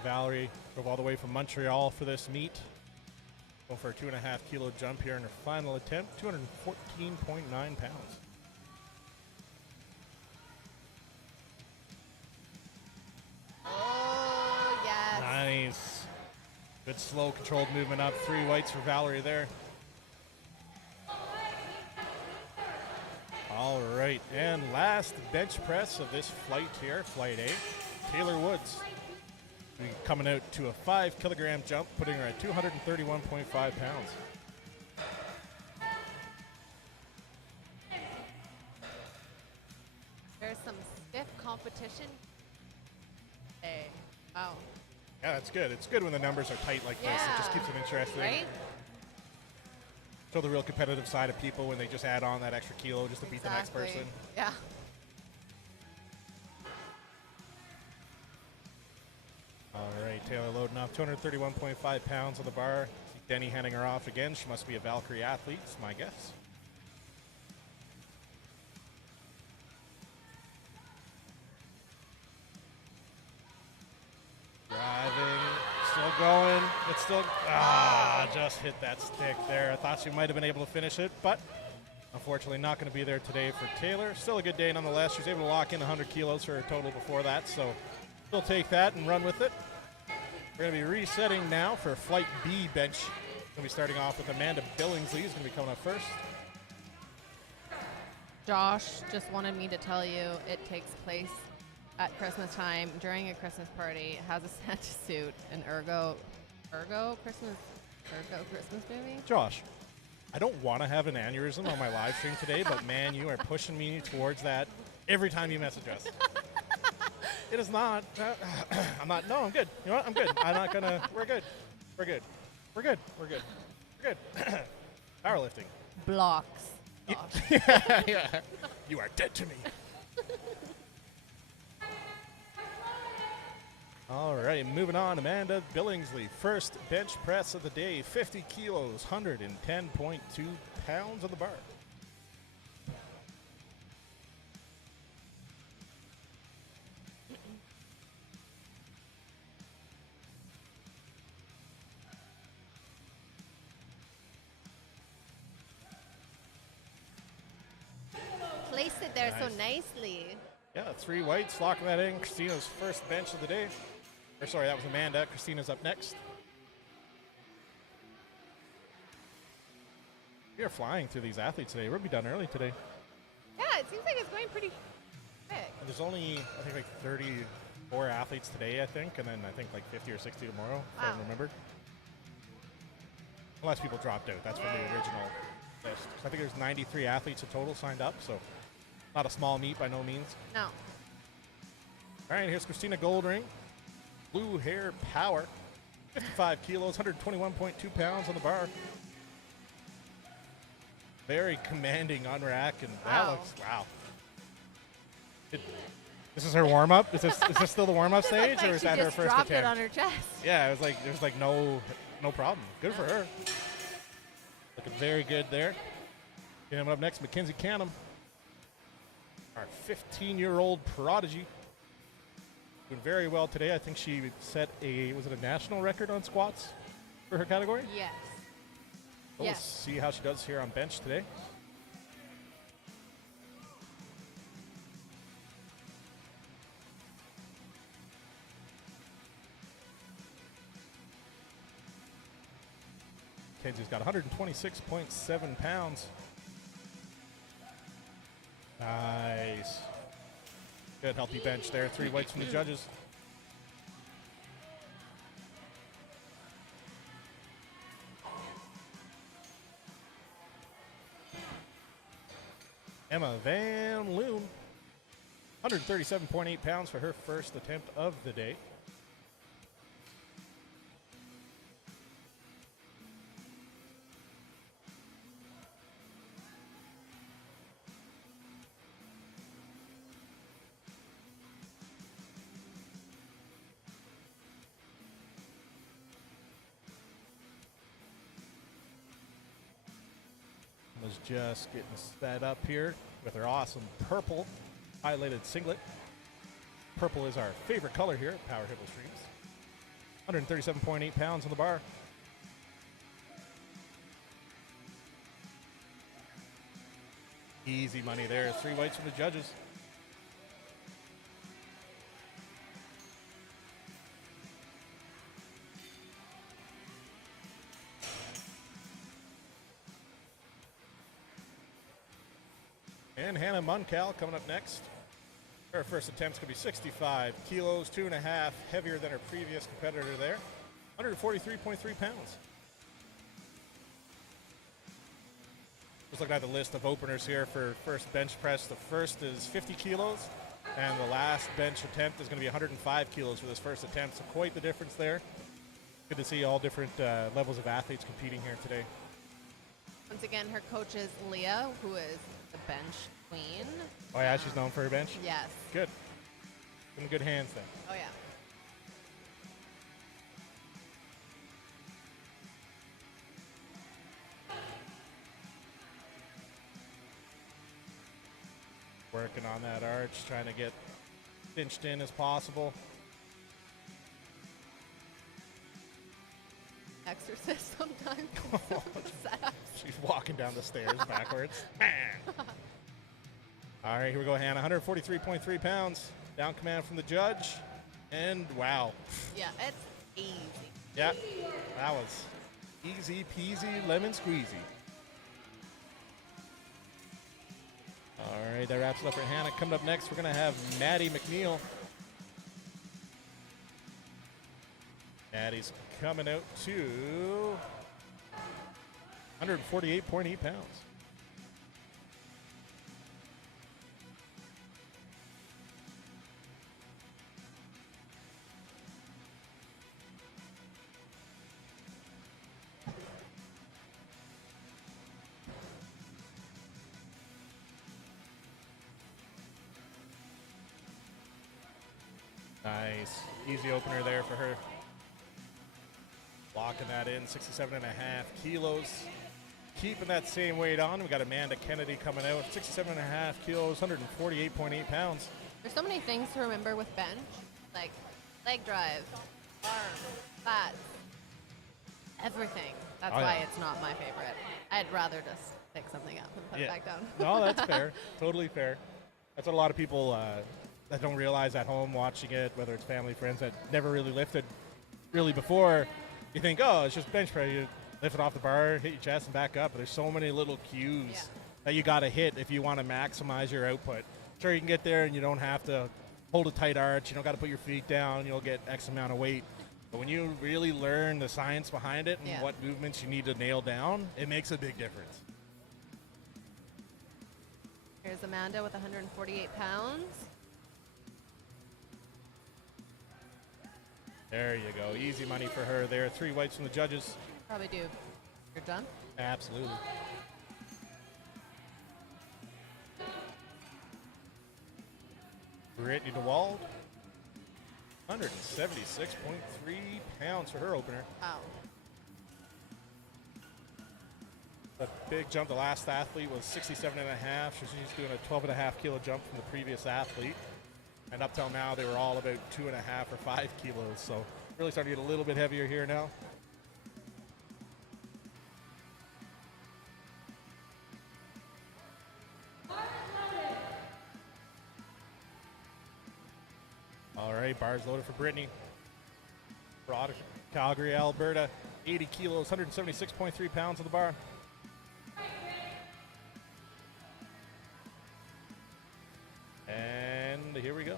Valerie drove all the way from Montreal for this meet. Going for a 2.5 kilo jump here in her final attempt, 214.9 pounds. Oh, yes. Nice. Good slow controlled movement up. 3 whites for Valerie there. All right, and last bench press of this flight here, flight A, Taylor Woods. Coming out to a 5 kilogram jump, putting her at 231.5 pounds. There's some stiff competition. Hey, wow. Yeah, that's good. It's good when the numbers are tight like this. It just keeps it interesting. Right? Show the real competitive side of people when they just add on that extra kilo just to beat the next person. Yeah. All right, Taylor loading up, 231.5 pounds on the bar. See Denny handing her off again. She must be a Valkyrie athlete, is my guess. Driving, still going. It's still, just hit that stick there. I thought she might have been able to finish it, but unfortunately not going to be there today for Taylor. Still a good day nonetheless. She was able to lock in 100 kilos for her total before that, so we'll take that and run with it. We're going to be resetting now for Flight B bench. We're going to be starting off with Amanda Billingsley, who's going to be coming up first. Josh just wanted me to tell you it takes place at Christmas time during a Christmas party. It has a Santa suit, an Ergo Christmas movie. Josh, I don't want to have an aneurysm on my live stream today, but man, you are pushing me towards that every time you message us. It is not. I'm not. No, I'm good. You know what? I'm good. I'm not gonna. We're good. We're good. We're good. We're good. We're good. Powerlifting. Blocks. Yeah. You are dead to me. All right, moving on. Amanda Billingsley, first bench press of the day, 50 kilos, 110.2 pounds on the bar. Place it there so nicely. Yeah, 3 whites, locking that in. Christina's first bench of the day. Or sorry, that was Amanda. Christina's up next. We are flying through these athletes today. We'll be done early today. Yeah, it seems like it's going pretty quick. And there's only, I think, like 34 athletes today, I think, and then I think like 50 or 60 tomorrow, if I remember. Unless people dropped out. That's from the original list. So I think there's 93 athletes in total signed up, so not a small meet by no means. No. All right, here's Christina Goldring. Blue hair power. 55 kilos, 121.2 pounds on the bar. Very commanding on rack, and that looks, wow. This is her warm-up? Is this still the warm-up stage, or is that her first attempt? Dropped it on her chest. Yeah, it was like, there's like no problem. Good for her. Looking very good there. Coming up next, Mackenzie Canham. Our 15-year-old prodigy. Doing very well today. I think she set was it a national record on squats for her category? Yes. We'll see how she does here on bench today. Kenzie's got 126.7 pounds. Nice. Good healthy bench there. 3 whites from the judges. Emma Van Loon. 137.8 pounds for her first attempt of the day. Was just getting set up here with her awesome purple highlighted singlet. Purple is our favorite color here at Power Hipple Streams. 137.8 pounds on the bar. Easy money there. 3 whites from the judges. And Hannah Muncal coming up next. Her first attempt's going to be 65 kilos, 2.5 heavier than her previous competitor there. 143.3 pounds. Just looking at the list of openers here for first bench press. The first is 50 kilos, and the last bench attempt is going to be 105 kilos for this first attempt. So quite the difference there. Good to see all different levels of athletes competing here today. Once again, her coach is Leah, who is the bench queen. Oh yeah, she's known for her bench? Yes. Good. In good hands then. Oh yeah. Working on that arch, trying to get cinched in as possible. Exorcist sometimes. She's walking down the stairs backwards. All right, here we go, Hannah. 143.3 pounds. Down command from the judge. And wow. Yeah, it's easy. Yeah, that was easy peasy lemon squeezy. All right, that wraps it up for Hannah. Coming up next, we're going to have Maddie McNeil. Maddie's coming out to 148.8 pounds. Nice. Easy opener there for her. Locking that in, 67.5 kilos. Keeping that same weight on. We got Amanda Kennedy coming out, 67.5 kilos, 148.8 pounds. There's so many things to remember with bench, like leg drive, arm, lats, everything. That's why it's not my favorite. I'd rather just pick something up and put it back down. No, that's fair. Totally fair. That's what a lot of people that don't realize at home watching it, whether it's family, friends that never really lifted really before. You think, oh, it's just bench press. You lift it off the bar, hit your chest, and back up. But there's so many little cues that you got to hit if you want to maximize your output. Sure, you can get there and you don't have to hold a tight arch. You don't got to put your feet down. You'll get X amount of weight. But when you really learn the science behind it and what movements you need to nail down, it makes a big difference. Here's Amanda with 148 pounds. There you go. Easy money for her there. 3 whites from the judges. Probably do. You're done? Absolutely. Brittany DeWald. 176.3 pounds for her opener. Wow. A big jump. The last athlete was 67 and a half. She's doing a 12 and a half kilo jump from the previous athlete. And up till now, they were all about 2.5 or 5 kilos. So really starting to get a little bit heavier here now. All right, bars loaded for Brittany. Broad, Calgary, Alberta, 80 kilos, 176.3 pounds on the bar. And here we go.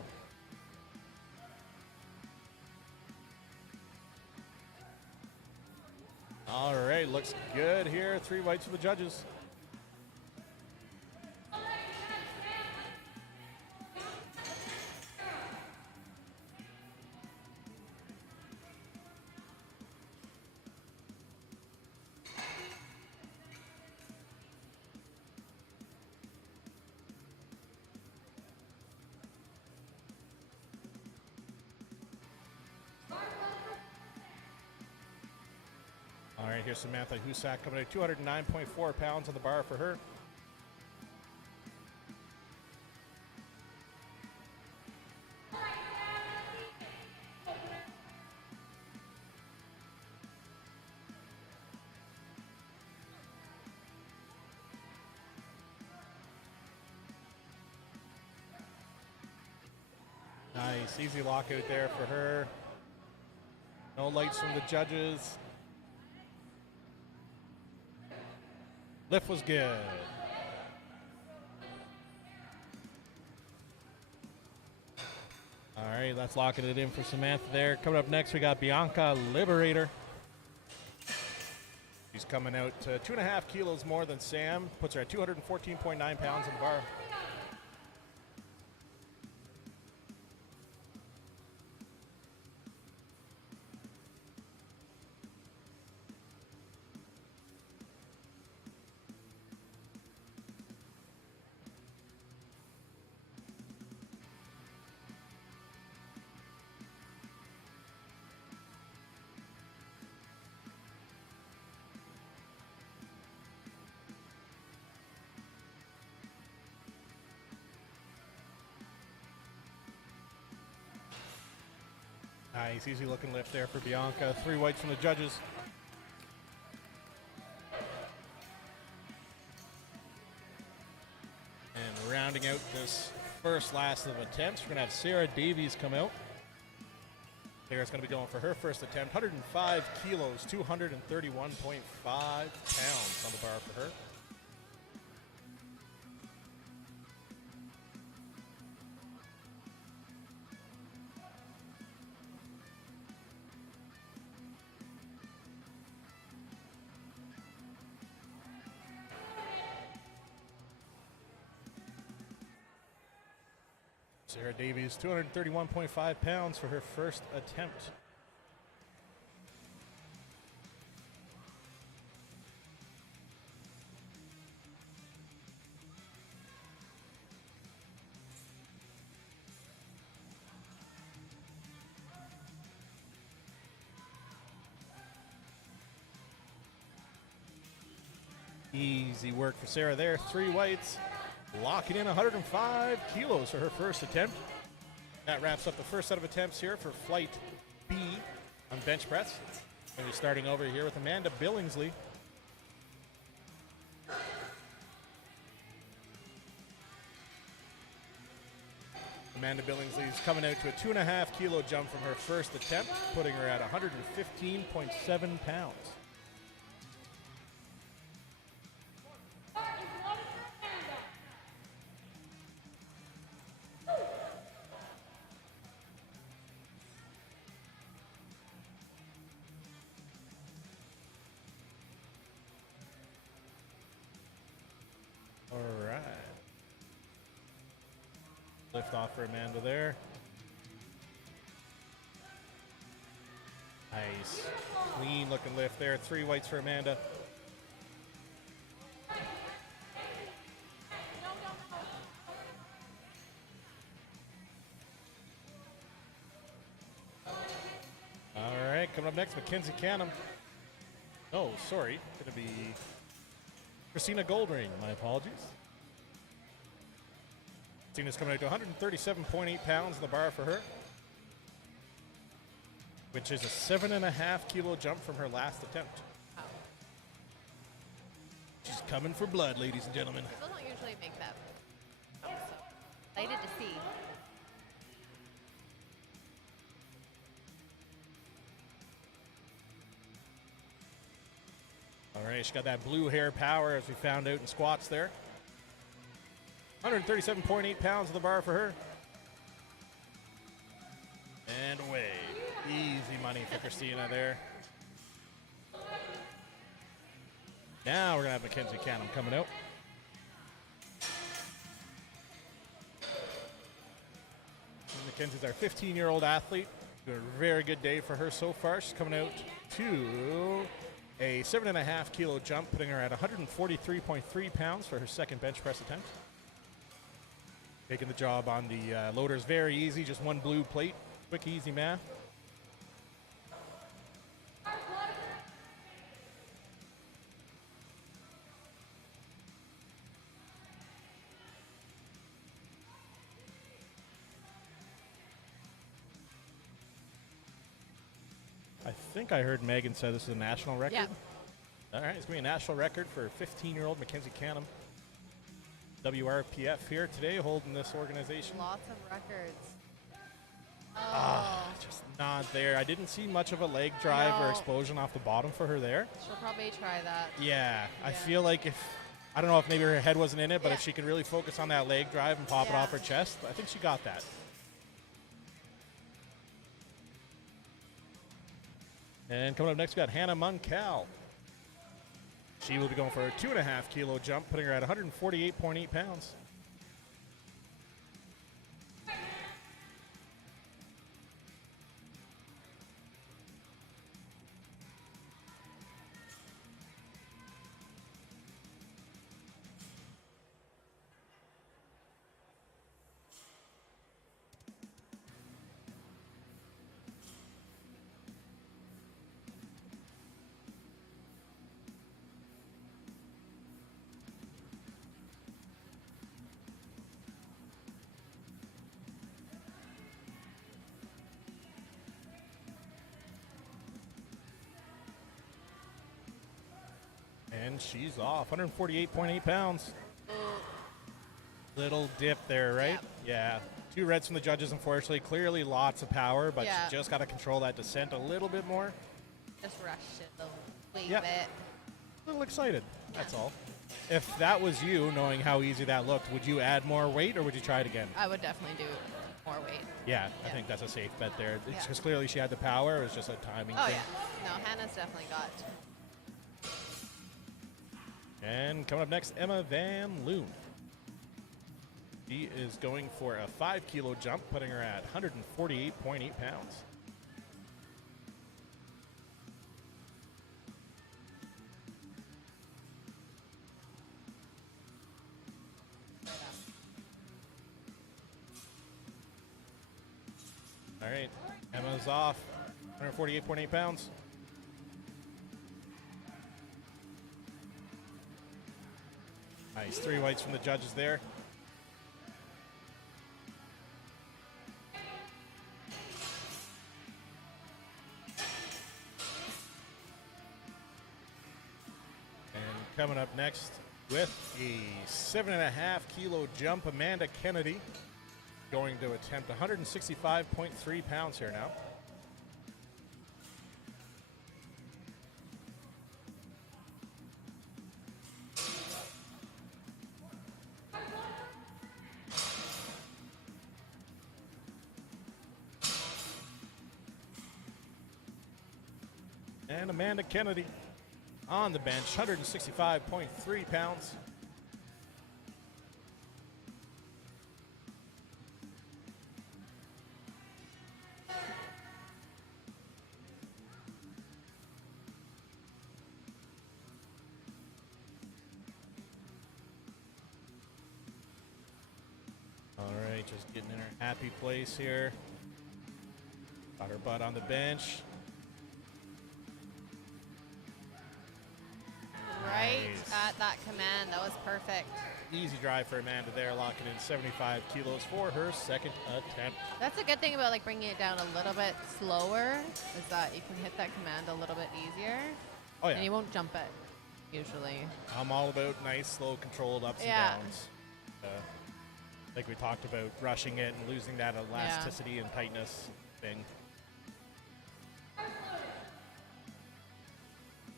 All right, looks good here. 3 whites for the judges. All right, here's Samantha Husak coming at 209.4 pounds on the bar for her. Nice, easy lockout there for her. No lights from the judges. Lift was good. All right, that's locking it in for Samantha there. Coming up next, we got Bianca Liberator. She's coming out 2.5 kilos more than Sam. Puts her at 214.9 pounds on the bar. Nice, easy looking lift there for Bianca. 3 whites from the judges. And rounding out this first last of attempts, we're going to have Sarah Davies come out. Sarah's going to be going for her first attempt. 105 kilos, 231.5 pounds on the bar for her. Sarah Davies, 231.5 pounds for her first attempt. Easy work for Sarah there. 3 whites. Locking in 105 kilos for her first attempt. That wraps up the first set of attempts here for Flight B on bench press. And we're starting over here with Amanda Billingsley. Amanda Billingsley is coming out to a 2.5 kilo jump from her first attempt, putting her at 115.7 pounds. Lift off for Amanda there. Nice. Clean looking lift there. 3 whites for Amanda. All right, coming up next, Mackenzie Canham. Oh, sorry. Going to be Christina Goldring. My apologies. Christina's coming out to 137.8 pounds in the bar for her, which is a 7.5 kilo jump from her last attempt. Wow. She's coming for blood, ladies and gentlemen. People don't usually make that. So excited to see. All right, she got that blue hair power, as we found out in squats there. 137.8 pounds of the bar for her. And away. Easy money for Christina there. Now we're going to have Mackenzie Canham coming out. And Mackenzie's our 15-year-old athlete. Doing a very good day for her so far. She's coming out to a 7.5 kilo jump, putting her at 143.3 pounds for her second bench press attempt. Taking the job on the loaders very easy, just one blue plate. Quick, easy math. I think I heard Megan say this is a national record. Yeah. All right, it's going to be a national record for 15-year-old Mackenzie Canham. WRPF here today holding this organization. Lots of records. Oh. Just not there. I didn't see much of a leg drive or explosion off the bottom for her there. She'll probably try that. Yeah, I feel like I don't know if maybe her head wasn't in it, but if she could really focus on that leg drive and pop it off her chest, I think she got that. And coming up next, we got Hannah Munkal. She will be going for a 2.5 kilo jump, putting her at 148.8 pounds. And she's off, 148.8 pounds. Little dip there, right? Yeah. 2 reds from the judges, unfortunately. Clearly lots of power, but she just got to control that descent a little bit more. Just rushed it a wee bit. A little excited, that's all. If that was you, knowing how easy that looked, would you add more weight or would you try it again? I would definitely do more weight. Yeah, I think that's a safe bet there. Because clearly she had the power. It was just a timing thing. No, Hannah's definitely got. And coming up next, Emma Van Loon. She is going for a 5 kilo jump, putting her at 148.8 pounds. All right, Emma's off, 148.8 pounds. Nice, 3 whites from the judges there. And coming up next with a 7.5 kilo jump, Amanda Kennedy, going to attempt 165.3 pounds here now. And Amanda Kennedy on the bench, 165.3 pounds. Just getting in her happy place here. Got her butt on the bench. Right Nice. at that command. That was perfect. Easy drive for Amanda there, locking in 75 kilos for her second attempt. That's a good thing about like bringing it down a little bit slower, is that you can hit that command a little bit easier. Oh, yeah. And you won't jump it, usually. I'm all about nice, slow, controlled ups and downs. Like we talked about, rushing it and losing that elasticity and tightness thing.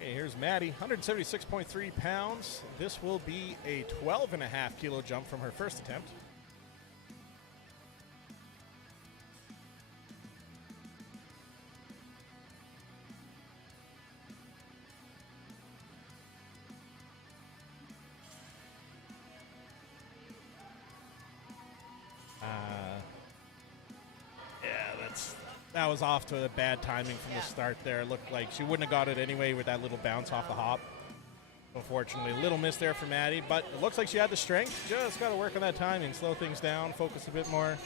Okay, here's Maddie, 176.3 pounds. This will be a 12.5 kilo jump from her first attempt. That was off to a bad timing from the start there. It looked like she wouldn't have got it anyway with that little bounce off the hop. Unfortunately, a little miss there for Maddie, but it looks like she had the strength. Just got to work on that timing, slow things down, focus a bit more.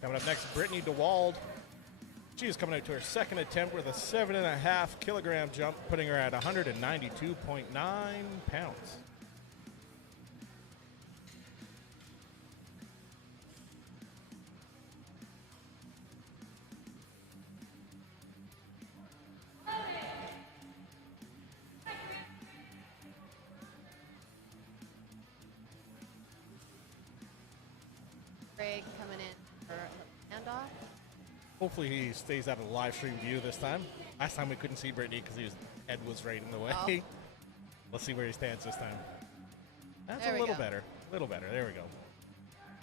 Coming up next, Brittany DeWald. She is coming out to her second attempt with a 7.5 kilogram jump, putting her at 192.9 pounds. Coming in for a handoff. Hopefully he stays out of the live stream view this time. Last time we couldn't see Brittany because his head was right in the way. Oh. Let's see where he stands this time. That's There a we little go. better. A little better. There we go.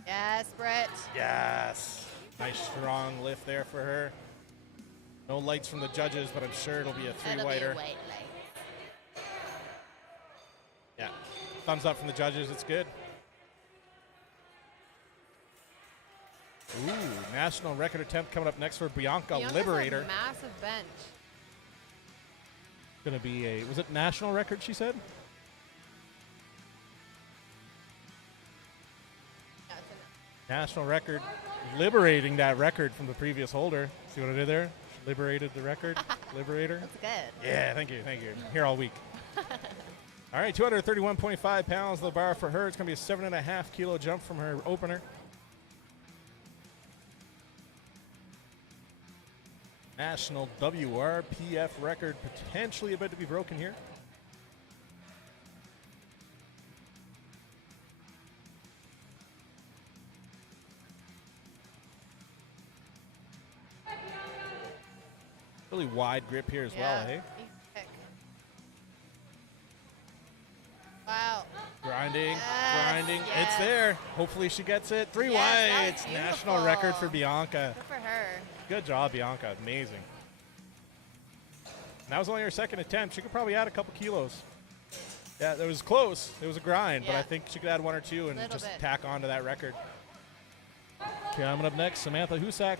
Yes, Britt. Yes. Nice strong lift there for her. No lights from the judges, but I'm sure it'll be a That'll three-whiter. be a white light. Yeah. Thumbs up from the judges. It's good. Ooh, national record attempt coming up next for Bianca Bianca's Liberator. a massive bench. Gonna be a, was it national record she said? Yeah, it's National record, liberating that record from the previous holder. See what I did there? She liberated the record. Liberator. that's good. Yeah, thank you, thank you. I'm here all week. All right, 231.5 pounds the bar for her. It's gonna be a 7.5 kilo jump from her opener. National WRPF record potentially about to be broken here. Really wide grip here as well, eh? Big kick. Wow. Grinding, Yes, grinding. yes. It's there. Hopefully she gets it. Three Yes, whites. that's National record for beautiful. Bianca. Good for her. Good job, Bianca. Amazing. And that was only her second attempt. She could probably add a couple kilos. Yeah, that was close. It was a grind, but Yeah. I think she could add one or two and Little just bit. tack on to that record. Coming up next, Samantha Husak.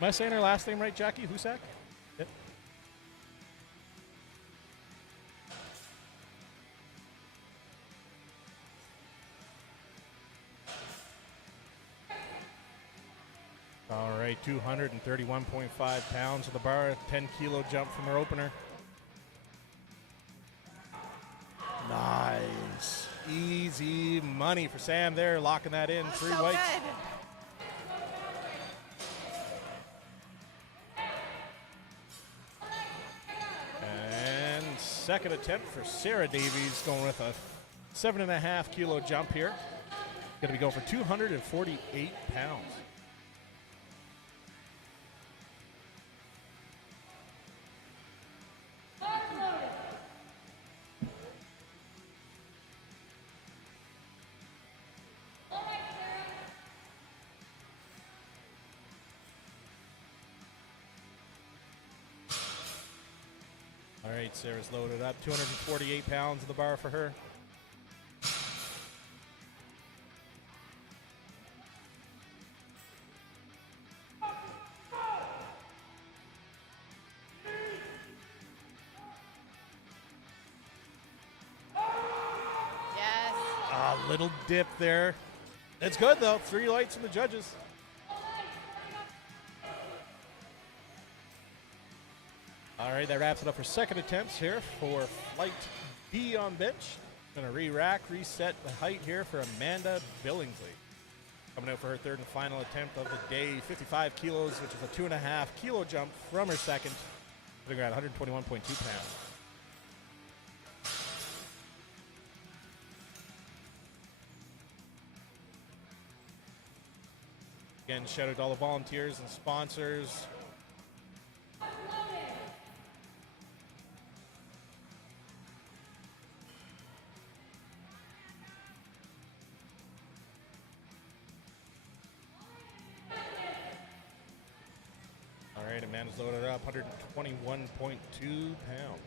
Am I saying her last name right, Jackie? Husak? Yep. All right, 231.5 pounds of the bar, 10 kilo jump from her opener. Nice. Easy money for Sam there, locking that in. Three So whites. good. And second attempt for Sarah Davies, going with a 7.5 kilo jump here. Going to be going for 248 pounds. All right, Sarah's loaded up. 248 pounds of the bar for her. Little dip there. It's good, though. 3 lights from the judges. All right, that wraps it up for second attempts here for flight B on bench. Going to re-rack, reset the height here for Amanda Billingsley. Coming out for her third and final attempt of the day, 55 kilos, which is a 2.5 kilo jump from her second. Putting her at 121.2 pounds. Again, shout out to all the volunteers and sponsors. All right, Amanda's loaded up, 121.2 pounds.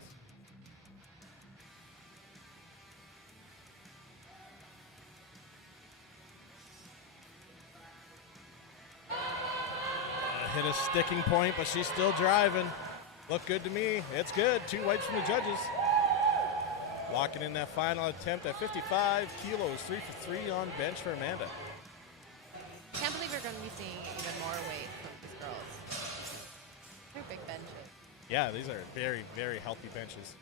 Hit a sticking point, but she's still driving. Look good to me. It's good. 2 whites from the judges. Locking in that final attempt at 55 kilos, 3 for 3 on bench for Amanda. I can't believe we're going to be seeing even more weight from these girls. They're big benches. Yeah, these are very, very healthy benches.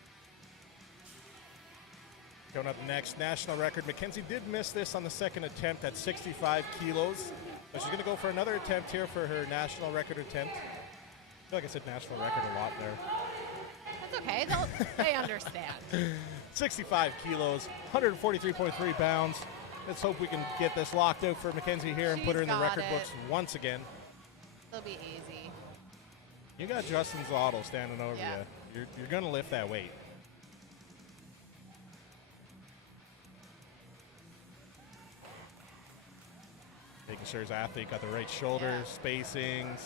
Going up next, national record. Mackenzie did miss this on the second attempt at 65 kilos. But she's going to go for another attempt here for her national record attempt. I feel like I said national record a lot there. That's okay. They understand. 65 kilos, 143.3 pounds. Let's hope we can get this locked out for Mackenzie here and put her in the record books once again. It'll be easy. You got Justin Zottel standing over you. You're going to lift that weight. Making sure his athlete got the right shoulder spacings.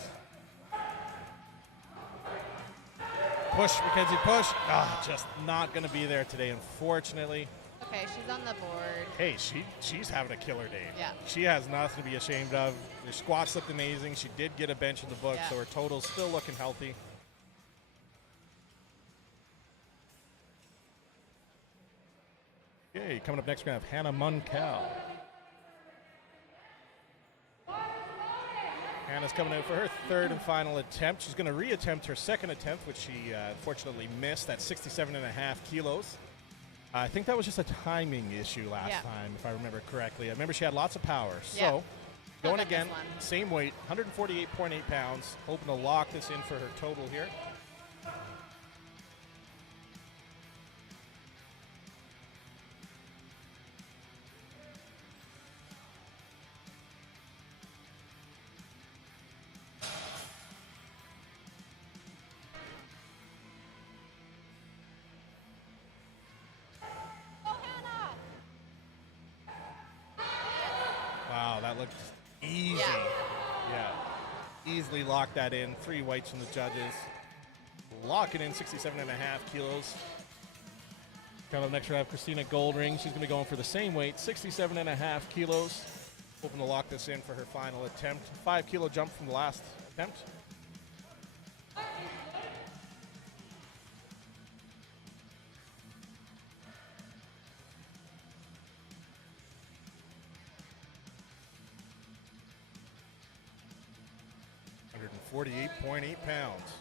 Push, Mackenzie, push. Just not going to be there today, unfortunately. Okay, she's on the board. Hey, she's having a killer day. Yeah. She has nothing to be ashamed of. Her squats looked amazing. She did get a bench in the book, so her total's still looking healthy. Okay, coming up next, we're going to have Hannah Muncal. Hannah's coming out for her third and final attempt. She's going to re-attempt her second attempt, which she unfortunately missed at 67.5 kilos. I think that was just a timing issue last time, if I remember correctly. I remember she had lots of power. So, going again, same weight, 148.8 pounds. Hoping to lock this in for her total here. That looked easy. Yeah. Easily locked that in. 3 whites from the judges. Lock it in, 67.5 kilos. Coming up next, we have Christina Goldring. She's going to be going for the same weight, 67.5 kilos. Hoping to lock this in for her final attempt. 5 kilo jump from the last attempt. $48.8 pounds.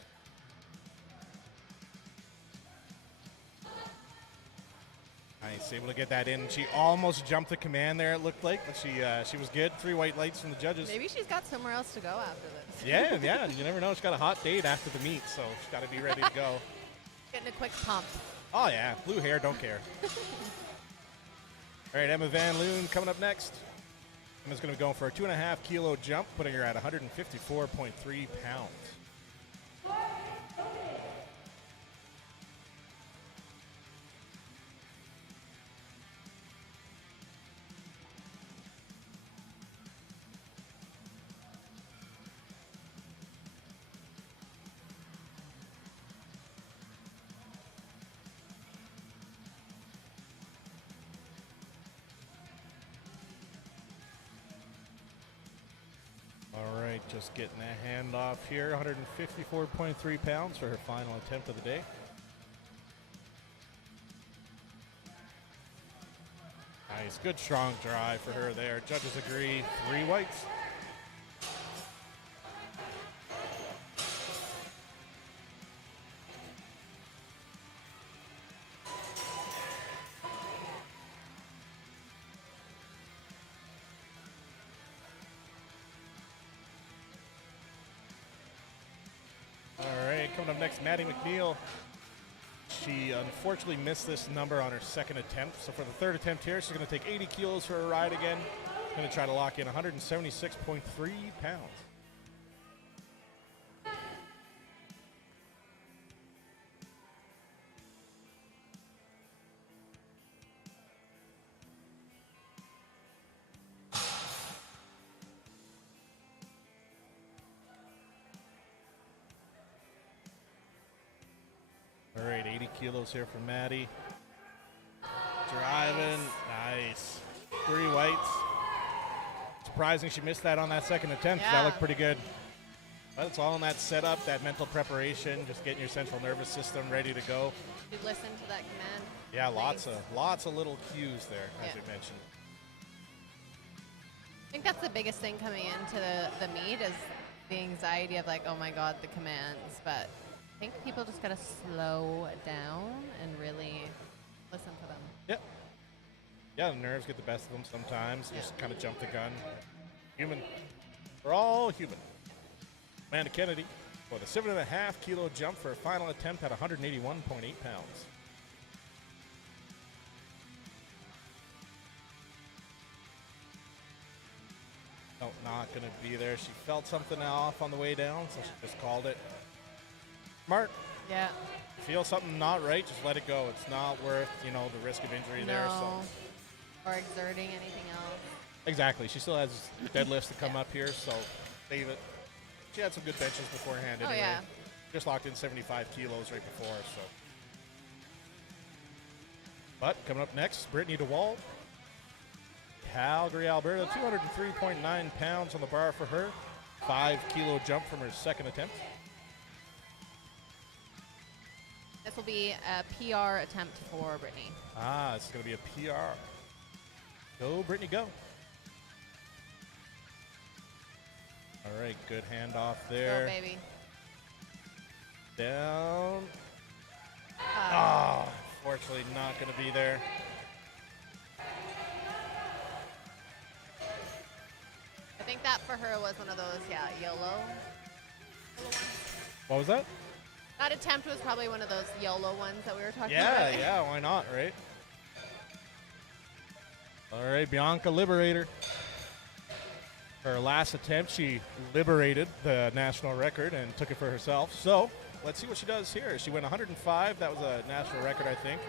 Nice, able to get that in. She almost jumped the command there, it looked like, but she was good. 3 white lights from the judges. Maybe she's got somewhere else to go after this. Yeah, you never know. She's got a hot date after the meet, so she's got to be ready to go. Getting a quick pump. Oh, yeah. Blue hair, don't care. All right, Emma Van Loon coming up next. Emma's going to be going for a 2.5 kilo jump, putting her at 154.3 pounds. All right, just getting a hand off here. 154.3 pounds for her final attempt of the day. Nice. Good strong drive for her there. Judges agree. 3 whites. All right, coming up next, Maddie McNeil. She unfortunately missed this number on her second attempt. So for the third attempt here, she's going to take 80 kilos for her ride again. Going to try to lock in 176.3 pounds. All right, 80 kilos here for Maddie. Driving, nice. 3 whites. Surprising she missed that on that second attempt. Yeah. That looked pretty good. But it's all in that setup, that mental preparation, just getting your central nervous system ready to go. You listen to that command. Yeah, Nice. lots of little cues there, as we mentioned. I think that's the biggest thing coming into the meet is the anxiety of like, oh my God, the commands. But I think people just gotta slow down and really listen to them. Yep. Yeah, the nerves get the best of them sometimes. Just kind of jump the gun. Human. We're all human. Amanda Kennedy for the 7.5 kilo jump for a final attempt at 181.8 pounds. Oh, not going to be there. She felt something off on the way down, so she just called it. Smart. Yeah. Feel something not right, just let it go. It's not worth, the risk of injury there. So. Or exerting anything else. Exactly. She still has deadlifts to come up here, so save it. She had some good benches beforehand anyway. Oh, yeah. Just locked in 75 kilos right before, so. But coming up next, Brittany DeWalt. Calgary, Alberta, 203.9 pounds on the bar for her. 5 kilo jump from her second attempt. This will be a PR attempt for Brittany. Ah, this is going to be a PR. Go, Brittany, go. All right, good handoff there. Go, baby. Down. Fortunately not going to be there. I think that for her was one of those, YOLO ones. What was that? That attempt was probably one of those YOLO ones that we were talking about. Yeah, why not, right? All right, Bianca Liberator. Her last attempt, she liberated the national record and took it for herself. So let's see what she does here. She went 105. That was a national record, I think.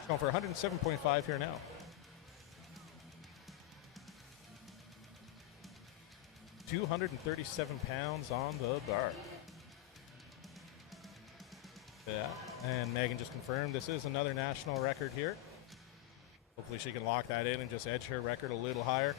She's going for 107.5 here now. $237 on the bar. Yeah, and Megan just confirmed this is another national record here. Hopefully she can lock that in and just edge her record a little higher.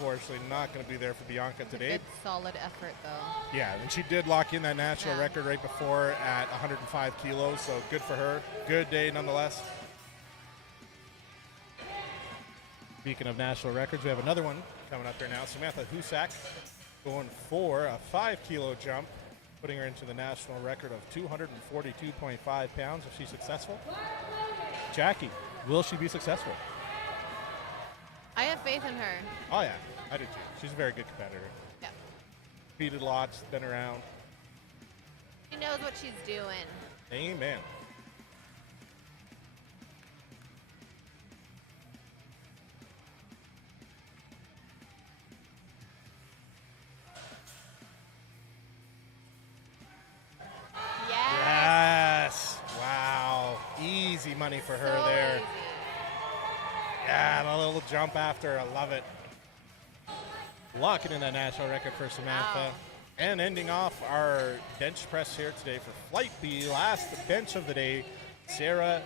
Unfortunately, not going to be there for Bianca today. Good solid effort, though. Yeah, and she did lock in that national record right before at 105 kilos, so good for her. Good day nonetheless. Speaking of national records, we have another one coming up here now. Samantha Husak going for a 5 kilo jump, putting her into the national record of 242.5 pounds if she's successful. Jackie, will she be successful? I have faith in her. Oh, yeah, I do too. She's a very good competitor. Yeah. Competed lots, been around. She knows what she's doing. Amen. Yes. Wow. Easy money for her there. Easy. Yeah, the little jump after. I love it. Locking in that national record for Samantha. Wow. And ending off our bench press here today for Flight B. Last bench of the day, Sarah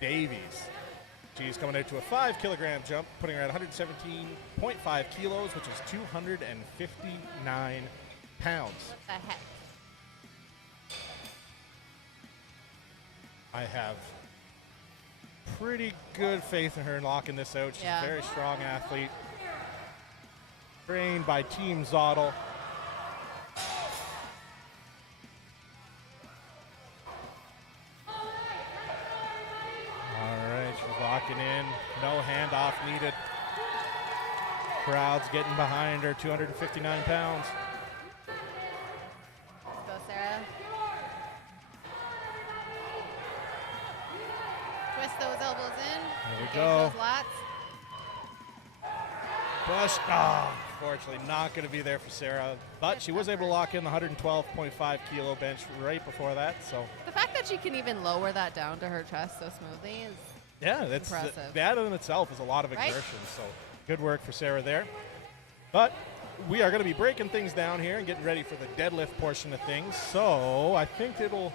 Davies. She's coming out to a 5-kilogram jump, putting her at 117.5 kilos, which is 259 pounds. What the heck? I have pretty good faith in her in locking this out. She's a very strong athlete. Trained by Team Zottel. All right, she's locking in. No handoff needed. Crowd's getting behind her, 259 pounds. Let's go, Sarah. Twist those elbows in. There we Engage go. those lats. Push. Oh, unfortunately, not going to be there for Sarah. But she was able to lock in the 112.5 kilo bench right before that. So The fact that she can even lower that down to her chest so smoothly is yeah, that's impressive. that in itself is a lot of Right? exertion. So good work for Sarah there. But we are going to be breaking things down here and getting ready for the deadlift portion of things. So I think it'll.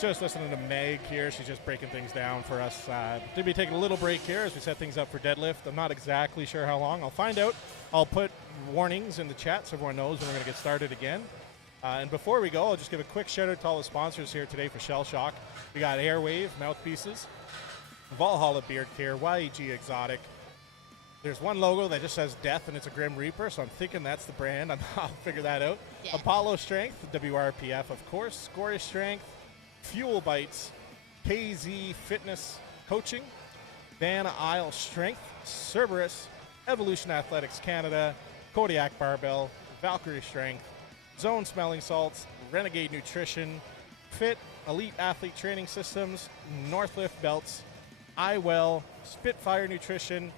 Just listening to Meg here. She's just breaking things down for us. We'll be taking a little break here as we set things up for deadlift. I'm not exactly sure how long. I'll find out. I'll put warnings in the chat so everyone knows when we're going to get started again. And before we go, I'll just give a quick shout out to all the sponsors here today for Shell Shock. We got Airwave Mouthpieces, Valhalla Beard Care, YEG Exotic. There's one logo that just says Death and it's a Grim Reaper, so I'm thinking that's the brand. I'll figure that out. Yeah. Apollo Strength, WRPF, of course. Scorious Strength, Fuel Bites, KZ Fitness Coaching, Van Isle Strength, Cerberus, Evolution Athletics Canada, Kodiak Barbell, Valkyrie Strength, Zone Smelling Salts, Renegade Nutrition, Fit, Elite Athlete Training Systems, Northlift Belts, iWell, Spitfire Nutrition,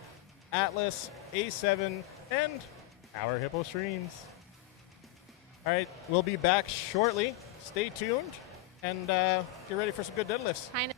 Atlas, A7, and our Hippo Streams. All right, we'll be back shortly. Stay tuned and get ready for some good deadlifts. kind of.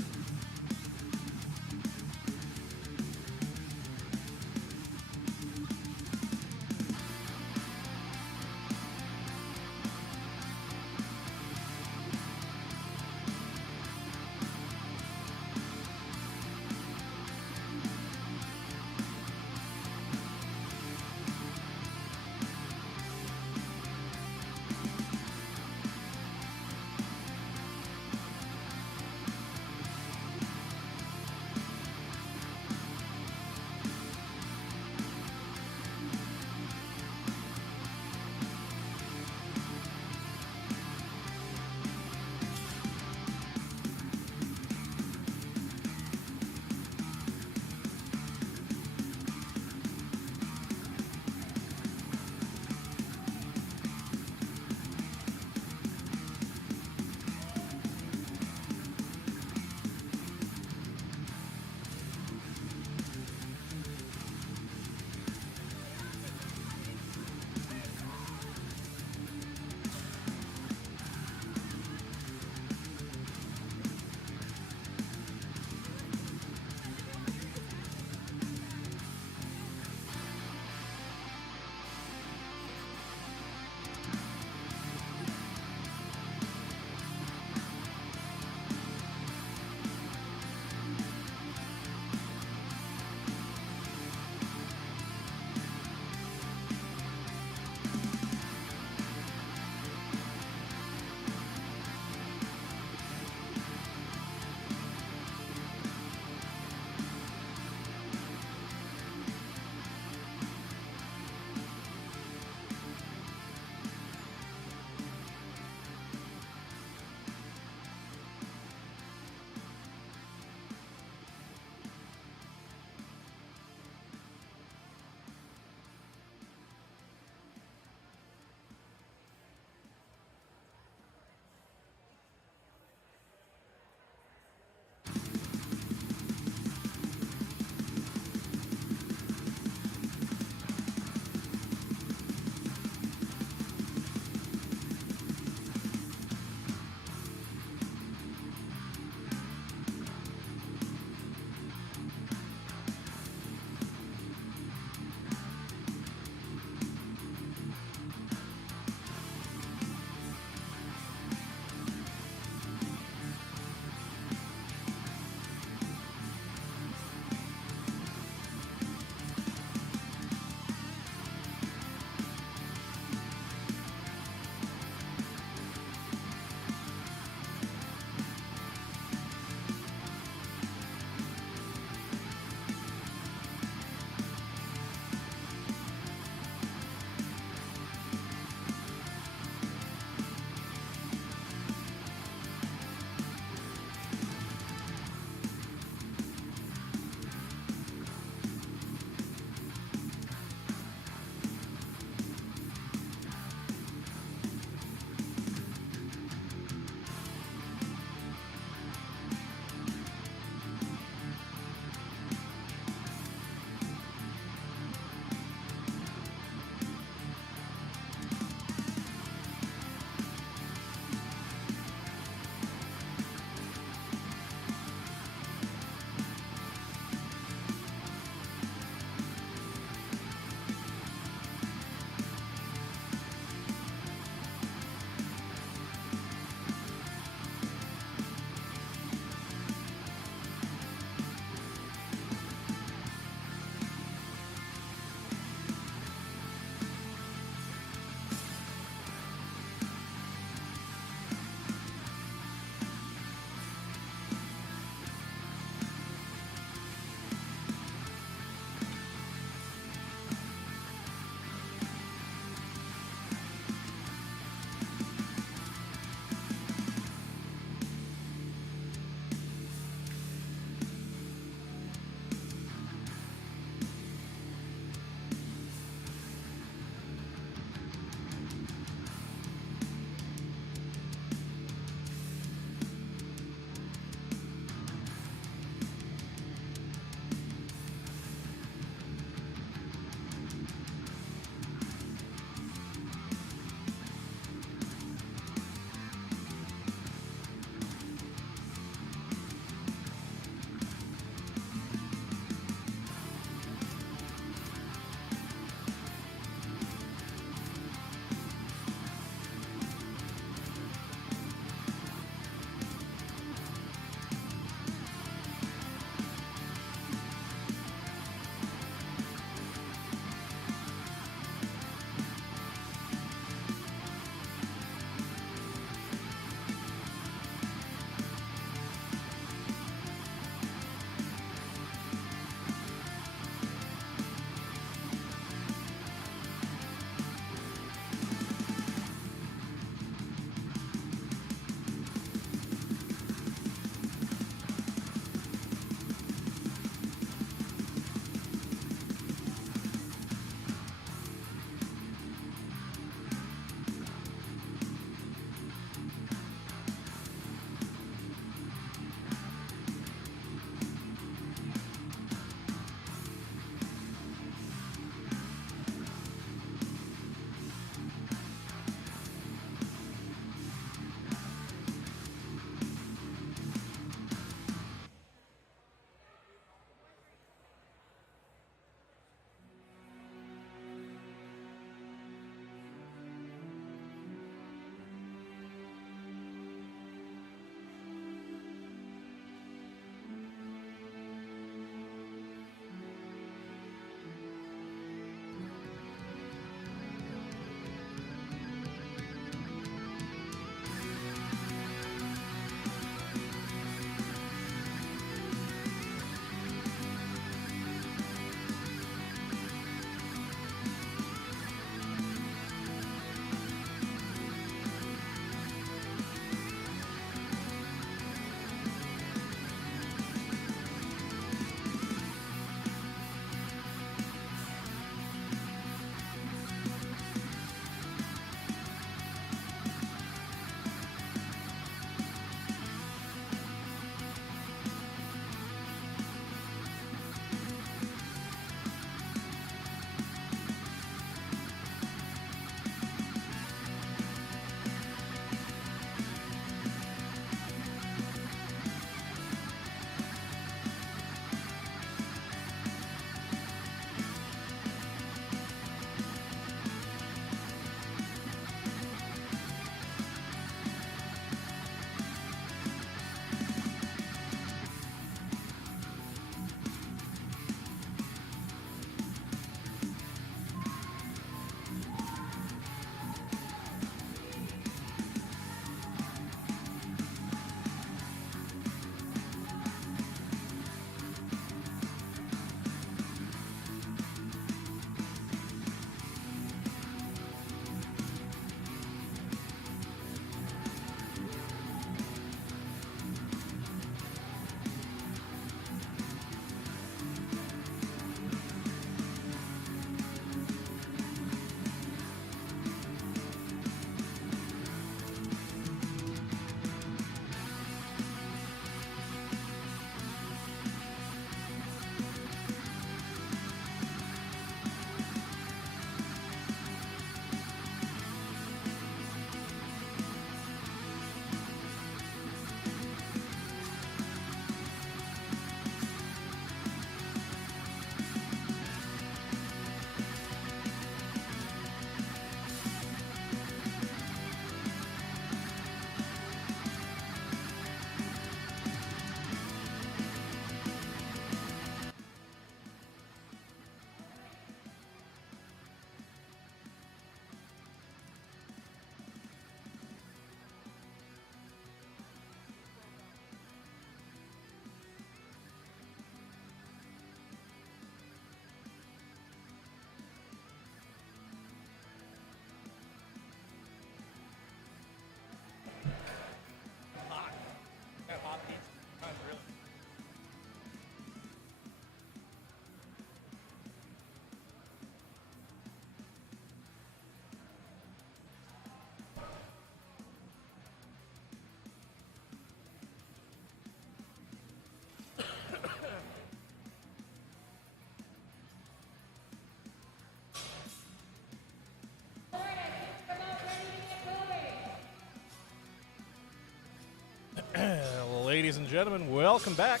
and gentlemen, welcome back.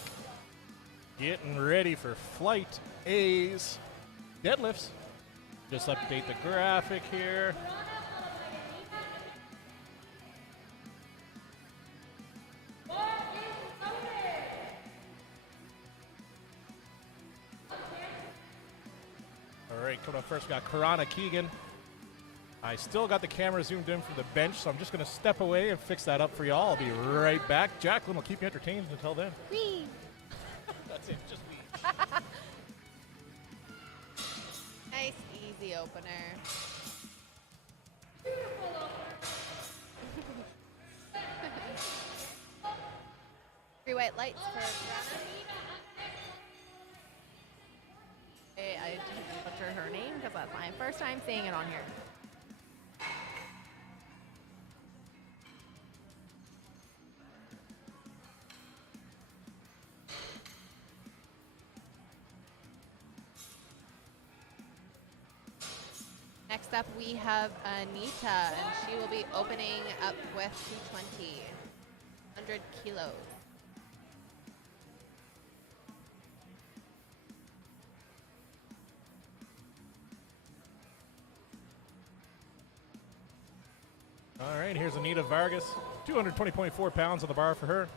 Getting ready for Flight A's deadlifts. Just update the graphic here. All right, coming up first, we got Karana Keegan. I still got the camera zoomed in from the bench, so I'm just going to step away and fix that up for y'all. I'll be right back. Jacqueline will keep you entertained until then. Whee! That's it, just wee. Nice, easy opener. Three white lights for Brianna. I didn't butcher her name because that's my first time seeing it on here. Next up, we have Anita, and she will be opening up with 220, 100 kilos. All right, here's Anita Vargas, 220.4 pounds on the bar for her.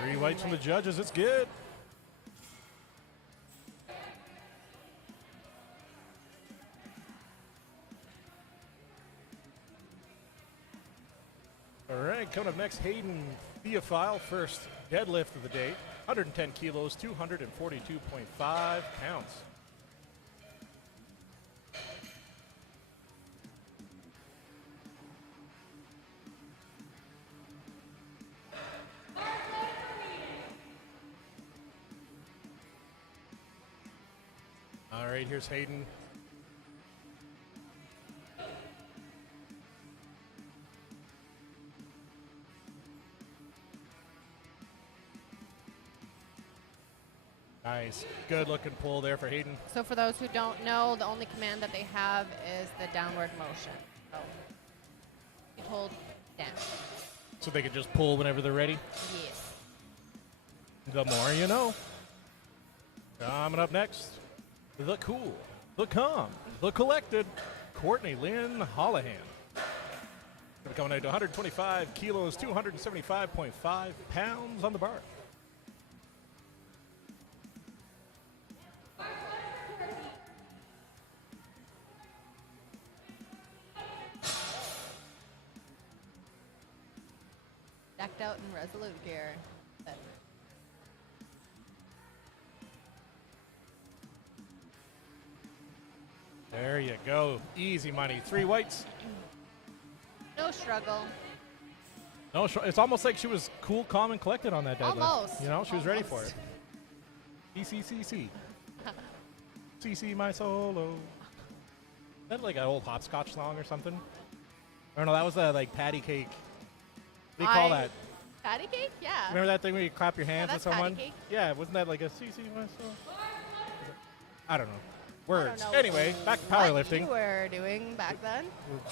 3 whites from the judges, it's good. All right, coming up next, Hayden Theophile, first deadlift of the day, 110 kilos, 242.5 pounds. All right, here's Hayden. Nice. Good looking pull there for Hayden. So for those who don't know, the only command that they have is the downward motion. So you hold down. So they can just pull whenever they're ready? Yes. The more you know. Coming up next, the cool, the calm, the collected, Courtney Lynn Hollahan. Coming out to 125 kilos, 275.5 pounds on the bar. Decked out in Resolute gear. There you go. Easy money. 3 whites. No struggle. No, it's almost like she was cool, calm, and collected on that deadlift. Almost. You know, she was ready for Almost. it. ECCC. CC my solo. Is that like an old hopscotch song or something? I don't know. That was like patty cake. What do you call that? Patty cake? Yeah. Remember that thing where you clap your hands that's with someone? patty cake. Yeah, wasn't that like a CC my solo? I don't know. Words. know Anyway, back to what powerlifting. you were doing back then.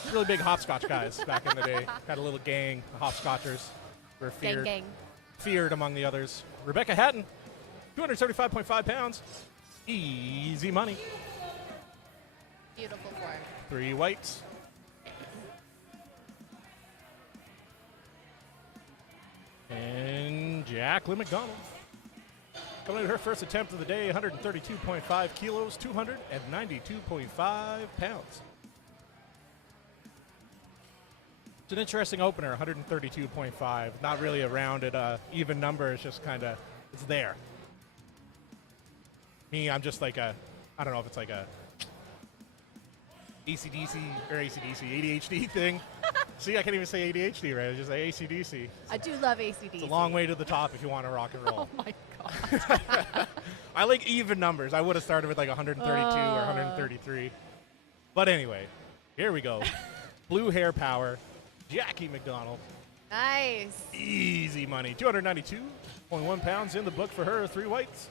We're really big hopscotch guys back in the day. Had a little gang of hopscotchers. We were feared, Gang. feared among the others. Rebecca Hatton, 275.5 pounds. Easy money. Beautiful form. 3 whites. And Jacqueline McDonald. Coming in her first attempt of the day, 132.5 kilos, 292.5 pounds. It's an interesting opener, 132.5. Not really a rounded, even number. It's just kind of, it's there. Me, I'm just like a, I don't know if it's like a ACDC or ADHD thing. See, I can't even say ADHD, right? I just say ACDC. I do love ACDC. It's a long way to the top if you want to rock and roll. Oh my god. I like even numbers. I would have started with like 132 or 133. But anyway, here we go. Blue hair power, Jackie McDonald. Nice. Easy money. 292.1 pounds in the book for her. 3 whites.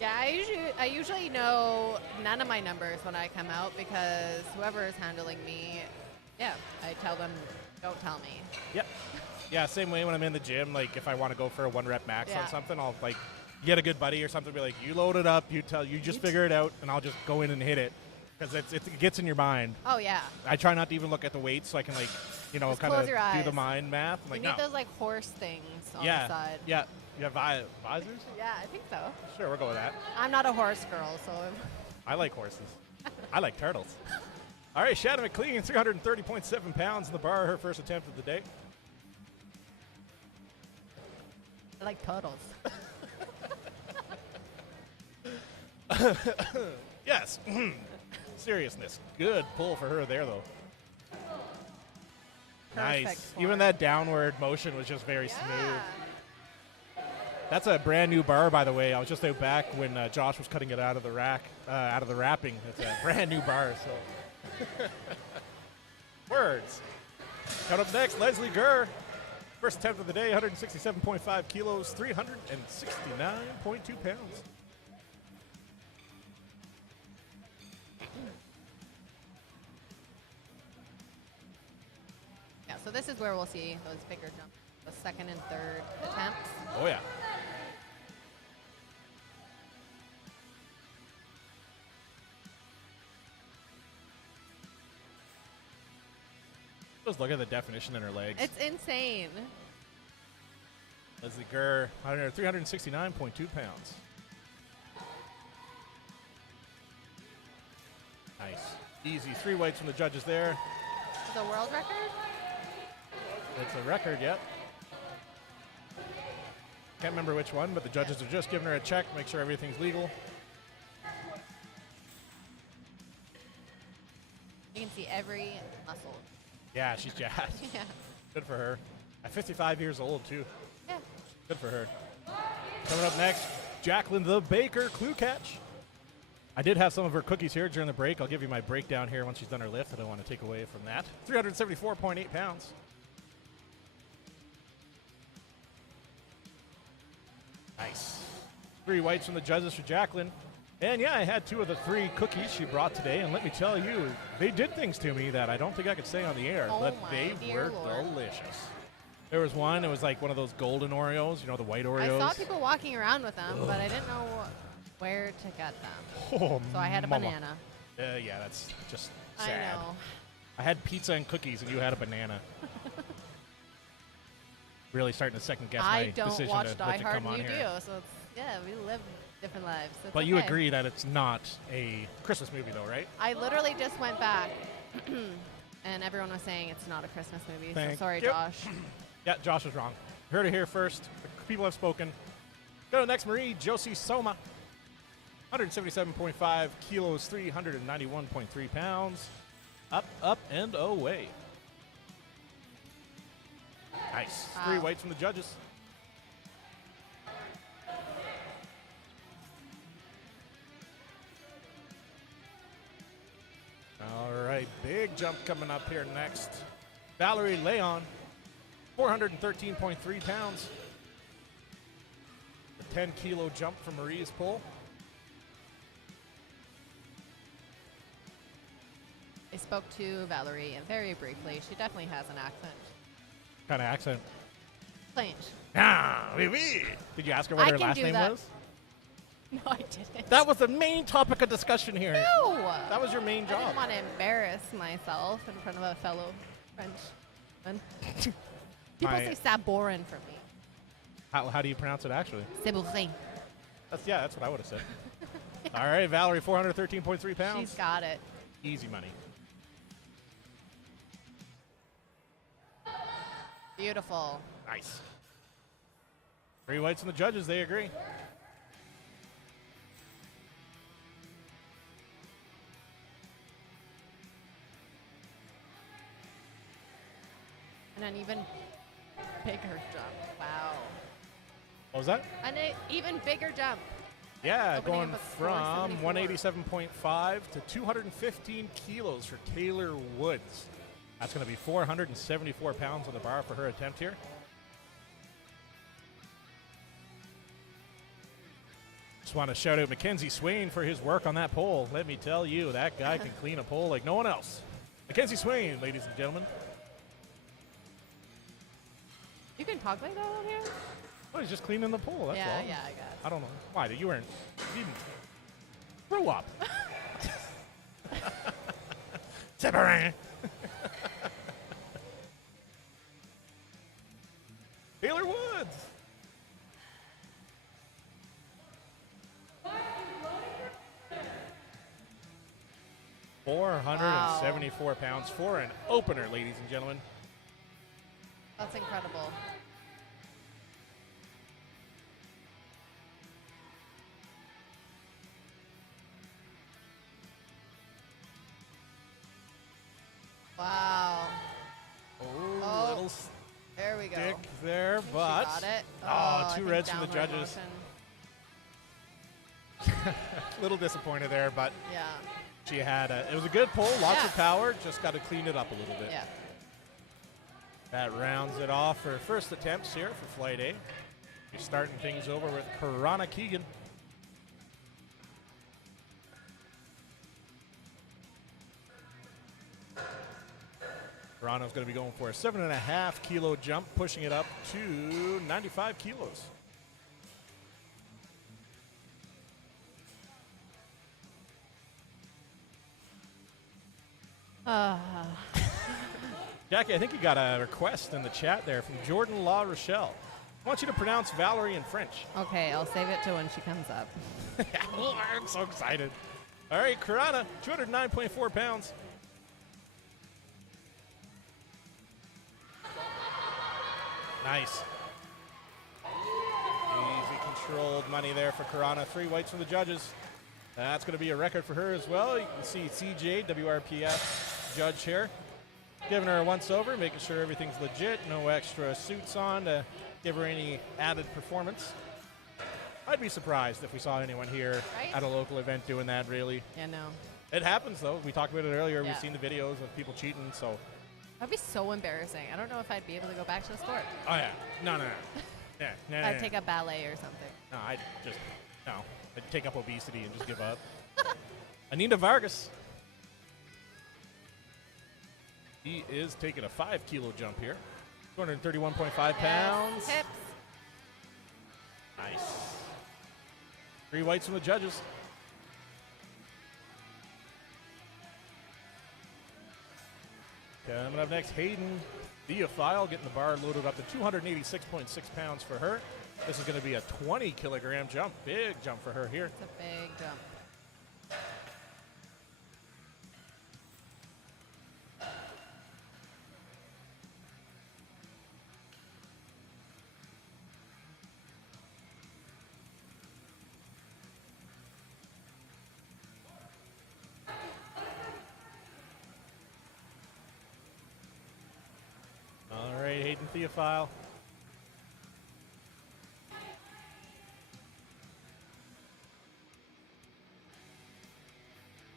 Yeah, I usually know none of my numbers when I come out because whoever is handling me, yeah, I tell them Don't tell me. Yep. Yeah, same way when I'm in the gym. Like, if I want to go for a 1 rep max Yeah. on something, I'll, like, get a good buddy or something, be like, you load it up, you just figure it out, and I'll just go in and hit it. Because it gets in your mind. Oh, yeah. I try not to even look at the weights so I can, like, you know, Just kind of close your do eyes. the mind math. I'm You like, need no. those, like, horse things on Yeah. the side. Yeah. You have visors? Yeah, I think so. Sure, we'll go with that. I'm not a horse girl, so... I like horses. I like turtles. All right, Shannon McLean, 330.7 pounds in the bar, her first attempt of the day. I like turtles. Yes. Seriousness. Good pull for her there, though. Perfect Nice. for Even her. that downward motion was just very smooth. Yeah. That's a brand new bar, by the way. I was just out back when Josh was cutting it out of the rack, out of the wrapping. It's a brand new bar, so. Words. Coming up next, Leslie Gurr. First attempt of the day, 167.5 kilos, 369.2 pounds. Yeah, so this is where we'll see those bigger jumps, the second and third attempts. Oh, yeah. Just look at the definition in her legs. It's insane. Leslie Gurr, 369.2 pounds. Nice. Easy. 3 weights from the judges there. The world record? It's a record, yep. Can't remember which one, but the judges are just giving her a check, make sure everything's legal. You can see every muscle. Yeah, she's jazzed. Yeah. Good for her. At 55 years old, too. Yeah. Good for her. Coming up next, Jacqueline the Baker Clue Catch. I did have some of her cookies here during the break. I'll give you my breakdown here once she's done her lift. I don't want to take away from that. 374.8 pounds. Nice. 3 whites from the judges for Jacqueline. And yeah, I had 2 of the 3 cookies she brought today, and let me tell you, they did things to me that I don't think I could say on the air, Oh but my they dear were Lord. delicious. There was one, it was like one of those golden Oreos, you know, the white Oreos. I saw people walking around with them, but I didn't know where to get them. Oh, So I had a mama. banana. Yeah, that's just sad. I know. I had pizza and cookies, and you had a banana. Really starting to second guess my I don't decision watch to Die let you Hard come and on you here. do, so it's, yeah, we live different lives. So it's But you okay. agree that it's not a Christmas movie, though, right? I literally just went back, and everyone was saying it's not a Christmas movie. Thank So sorry, you. Josh. Yeah, Josh was wrong. Heard it here first. The people have spoken. Go to the next, Marie Josie Soma. 177.5 kilos, 391.3 pounds. Up, and away. Nice. 3 Wow. whites from the judges. All right, big jump coming up here next. Valerie Leon, 413.3 pounds. The 10-kilo jump from Marie's pull. I spoke to Valerie very briefly. She definitely has an accent. Kind of accent. Plain. Ah, oui, oui. Did you ask her what I her can last do name that. was? No, I didn't. That was the main topic of discussion here. No! That was your main I job. didn't want to embarrass myself in front of a fellow Frenchman. People My- say Saborin for me. How do you pronounce it actually? Saborin. That's what I would have said. All right, Valerie, 413.3 pounds. She's got it. Easy money. Beautiful. Nice. 3 whites from the judges, they agree. And an even bigger jump. Wow. What was that? An even bigger jump. Yeah, Opening going up at from 474. 187.5 to 215 kilos for Taylor Woods. That's going to be 474 pounds on the bar for her attempt here. Just want to shout out Mackenzie Swain for his work on that pole. Let me tell you, that guy can clean a pole like no one else. Mackenzie Swain, ladies and gentlemen. hog leg out here? Oh, he's just cleaning the pool. That's all. Yeah, I guess. I don't know why. You weren't. You grow up. Taylor Woods. $474 pounds for an opener, ladies and gentlemen. That's incredible. Wow. Oh, little there we go. stick there, She but got it. oh, I 2 think reds from the downward judges. motion. A little disappointed there, but Yeah. she had it was a good pull, lots of power, just got to clean it up a little bit. Yeah. That rounds it off for first attempts here for Flight A. We're starting things over with Karana Keegan. Karana's going to be going for a 7.5 kilo jump, pushing it up to 95 kilos. Jackie, I think you got a request in the chat there from Jordan La Rochelle. I want you to pronounce Valerie in French. Okay, I'll save it to when she comes up. Oh, I'm so excited. All right, Karana, 209.4 pounds. Nice. Easy controlled money there for Karana. 3 whites from the judges. That's going to be a record for her as well. You can see CJ, WRPF judge here, giving her a once-over, making sure everything's legit, no extra suits on to give her any added performance. I'd be surprised if we saw anyone here at a local event doing that, really. Yeah, no. It happens, though. We talked about it earlier. Yeah. We've seen the videos of people cheating, so. That'd be so embarrassing. I don't know if I'd be able to go back to the sport. Oh, yeah. No. Yeah, no, I'd take up ballet or something. No, I'd take up obesity and just give up. Anita Vargas. He is taking a 5 kilo jump here. 231.5 pounds. Hips. Nice. 3 whites from the judges. Coming up next, Hayden Theophile getting the bar loaded up to 286.6 pounds for her. This is going to be a 20 kilogram jump. Big jump for her here. It's a big jump. All right, Hayden Theophile.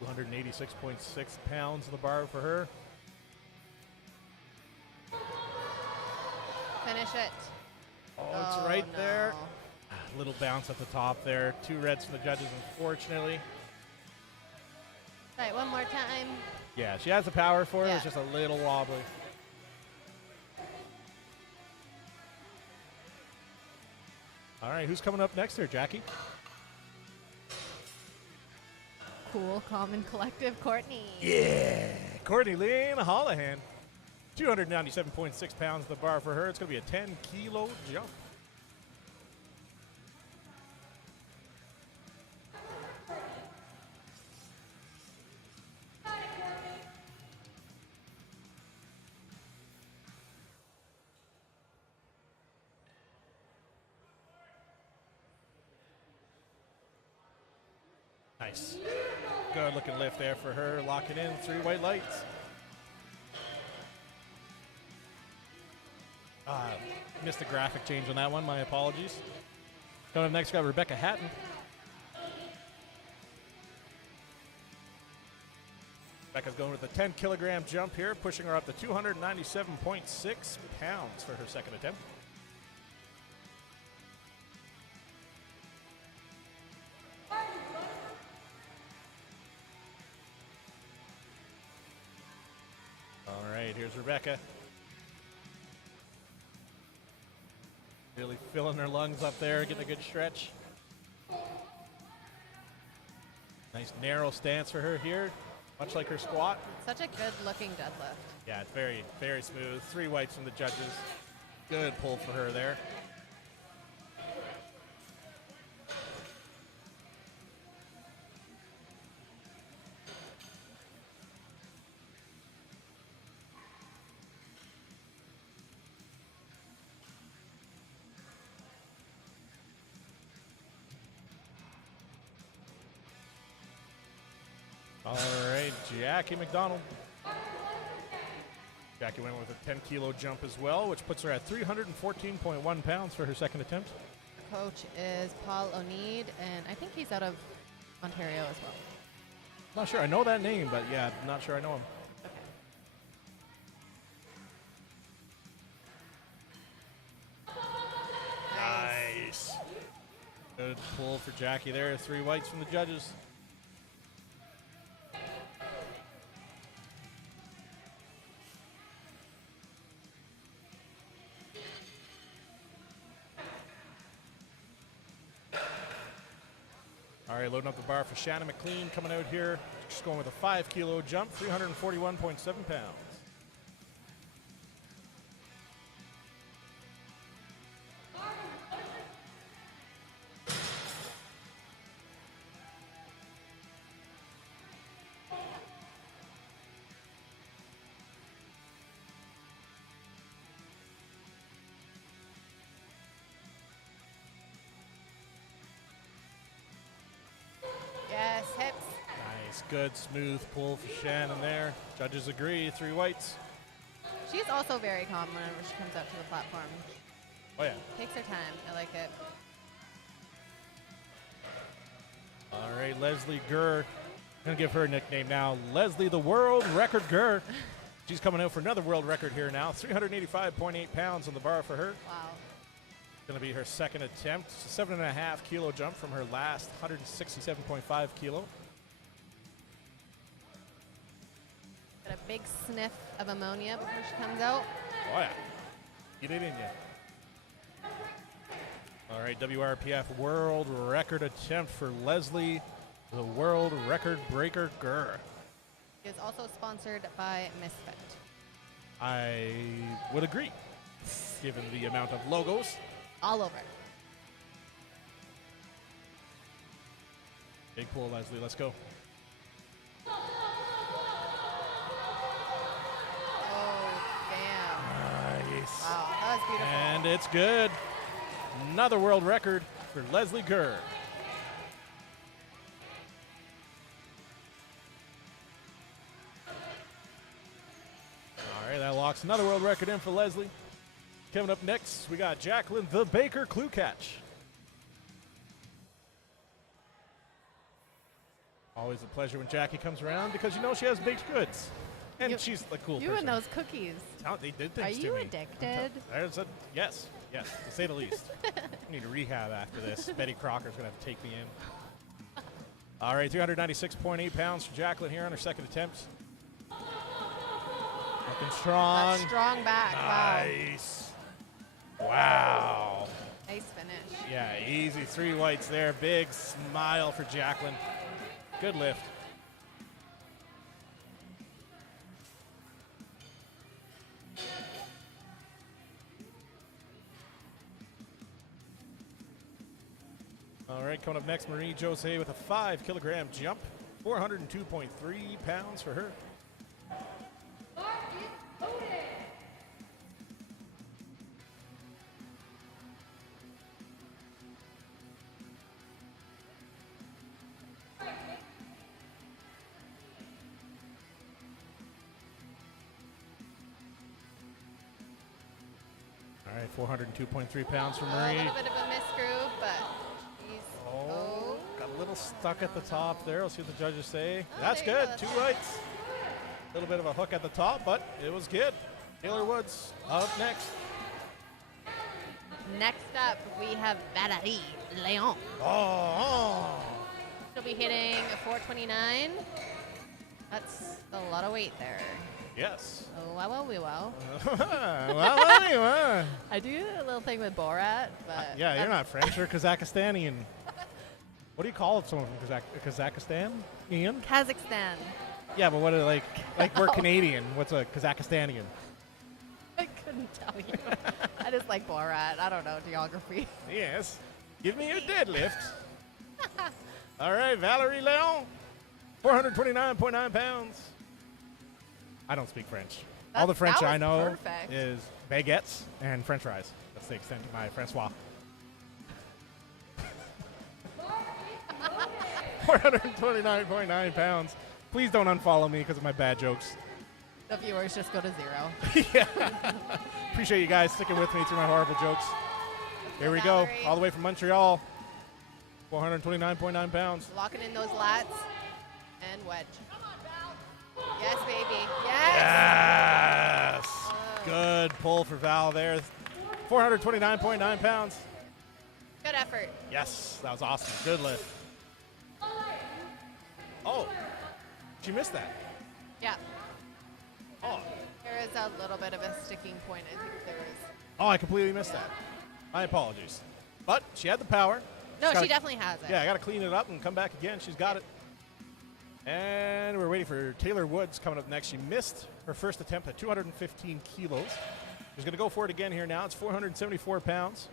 $286.6 pounds in the bar for her. Finish it. Oh, it's right no. there. Little bounce at the top there. 2 reds from the judges, unfortunately. Right, one more time. Yeah, she has the power for it. Yeah. It's just a little wobbly. All right, who's coming up next here, Jackie? Cool, calm, and collective, Courtney. Yeah, Courtney Lynn Hollahan. 297.6 pounds at the bar for her. It's going to be a 10 kilo jump. Nice. Good looking lift there for her. Locking in 3 white lights. Missed the graphic change on that one. My apologies. Coming up next, got Rebecca Hatton. Rebecca's going with a 10 kilogram jump here, pushing her up to 297.6 pounds for her second attempt. All right, here's Rebecca. Really filling her lungs up there, getting a good stretch. Nice narrow stance for her here, much like her squat. Such a good looking deadlift. Yeah, it's very, very smooth. 3 whites from the judges. Good pull for her there. All right, Jackie McDonald. Jackie went with a 10-kilo jump as well, which puts her at 314.1 pounds for her second attempt. Coach is Paul Oneed, and I think he's out of Ontario as well. Not sure. I know that name, but yeah, not sure I know him. Okay. Nice. Good pull for Jackie there. 3 whites from the judges. All right, loading up the bar for Shannon McLean coming out here. Just going with a 5-kilo jump, 341.7 pounds. Yes, hips. Nice, good, smooth pull for Shannon there. Judges agree, 3 whites. She's also very calm whenever she comes out to the platform. Oh, yeah. Takes her time. I like it. All right, Leslie Gurr. I'm going to give her a nickname now. Leslie the World Record Gurr. She's coming out for another world record here now. 385.8 pounds on the bar for her. Wow. Going to be her second attempt. It's a 7.5-kilo jump from her last 167.5 kilo. Got a big sniff of ammonia before she comes out. Oh, yeah. Get it in you. All right, WRPF world record attempt for Leslie, the world record breaker Gurr. It is also sponsored by Misfit. I would agree, given the amount of logos. All over. Big pull, Leslie. Let's go. Oh, damn. Nice. Wow, that was beautiful. And it's good. Another world record for Leslie Gurr. All right, that locks another world record in for Leslie. Coming up next, we got Jacqueline the Baker Cluecatch. Always a pleasure when Jackie comes around because you know she has baked goods. And she's a cool person. You and those cookies. They did things Are to you me. addicted? Yes, to say the least. I need a rehab after this. Betty Crocker's going to have to take me in. All right, 396.8 pounds for Jacqueline here on her second attempt. Looking strong. That strong back. Nice. Wow. Nice finish. Yeah, easy 3 whites there. Big smile for Jacqueline. Good lift. All right, coming up next, Marie Jose with a 5-kilogram jump. 402.3 pounds for her. All right, 402.3 pounds for Marie. A little bit of a misgroove, but he's. Oh, got a little stuck at the top there. Let's see what the judges say. Oh, That's there you good. go. 2 whites. A little bit of a hook at the top, but it was good. Taylor Woods up next. Next up, we have Valérie Léon. Oh. She'll be hitting a 429. That's a lot of weight there. Yes. Oh, well, we will. Well. I do a little thing with Borat, but Yeah, you're not French. You're Kazakhstanian. What do you call someone from Kazakhstan? Ian? Kazakhstan. Yeah, but what are like we're Canadian. What's a Kazakhstanian? I couldn't tell you. I just like Borat. I don't know geography. Yes. Give me your deadlift. All right, Valerie Leon, 429.9 pounds. I don't speak French. All the French I know perfect. is baguettes and French fries. That's the extent of my Francois. 429.9 pounds. Please don't unfollow me because of my bad jokes. The viewers just go to 0. Yeah. Appreciate you guys sticking with me through my horrible jokes. Here we go. All the way from Montreal. 429.9 pounds. Locking in those lats and wedge. Yes, baby. Yes. Yes. Oh. Good pull for Val there. 429.9 pounds. Good effort. Yes, that was awesome. Good lift. Oh, she missed that. Yeah. Oh. There is a little bit of a sticking point. I think there is. Oh, I completely missed that. My apologies. But she had the power. No, she definitely has it. Yeah, I got to clean it up and come back again. She's got it. And we're waiting for Taylor Woods coming up next. She missed her first attempt at 215 kilos. She's going to go for it again here now. It's 474 pounds.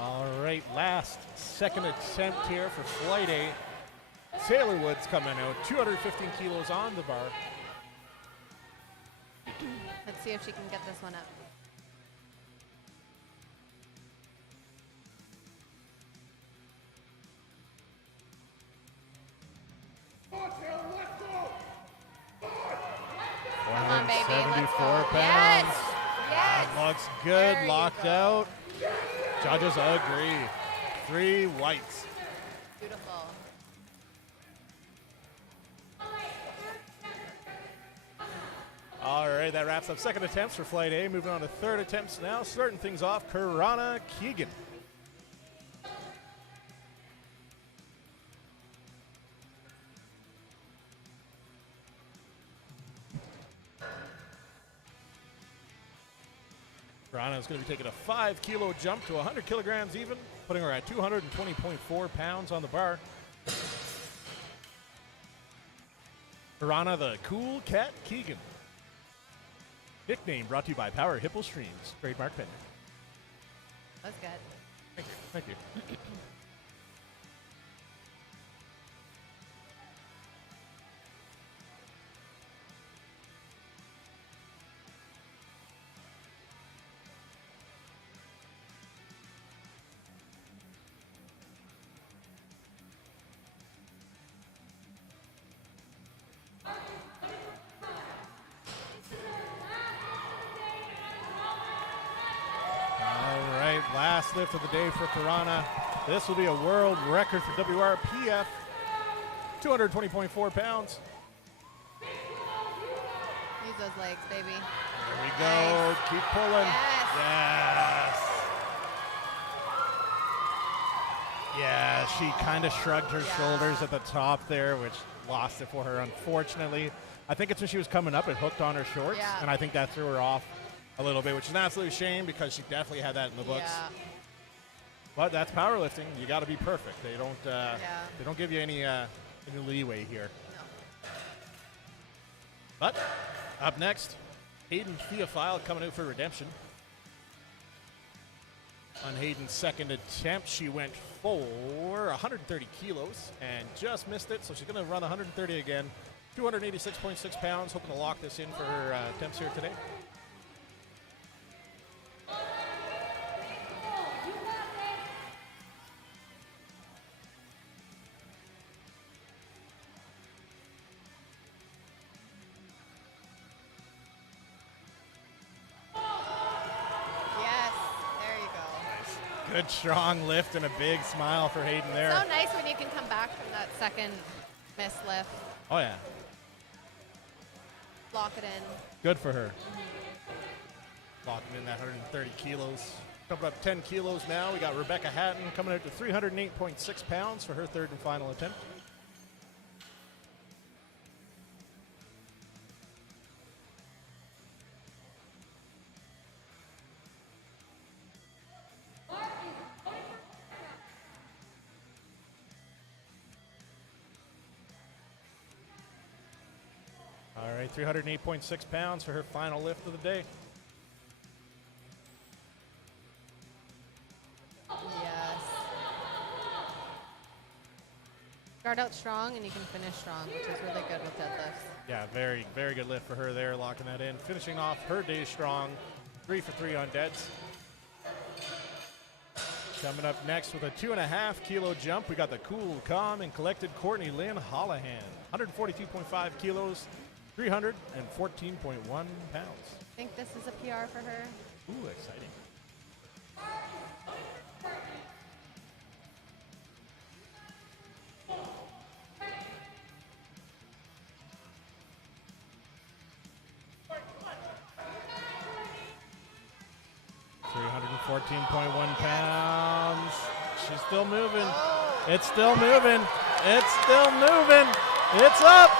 All right, last second attempt here for flight A. Taylor Woods coming out, 215 kilos on the bar. Let's see if she can get this one up. Come on, baby. Let's 74 go. pounds. Yes. Yes. That looks good. There you Locked go. out. Judges agree. 3 whites. Beautiful. All right, that wraps up second attempts for flight A. Moving on to third attempts now. Starting things off, Karana Keegan. Karana is going to be taking a 5-kilo jump to 100 kilograms even, putting her at 220.4 pounds on the bar. Karana, the Cool Cat Keegan. Nickname brought to you by Power Hippo Streams. Trademark pen. That's good. Thank you. Last lift of the day for Karana. This will be a world record for WRPF. 220.4 pounds. Use those legs, baby. There we go. Nice. Keep pulling. Yes. Yes. Yeah, she kind of shrugged her shoulders at the top there, which lost it for her, unfortunately. I think it's when she was coming up, it hooked on her shorts, and I think that threw her off a little bit, which is an absolute shame because she definitely had that in the books. Yeah. But that's powerlifting. You got to be perfect. They don't give you any leeway here. No. But up next, Hayden Theophile coming out for redemption. On Hayden's second attempt, she went for 130 kilos and just missed it, so she's going to run 130 again. 286.6 pounds, hoping to lock this in for her attempts here today. Good strong lift and a big smile for Hayden there. So nice when you can come back from that second miss lift. Oh yeah. Lock it in. Good for her. Locking in that 130 kilos. Coming up 10 kilos now. We got Rebecca Hatton coming out to 308.6 pounds for her third and final attempt. All right, 308.6 pounds for her final lift of the day. Yes. Start out strong and you can finish strong, which is really good with deadlifts. Yeah, very, very good lift for her there, locking that in. Finishing off her day strong, 3 for 3 on deads. Coming up next with a 2.5 kilo jump, we got the cool, calm, and collected Courtney Lynn Hollahan. 142.5 kilos, 314.1 pounds. I think this is a PR for her. Ooh, exciting. $314.1 pounds. She's still moving. It's still moving. It's still moving. It's up.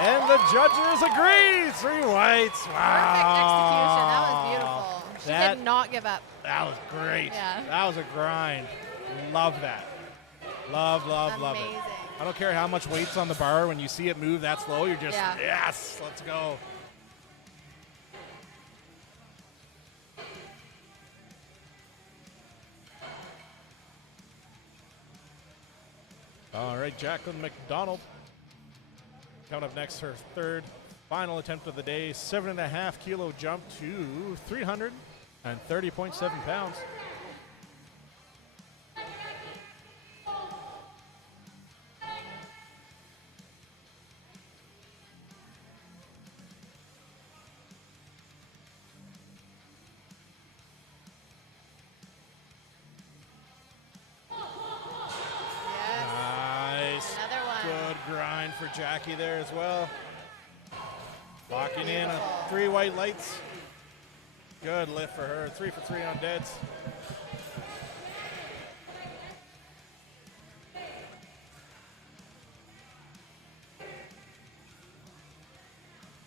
And the judges agree. 3 whites. Wow. Perfect execution. That was beautiful. She did not give up. That was great. Yeah. That was a grind. Love that. Love, love, love it. Amazing. I don't care how much weight's on the bar. When you see it move that slow, you're just, Yeah. yes, let's go. All right, Jacqueline McDonald. Coming up next, her third final attempt of the day, 7.5 kilo jump to 330.7 pounds. For Jackie there as well. Locking in a 3 white lights. Good lift for her. 3 for 3 on deads.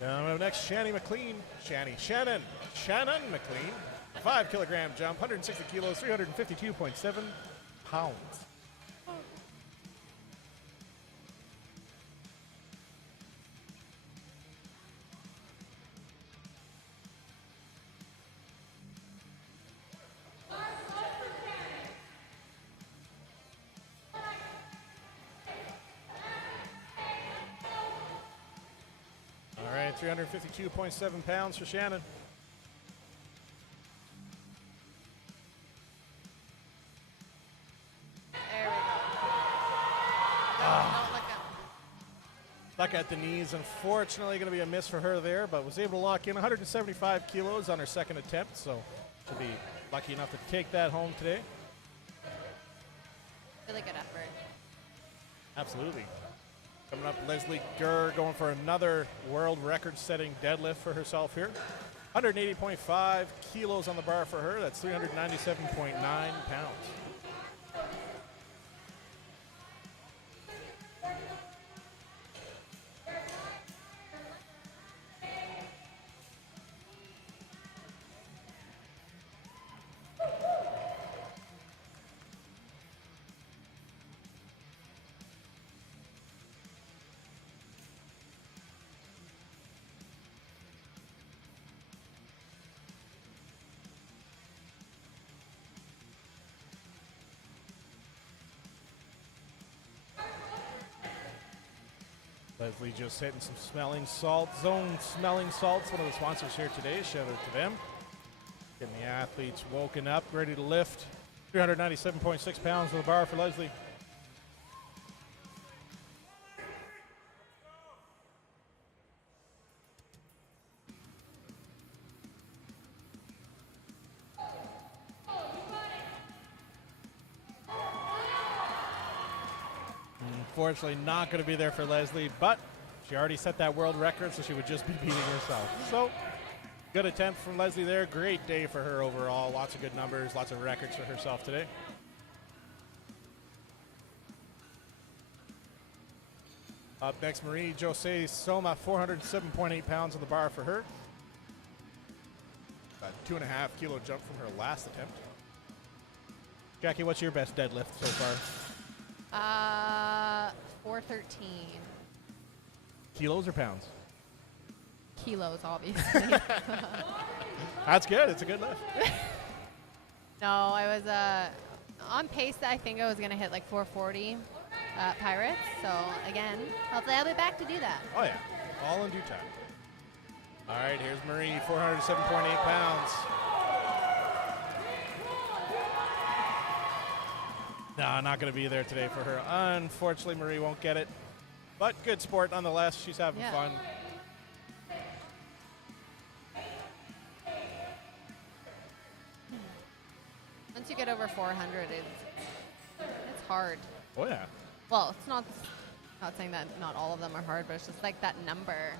Now next, Shannon McLean. Shannon McLean. 5 kilogram jump, 160 kilos, 352.7 pounds. All right, 352.7 pounds for Shannon. There we go. Don't look up. Stuck at the knees. Unfortunately, going to be a miss for her there, but was able to lock in 175 kilos on her second attempt, so she'll be lucky enough to take that home today. Really good effort. Absolutely. Coming up, Leslie Gurr going for another world record-setting deadlift for herself here. 180.5 kilos on the bar for her. That's 397.9 pounds. Leslie just hitting some smelling salts, Zone Smelling Salts, one of the sponsors here today. Shout out to them. Getting the athletes woken up, ready to lift. 397.6 pounds on the bar for Leslie. Unfortunately, not going to be there for Leslie, but she already set that world record, so she would just be beating herself. So, good attempt from Leslie there. Great day for her overall. Lots of good numbers, lots of records for herself today. Up next, Marie Jose Soma, 407.8 pounds on the bar for her. A 2.5 kilo jump from her last attempt. Jackie, what's your best deadlift so far? 413 Kilos or pounds? kilos, obviously. That's good. It's a good lift. No, I was on pace. I think I was going to hit like 440 Pirates. So, again, hopefully I'll be back to do that. Oh, yeah. All in due time. All right, here's Marie, 407.8 pounds. No, not going to be there today for her. Unfortunately, Marie won't get it. But good sport nonetheless. She's having fun. Once you get over 400, it's hard. Oh, yeah. Well, it's not saying that not all of them are hard, but it's just like that number.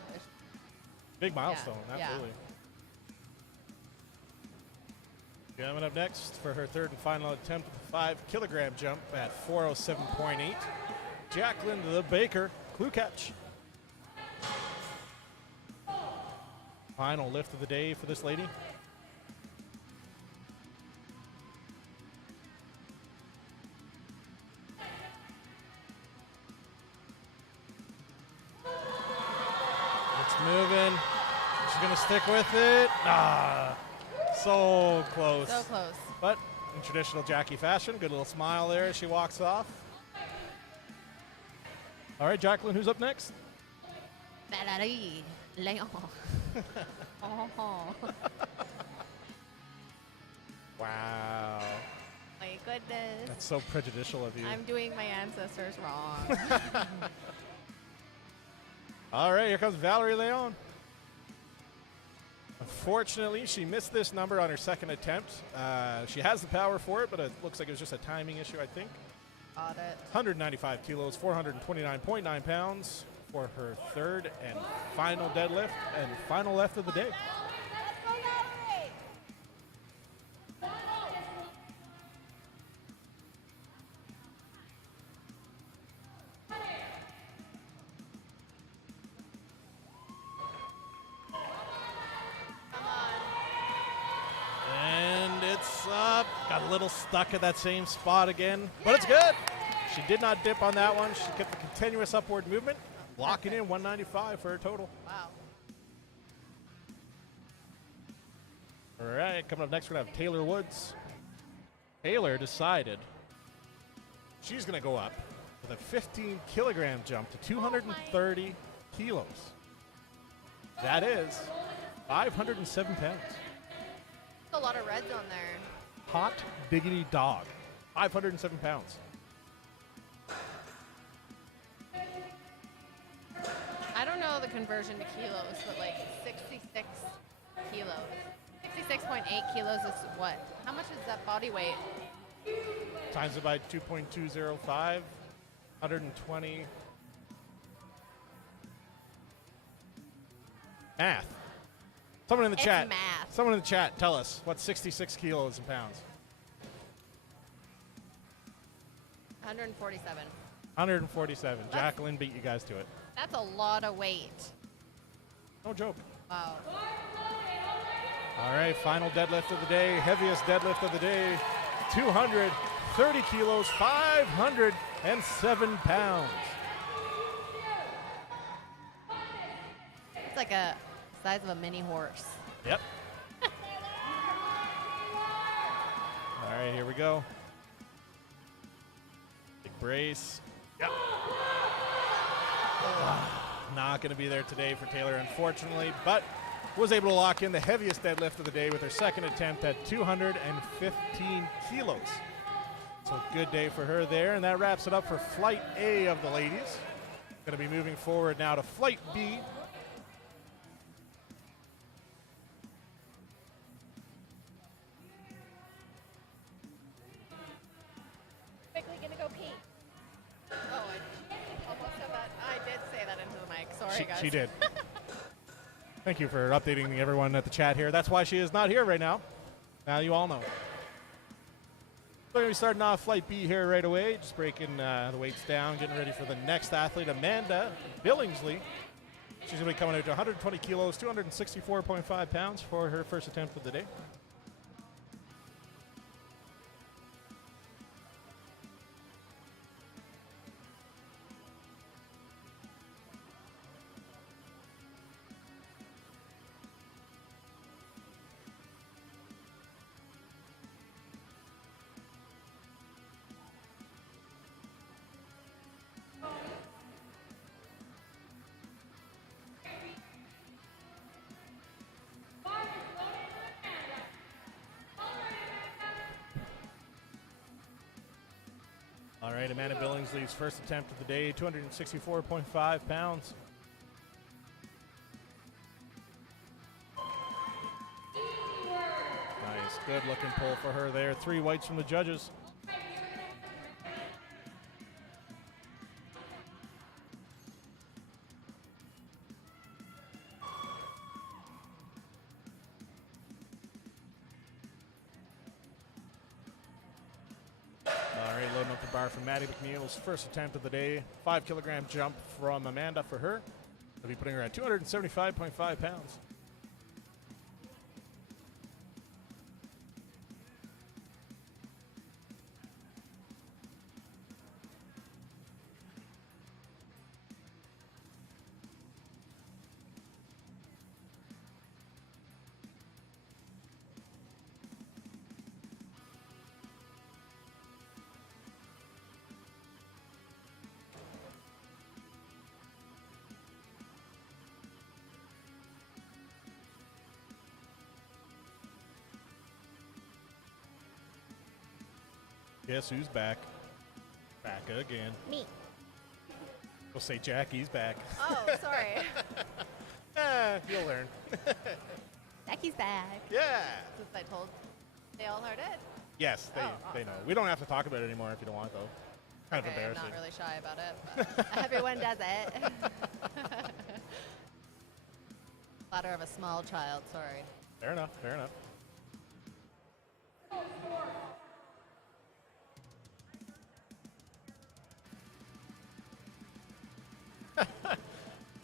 Big milestone, Yeah. absolutely. Coming up next for her third and final attempt at the 5 kilogram jump at 407.8. Jacqueline the Baker, clue catch. Final lift of the day for this lady. It's moving. She's going to stick with it. Ah, so close. So close. But in traditional Jackie fashion, good little smile there as she walks off. All right, Jacqueline, who's up next? Valerie Leon. Oh. Wow. My goodness. That's so prejudicial of you. I'm doing my ancestors wrong. All right, here comes Valerie Leon. Unfortunately, she missed this number on her second attempt. She has the power for it, but it looks like it was just a timing issue, I think. Got it. 195 kilos, 429.9 pounds for her third and final deadlift and final lift of the day. And it's up. Got a little stuck at that same spot again, but it's good. She did not dip on that one. She kept the continuous upward movement, locking in 195 for her total. Wow. All right, coming up next, we're going to have Taylor Woods. Taylor decided she's going to go up with a 15 kilogram jump to 230 kilos. That is 507 pounds. A lot of reds on there. Hot diggity dog. 507 pounds. I don't know the conversion to kilos, but like 66 kilos. 66.8 kilos is what? How much is that body weight? Times it by 2.205. 120. Math. Someone in the It's chat. math. Someone in the chat, tell us what's 66 kilos in pounds. 147. 147. Jacqueline beat you guys to it. That's a lot of weight. No joke. Wow. All right, final deadlift of the day, heaviest deadlift of the day, 230 kilos, 507 pounds. It's like a size of a mini horse. Yep. All right, here we go. Big brace. Yep. Not going to be there today for Taylor, unfortunately, but was able to lock in the heaviest deadlift of the day with her second attempt at 215 kilos. So good day for her there, and that wraps it up for Flight A of the ladies. Going to be moving forward now to Flight B. Quickly gonna go pee. Oh, Sorry, guys. She did. Thank you for updating everyone at the chat here. That's why she is not here right now. Now you all know. So we're going to be starting off Flight B here right away. Just breaking the weights down, getting ready for the next athlete, Amanda Billingsley. She's going to be coming out to 120 kilos, 264.5 pounds for her first attempt of the day. All right, Amanda Billingsley's first attempt of the day, 264.5 pounds. Nice, good looking pull for her there. 3 whites from the judges. Loading up the bar from Maddie McNeil's first attempt of the day. 5 kilogram jump from Amanda for her. They'll be putting her at 275.5 pounds. Guess who's back? Back again. Me. We'll say Jackie's back. Oh, sorry. You'll learn. Jackie's back. Yeah. Since I told they all heard it. Yes, they know. We don't have to talk about it anymore if you don't want, though. Kind of I'm embarrassing. not really shy about it, but everyone does it. Ladder of a small child, sorry. Fair enough, fair enough.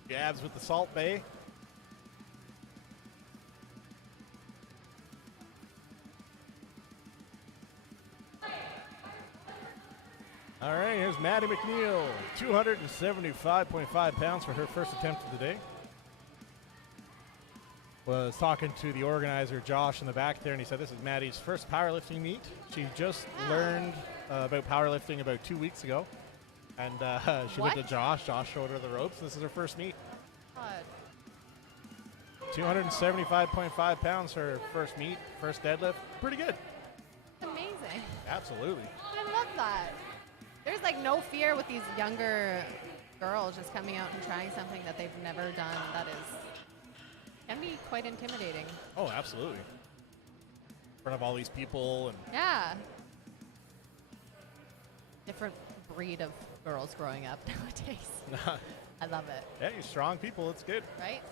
Gabs with the Salt Bay. All right, here's Maddie McNeil, 275.5 pounds for her first attempt of the day. Was talking to the organizer, Josh, in the back there, and he said this is Maddie's first powerlifting meet. She just learned about powerlifting about 2 weeks ago. And she went to Josh. Josh showed her the ropes. This is her first meet. 275.5 pounds for her first meet, first deadlift. Pretty good. Amazing. Absolutely. I love that. There's like no fear with these younger girls just coming out and trying something that they've never done. That can be quite intimidating. Oh, absolutely. In front of all these people. And yeah. Different breed of girls growing up nowadays. I love it. Yeah, you're strong people. It's good. Right?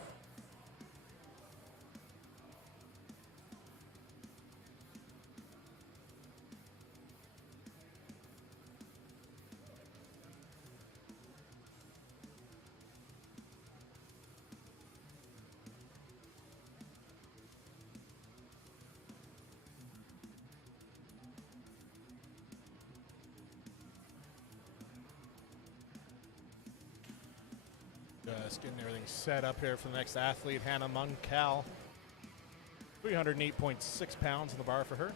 Just getting everything set up here for the next athlete, Hannah Muncal. 308.6 pounds in the bar for her.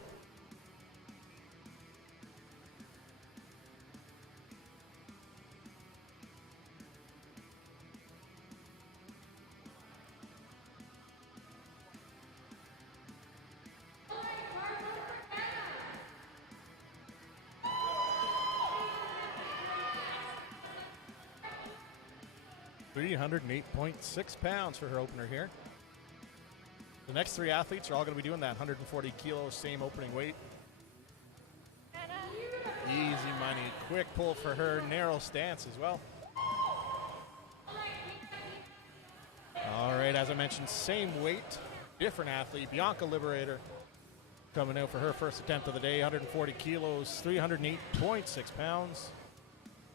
£308.6 pounds for her opener here. The next 3 athletes are all going to be doing that 140 kilos, same opening weight. Easy money, quick pull for her, narrow stance as well. mentioned, same weight, different athlete, Bianca Liberator, coming out for her first attempt of the day, 140 kilos, 308.6 pounds.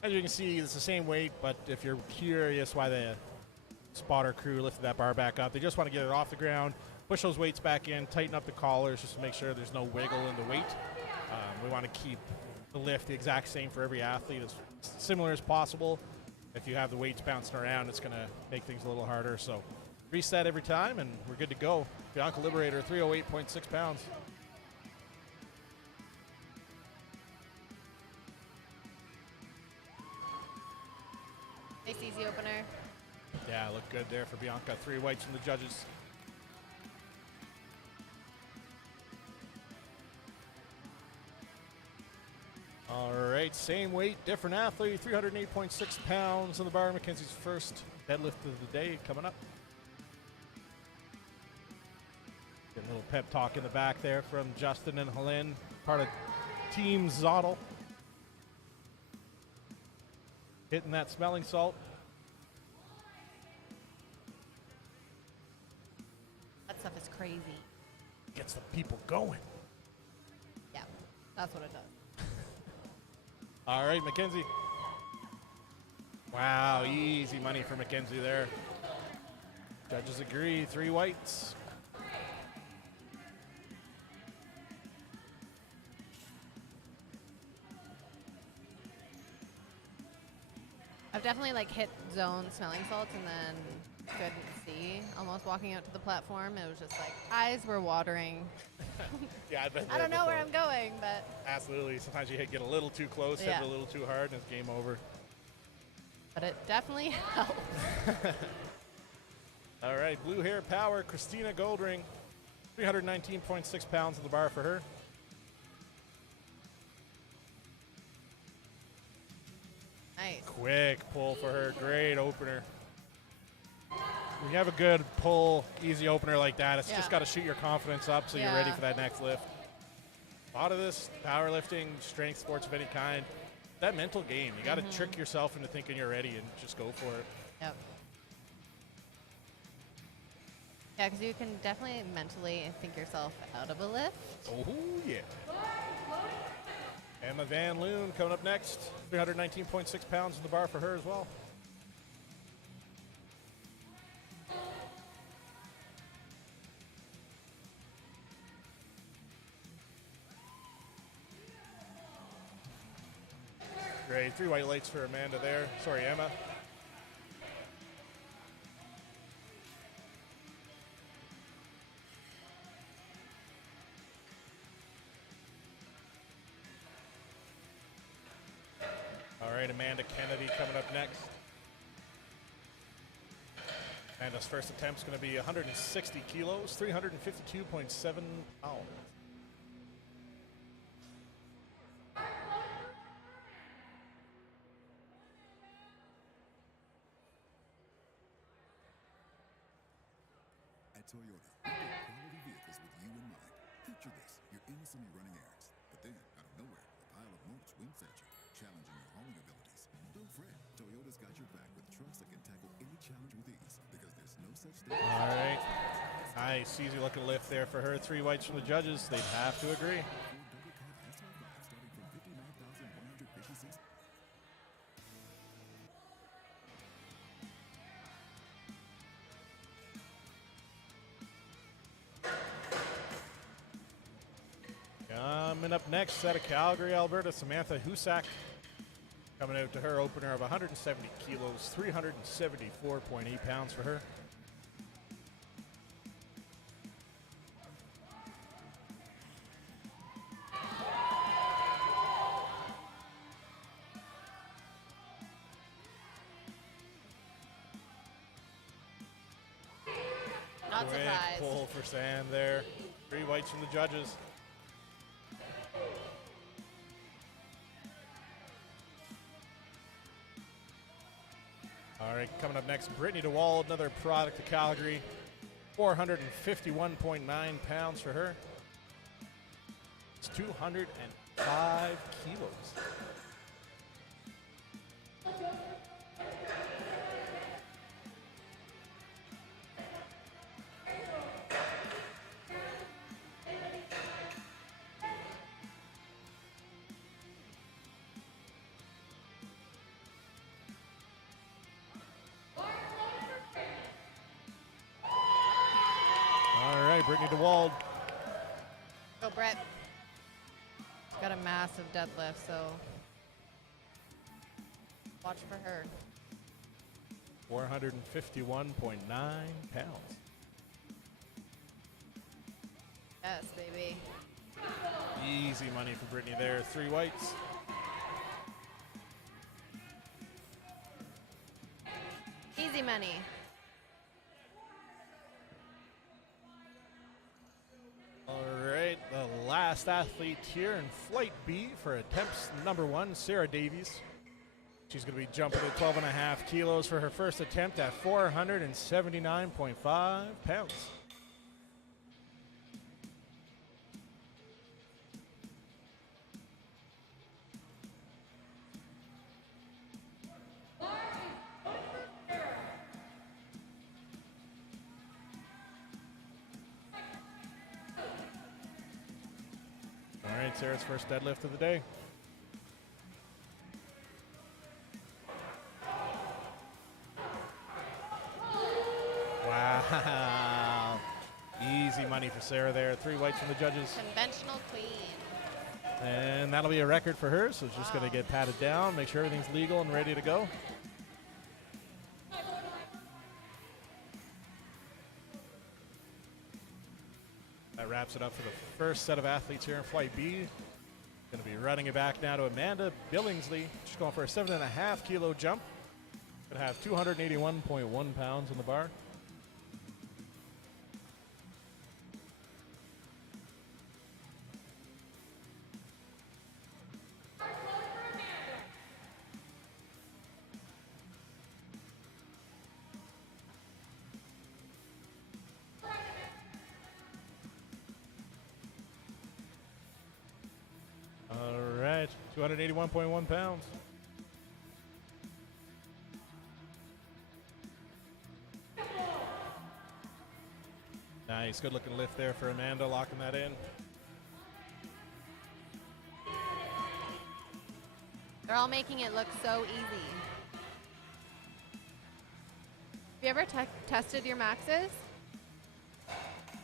As you can see, it's the same weight, but if you're curious why the spotter crew lifted that bar back up, they just want to get it off the ground, push those weights back in, tighten up the collars just to make sure there's no wiggle in the weight. We want to keep the lift the exact same for every athlete, as similar as possible. If you have the weights bouncing around, it's going to make things a little harder. So reset every time, and we're good to go. Bianca Liberator, 308.6 pounds. Nice easy opener. Yeah, look good there for Bianca. 3 whites from the judges. All right, same weight, different athlete, 308.6 pounds on the bar. Mackenzie's first deadlift of the day coming up. Getting a little pep talk in the back there from Justin and Helene, part of Team Zottel. Hitting that smelling salt. That stuff is crazy. Gets the people going. Yeah, that's what it does. All right, Mackenzie. Wow, easy money for Mackenzie there. Judges agree, 3 whites. I've definitely like hit zone smelling salts and then couldn't see almost walking out to the platform. It was just like eyes were watering. Yeah, I've been I don't know where I'm going, but absolutely. Sometimes you get a little too close, hit Yeah. it a little too hard, and it's game over. but it definitely helped. All right, blue hair power, Christina Goldring, 319.6 pounds on the bar for her. Nice. Quick pull for her, great opener. When you have a good pull, easy opener like that, it's Yeah. just got to shoot your confidence up so you're ready Yeah. for that next lift. A lot of this, powerlifting, strength sports of any kind, that mental game. You got to trick yourself into thinking you're ready and just go for it. Yep. Yeah, because you can definitely mentally think yourself out of a lift. Oh, yeah. Emma Van Loon coming up next. 319.6 pounds on the bar for her as well. Great. 3 white lights for Amanda there. Sorry, Emma. All right, Amanda Kennedy coming up next. Amanda's first attempt is going to be 160 kilos, 352.7 pounds. At Toyota, we build quality vehicles with you in mind. Picture this, you're innocently running errands, but then, out of nowhere, a pile of mulch winks at you, challenging your hauling abilities. Don't fret, Toyota's got your back with trucks that can tackle any challenge with ease, because there's no such thing. All right. Nice, easy looking lift there for her. 3 whites from the judges. They'd have to agree. Ford double cab S25 starting from 59,156. Coming up next, out of Calgary, Alberta, Samantha Husak. Coming out to her opener of 170 kilos, 374.8 pounds for her. Not Quick surprised. pull for Sam there. 3 whites from the judges. All right, coming up next, Brittany DeWald, another product of Calgary. 451.9 pounds for her. It's 205 kilos. Brittany DeWald. Go, Brett. She's got a massive deadlift, so watch for her. 451.9 pounds. Yes, baby. Easy money for Brittany there. 3 whites. Easy money. All right, the last athlete here in Flight B for attempts number 1, Sarah Davies. She's going to be jumping at 12.5 kilos for her first attempt at 479.5 pounds. All right, Sarah's first deadlift of the day. Wow. Easy money for Sarah there. 3 whites from the judges. Conventional queen. And that'll be a record for her, so she's just going to get patted down, make sure everything's legal and ready to go. That wraps it up for the first set of athletes here in Flight B. Going to be running it back now to Amanda Billingsley. She's going for a 7.5 kilo jump. Going to have 281.1 pounds on the bar. All right, 281.1 pounds. Nice, good looking lift there for Amanda, locking that in. They're all making it look so easy. Have you ever tested your maxes?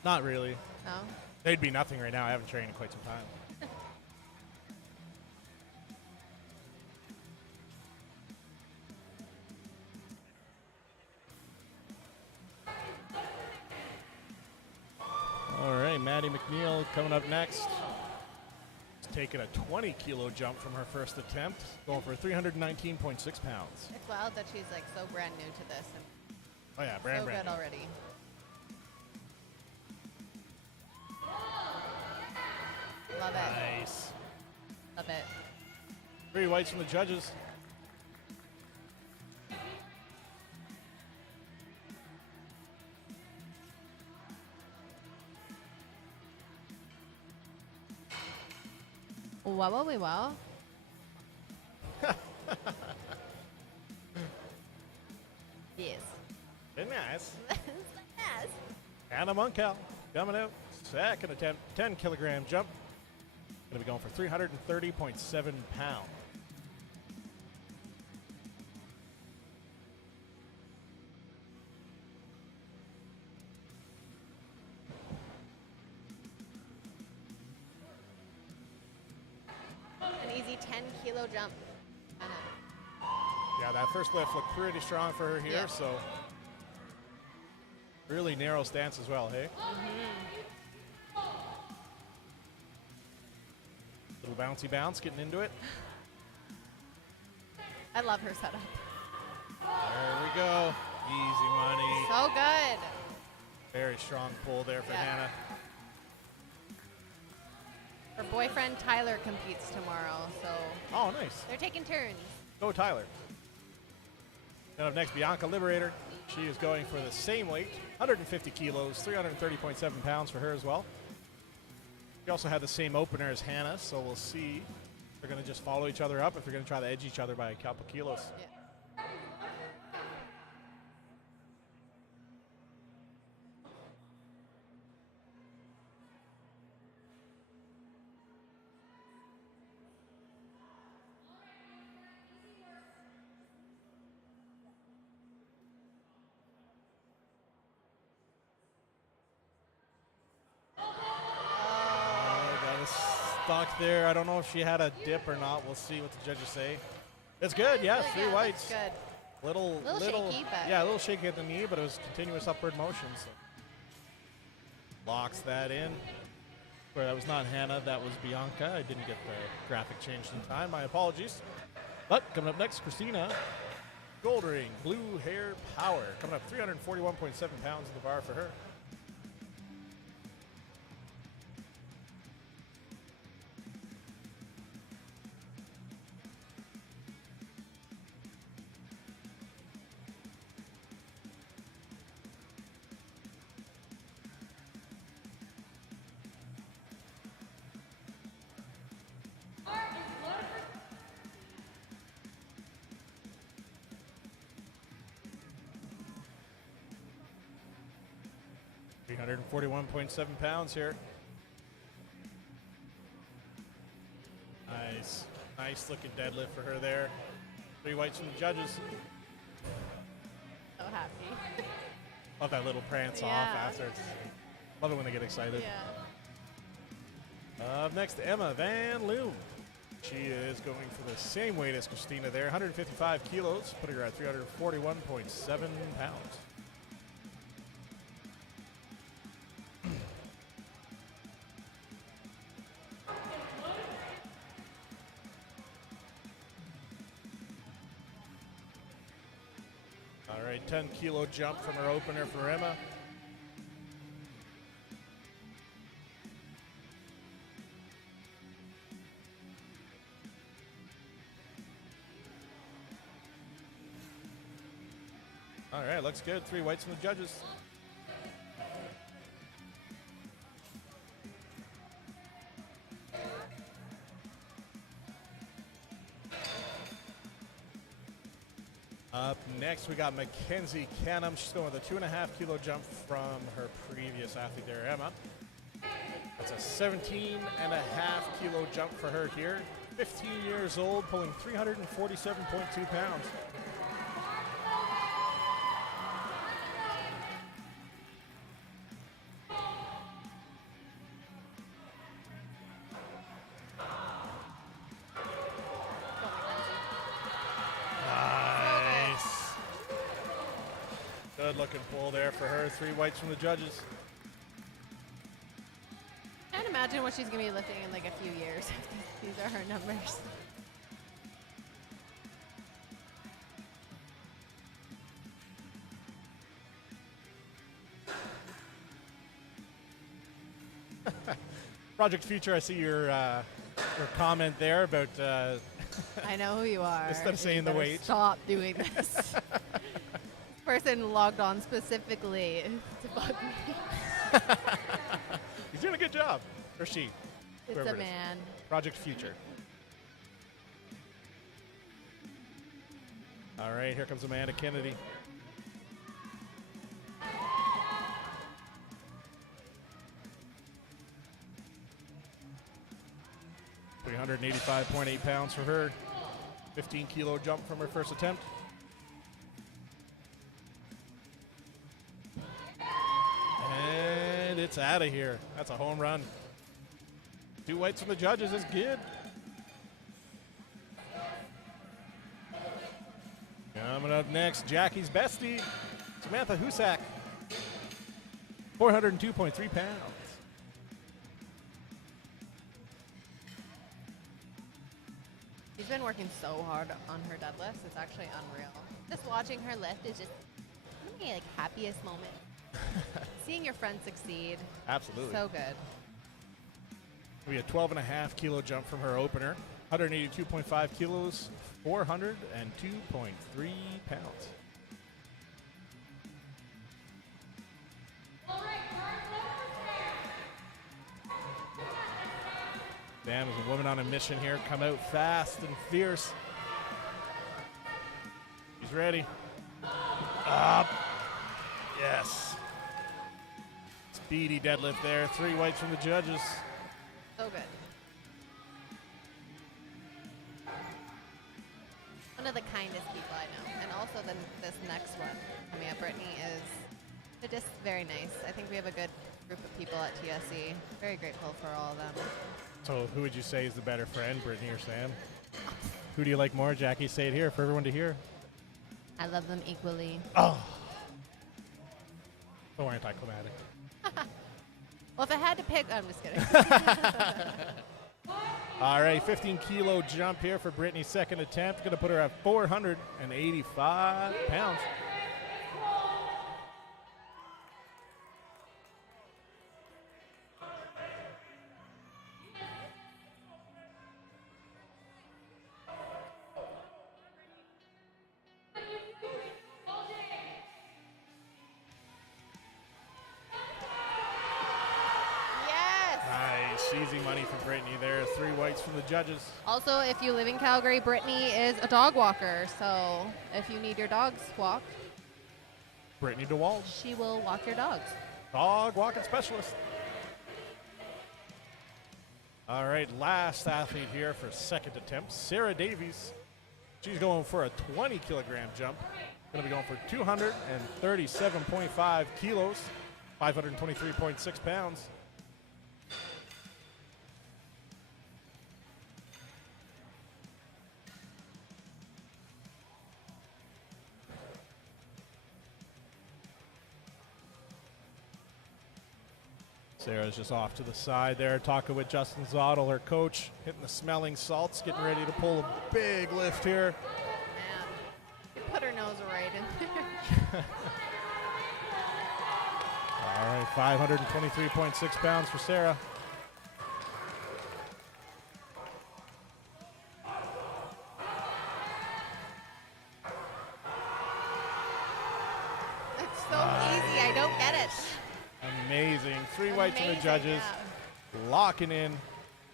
Not really. No? They'd be nothing right now. I haven't trained in quite some time. All right, Maddie McNeil coming up next. She's taking a 20 kilo jump from her first attempt, going for 319.6 pounds. It's wild that she's like so brand new to this and Oh yeah, so brand good new. already. Love it. Nice. Love it. 3 whites from the judges. Wow, wow, wow. Yes. Very nice. Yes. Anna Munkel coming out. Second attempt, 10 kilogram jump. Going to be going for 330.7 pounds. An easy 10 kilo jump. Yeah, that first lift looked pretty strong for her here, Yeah. so really narrow stance as well, hey? Little bouncy bounce, getting into it. I love her setup. There we go. Easy money. So good. Very strong pull there for Yeah. Hannah. Her boyfriend Tyler competes tomorrow, so Oh, nice. they're taking turns. Go Tyler. Then up next, Bianca Liberator. She is going for the same weight, 150 kilos, 330.7 pounds for her as well. We also had the same opener as Hannah, so we'll see if they're going to just follow each other up, if they're going to try to edge each other by a couple kilos. Yeah. stock there. I don't know if she had a dip or not. We'll see what the judges say. It's good, yeah, Really 3 good, whites. that's good. Little shaky, but yeah, a little shaky at the knee, but it was continuous upward motion. So. Locks that in. Where that was not Hannah, that was Bianca. I didn't get the graphic changed in time. My apologies. But coming up next, Christina Goldring, Blue Hair Power. Coming up 341.7 pounds in the bar for her. $341.7 pounds here. Nice looking deadlift for her there. 3 whites from the judges. So happy. Love that little prance off after. Love it when they get excited. Yeah. Up next, Emma Van Loom. She is going for the same weight as Christina there, 155 kilos, putting her at 341.7 pounds. All right, 10 kilo jump from her opener for Emma. All right, looks good. 3 whites from the judges. Up next, we got Mackenzie Canham. She's going with a 2.5 kilo jump from her previous athlete there, Emma. That's a 17.5 kilo jump for her here. 15 years old, pulling 347.2 pounds. Good looking pull there for her. 3 whites from the judges. Can't imagine what she's gonna be lifting in like a few years. These are her numbers. Project Future, I see your comment there about. I know who you are. Instead of You saying the better weight. Stop doing this. Person logged on specifically to bug me. He's doing a good job. Or she. It's whoever a it is. man. Project Future. All right, here comes Amanda Kennedy. $385.8 pounds for her. 15 kilo jump from her first attempt. And it's out of here. That's a home run. 2 whites from the judges is good. Coming up next, Jackie's bestie, Samantha Husak. 402.3 pounds. She's been working so hard on her deadlifts. It's actually unreal. Just watching her lift is just one of my like happiest moments. Seeing your friend succeed. Absolutely. So good. We had 12.5 kilo jump from her opener. 182.5 kilos, 402.3 pounds. Bam is a woman on a mission here. Come out fast and fierce. She's ready. Up. Yes. Speedy deadlift there. 3 whites from the judges. So good. One of the kindest people I know. And also this next one coming up, Brittany, is they're just very nice. I think we have a good group of people at TSC. Very grateful for all of them. So who would you say is the better friend, Brittany or Sam? Who do you like more? Jackie, say it here for everyone to hear. I love them equally. Oh. So anticlimactic. Well, if I had to pick, I'm just kidding. All right, 15-kilo jump here for Brittany's second attempt. Going to put her at 485 pounds. Easy money for Brittany there. 3 whites from the judges. Also, if you live in Calgary, Brittany is a dog walker. So if you need your dogs walked, Brittany DeWald, she will walk your dogs. dog walking specialist. All right, last athlete here for second attempt, Sarah Davies. She's going for a 20-kilogram jump. Going to be going for 237.5 kilos, 523.6 pounds. Sarah's just off to the side there, talking with Justin Zottel, her coach, hitting the smelling salts, getting ready to pull a big lift here. Man, you put her nose right in there. All right, 523.6 pounds for Sarah. It's so easy, I don't get it. Amazing. 3 whites from the judges. Yeah. Locking in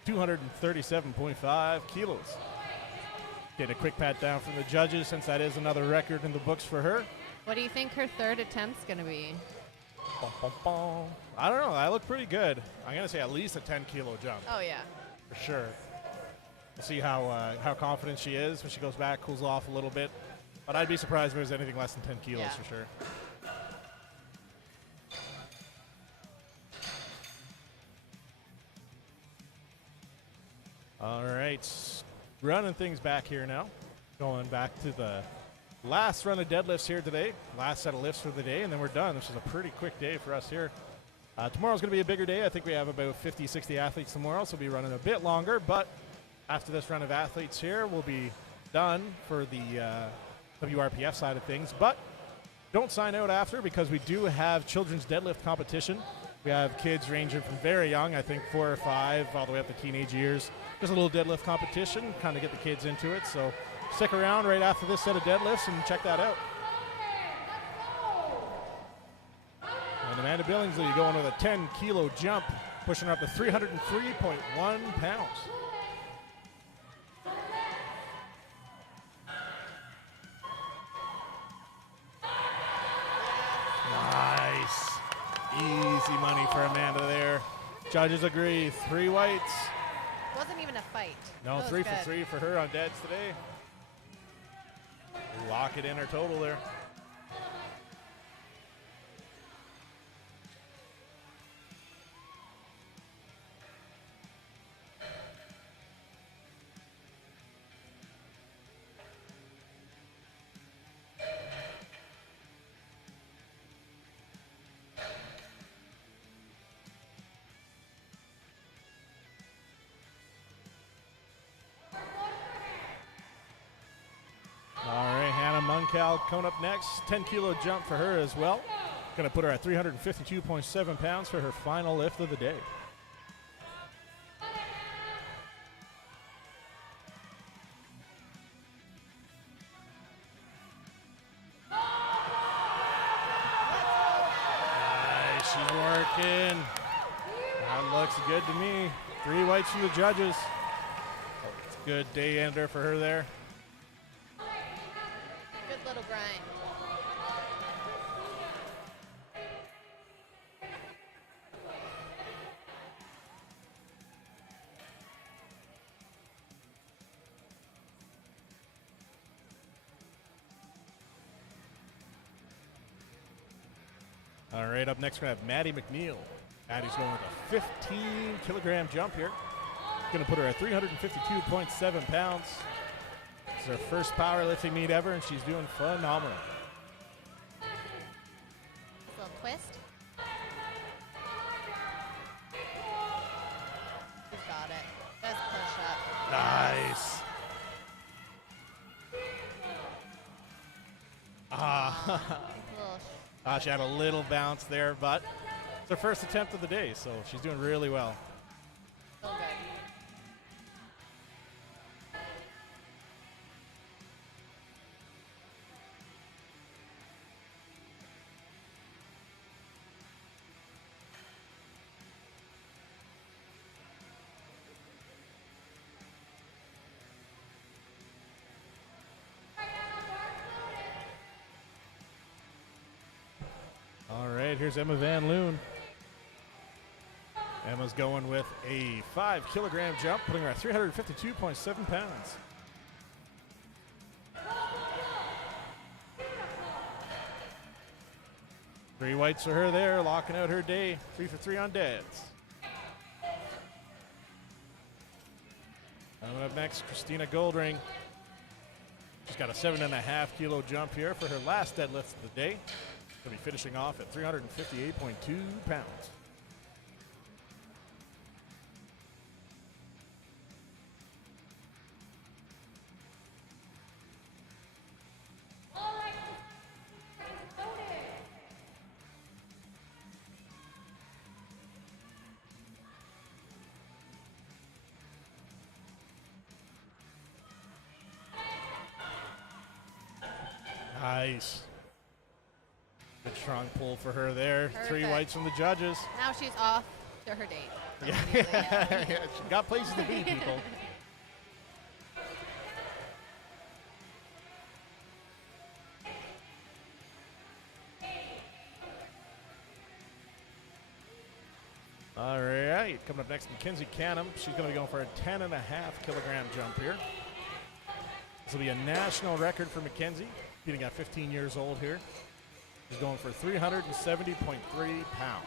237.5 kilos. Getting a quick pat down from the judges since that is another record in the books for her. What do you think her third attempt's going to be? Bum, bum, bum. I don't know. That looked pretty good. I'm going to say at least a 10-kilo jump. Oh, yeah. For sure. We'll see how confident she is when she goes back, cools off a little bit. But I'd be surprised if it was anything less than 10 kilos Yeah. for sure. All right, running things back here now. Going back to the last run of deadlifts here today. Last set of lifts for the day, and then we're done. This is a pretty quick day for us here. Tomorrow's going to be a bigger day. I think we have about 50, 60 athletes tomorrow, so we'll be running a bit longer. But after this run of athletes here, we'll be done for the WRPF side of things. But don't sign out after, because we do have children's deadlift competition. We have kids ranging from very young, I think 4 or 5, all the way up to teenage years. Just a little deadlift competition, kind of get the kids into it. So stick around right after this set of deadlifts and check that out. And Amanda Billingsley going with a 10-kilo jump, pushing her up to 303.1 pounds. Nice. Easy money for Amanda there. Judges agree. 3 whites. Wasn't even a fight. No, That was 3 good. for 3 for her on deads today. Lock it in her total there. Cal coming up next. 10-kilo jump for her as well. Going to put her at 352.7 pounds for her final lift of the day. Nice, she's working. That looks good to me. 3 whites from the judges. It's a good day ender for her there. Good little grind. All right, up next we have Maddie McNeil. Addie's going with a 15-kilogram jump here. Going to put her at 352.7 pounds. It's her first powerlifting meet ever, and she's doing phenomenal. Little twist. She's got it. Just push up. Nice. She had a little bounce there, but it's her first attempt of the day, so she's doing really well. So good. All right, here's Emma Van Loon. Emma's going with a 5-kilogram jump, putting her at 352.7 pounds. Three whites for her there, locking out her day. 3 for 3 on dads. Coming up next, Christina Goldring. She's got a 7.5-kilo jump here for her last deadlift of the day. She'll be finishing off at 358.2 pounds. Nice. Good strong pull for her there. Perfect. 3 whites from the judges. Now she's off to her date. Yeah, yeah, she got places to be, people. All right, coming up next, Mackenzie Canham. She's going to be going for a 10.5-kilogram jump here. This will be a national record for Mackenzie, beating at 15 years old here. She's going for 370.3 pounds.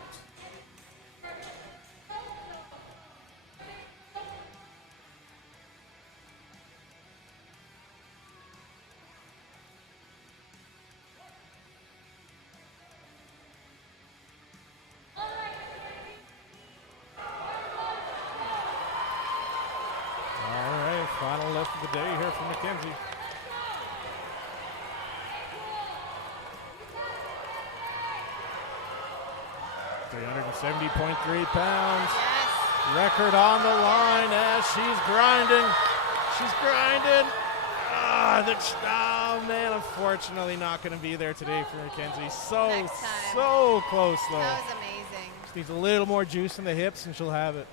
All right, final lift of the day here for Mackenzie. $370.3 pounds. Yes. Record on the line as she's grinding. She's grinding. Oh, man, unfortunately not going to be there today for Mackenzie. Next time. So close, though. That was amazing. She needs a little more juice in the hips, and she'll have it.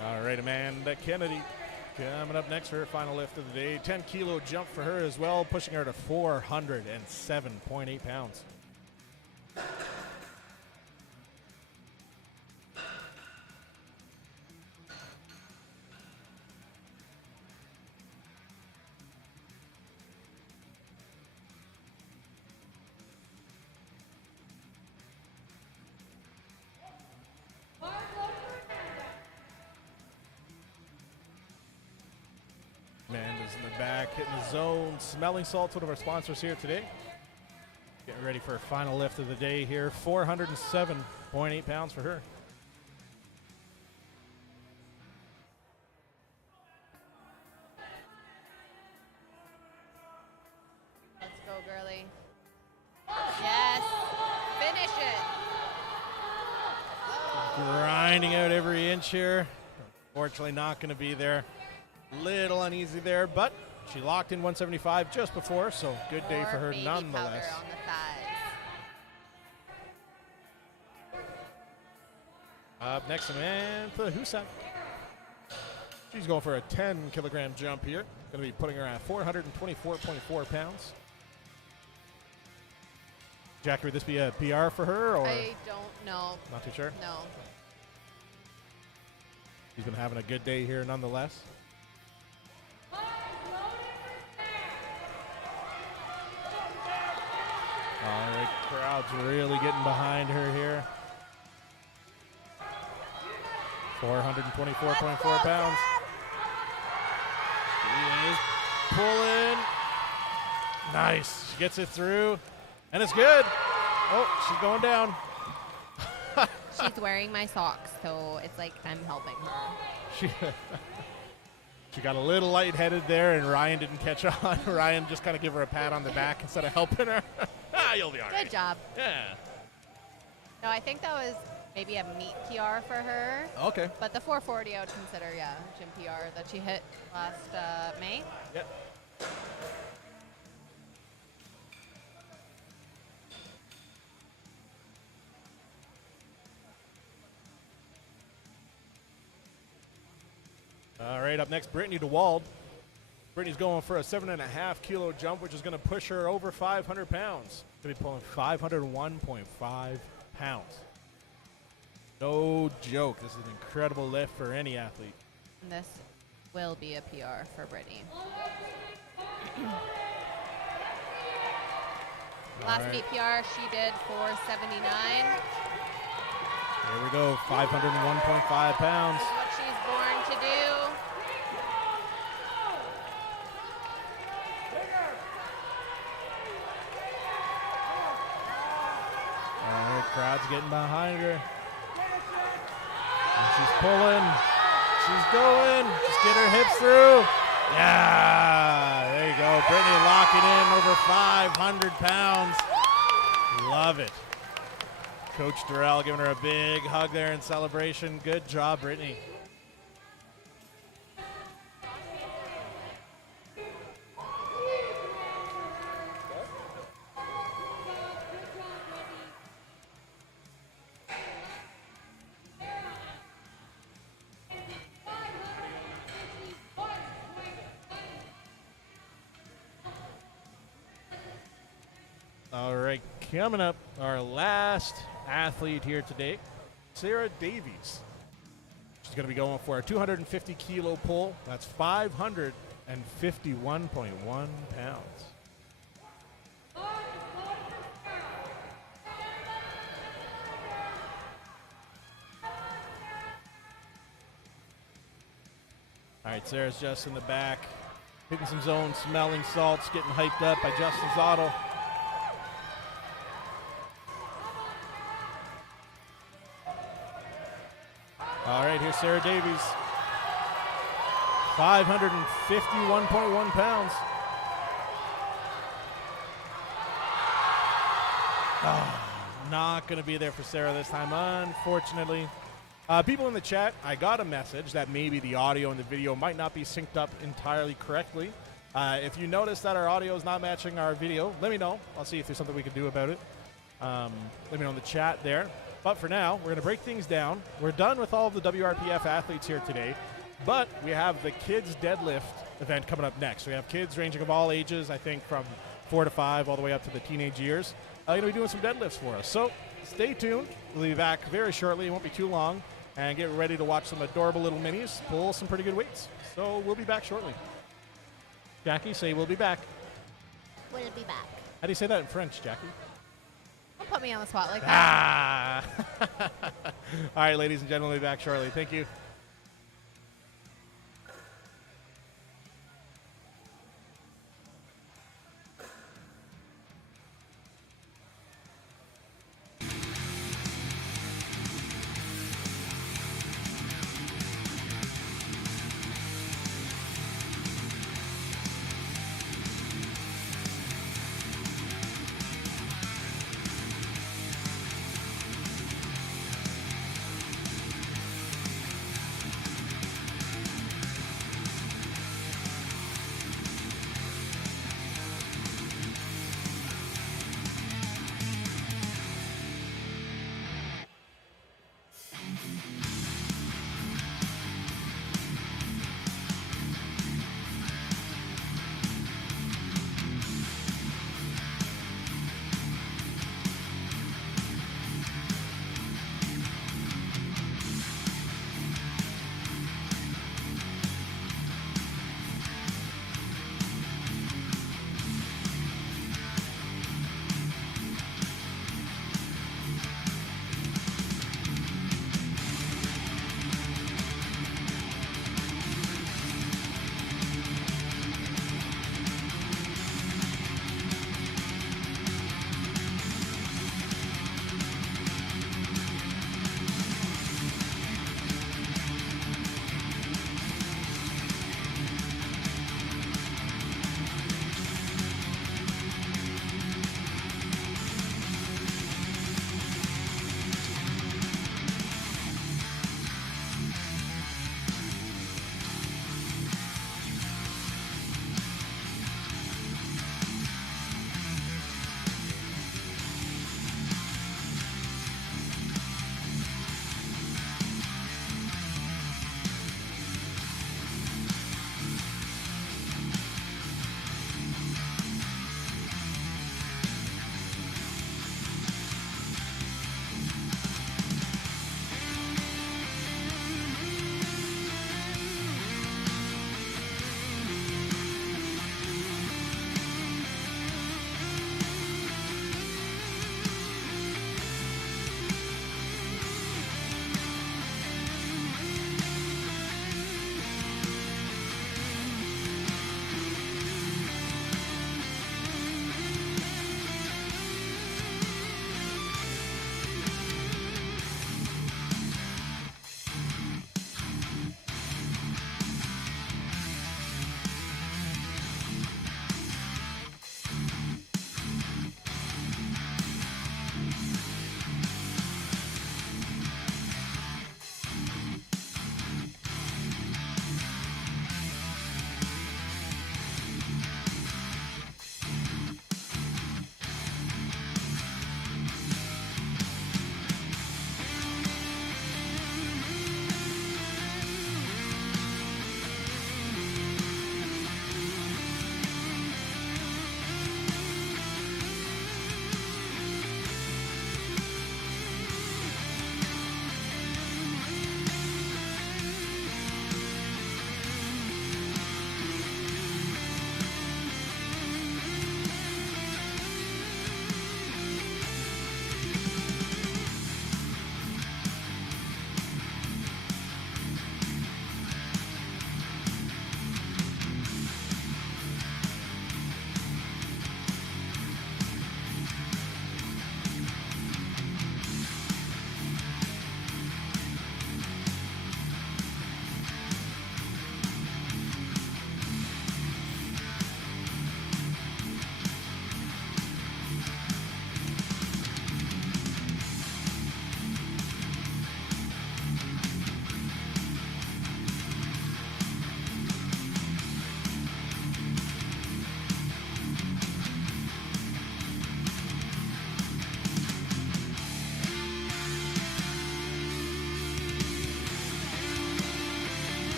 All right, Amanda Kennedy coming up next for her final lift of the day. 10-kilo jump for her as well, pushing her to 407.8 pounds. Amanda's in the back, hitting the zone. Smelling Salts, one of our sponsors here today. Getting ready for her final lift of the day here. 407.8 pounds for her. Let's go, girly. Yes. Finish it. Grinding out every inch here. Unfortunately not going to be there. Little uneasy there, but she locked in 175 just before, so good day for her Baby nonetheless. powder on the thighs. Up next, Samantha Husak. She's going for a 10-kilogram jump here. Going to be putting her at 424.4 pounds. Jackie, would this be a PR for her, or I don't know. not too sure? No. She's been having a good day here nonetheless. Crowd's really getting behind her here. 424.4 pounds. She is pulling. Nice. She gets it through. And it's good. Oh, she's going down. She's wearing my socks, so it's like I'm helping her. She got a little lightheaded there, and Ryan didn't catch on. Ryan just kind of give her a pat on the back instead of helping her. You'll be all right. Good job. Yeah. No, I think that was maybe a meet PR for her. Okay. But the 440 I would consider, yeah, gym PR that she hit last May. Yep. All right, up next, Brittany DeWald. Brittany's going for a 7.5 kilo jump, which is going to push her over 500 pounds. Going to be pulling 501.5 pounds. No joke. This is an incredible lift for any athlete. And this will be a PR for Brittany. Last meet PR she did 479. Here we go, 501.5 pounds. This is what she's born to do. All right, crowd's getting behind her. And she's pulling. She's going. Just get her hips through. Yeah, there you go. Brittany locking in over 500 pounds. Love it. Coach Durrell giving her a big hug there in celebration. Good job, Brittany. All right, coming up, our last athlete here today, Sarah Davies. She's going to be going for a 250 kilo pull. That's 551.1 pounds. All right, Sarah's just in the back, hitting some zones, smelling salts, getting hyped up by Justin Zottel. All right, here's Sarah Davies. 551.1 pounds. Oh, not going to be there for Sarah this time, unfortunately. People in the chat, I got a message that maybe the audio and the video might not be synced up entirely correctly. If you notice that our audio is not matching our video, let me know. I'll see if there's something we can do about it. Let me know in the chat there. But for now, we're going to break things down. We're done with all of the WRPF athletes here today, but we have the kids deadlift event coming up next. We have kids ranging of all ages, I think from 4 to 5 all the way up to the teenage years. Going to be doing some deadlifts for us. So stay tuned. We'll be back very shortly. It won't be too long. And get ready to watch some adorable little minis pull some pretty good weights. So we'll be back shortly. Jackie, say we'll be back. We'll be back. How do you say that in French, Jackie? Don't put me on the spot like that. All right, ladies and gentlemen, we'll be back shortly. Thank you.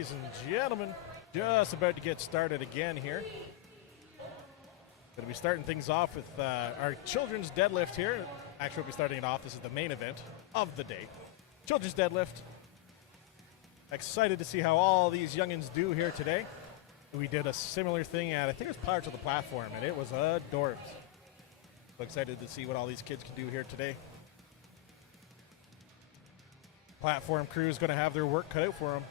ladies and gentlemen, just about to get started again here. Going to be starting things off with our children's deadlift here. Actually, we'll be starting it off. This is the main event of the day. Children's deadlift. Excited to see how all these youngins do here today. We did a similar thing at, I think it was Pirates of the Platform, and it was adorbs. So excited to see what all these kids can do here today. Platform crew is going to have their work cut out for them.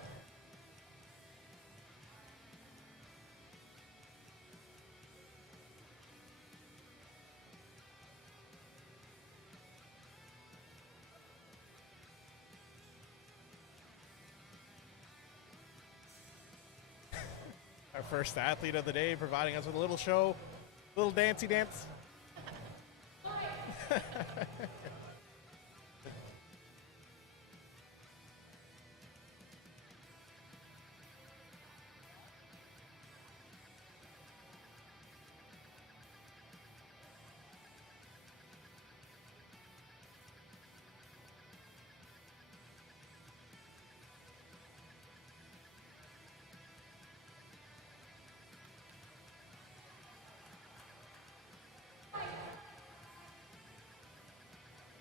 Our first athlete of the day providing us with a little show, little dancey dance.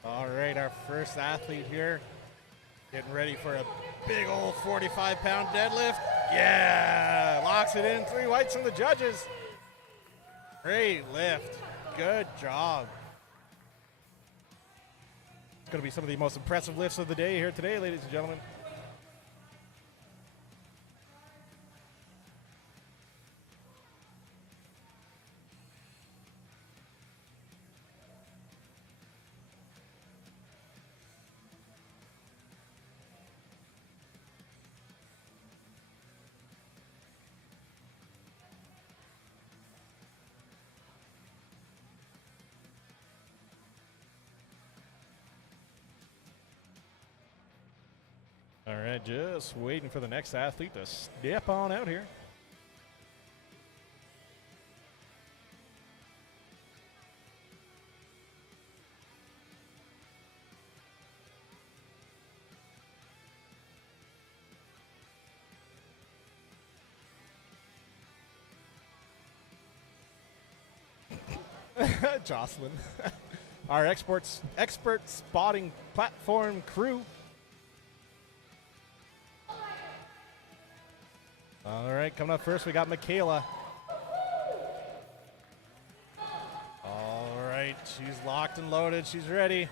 All right, our first athlete here getting ready for a big old 45-pound deadlift. Yeah, locks it in. 3 whites from the judges. Great lift. Good job. It's going to be some of the most impressive lifts of the day here today, ladies and gentlemen. All right, just waiting for the next athlete to step on out here. Jocelyn. Our expert spotting platform crew. All right, coming up first, we got Michaela. All right, she's locked and loaded. She's ready.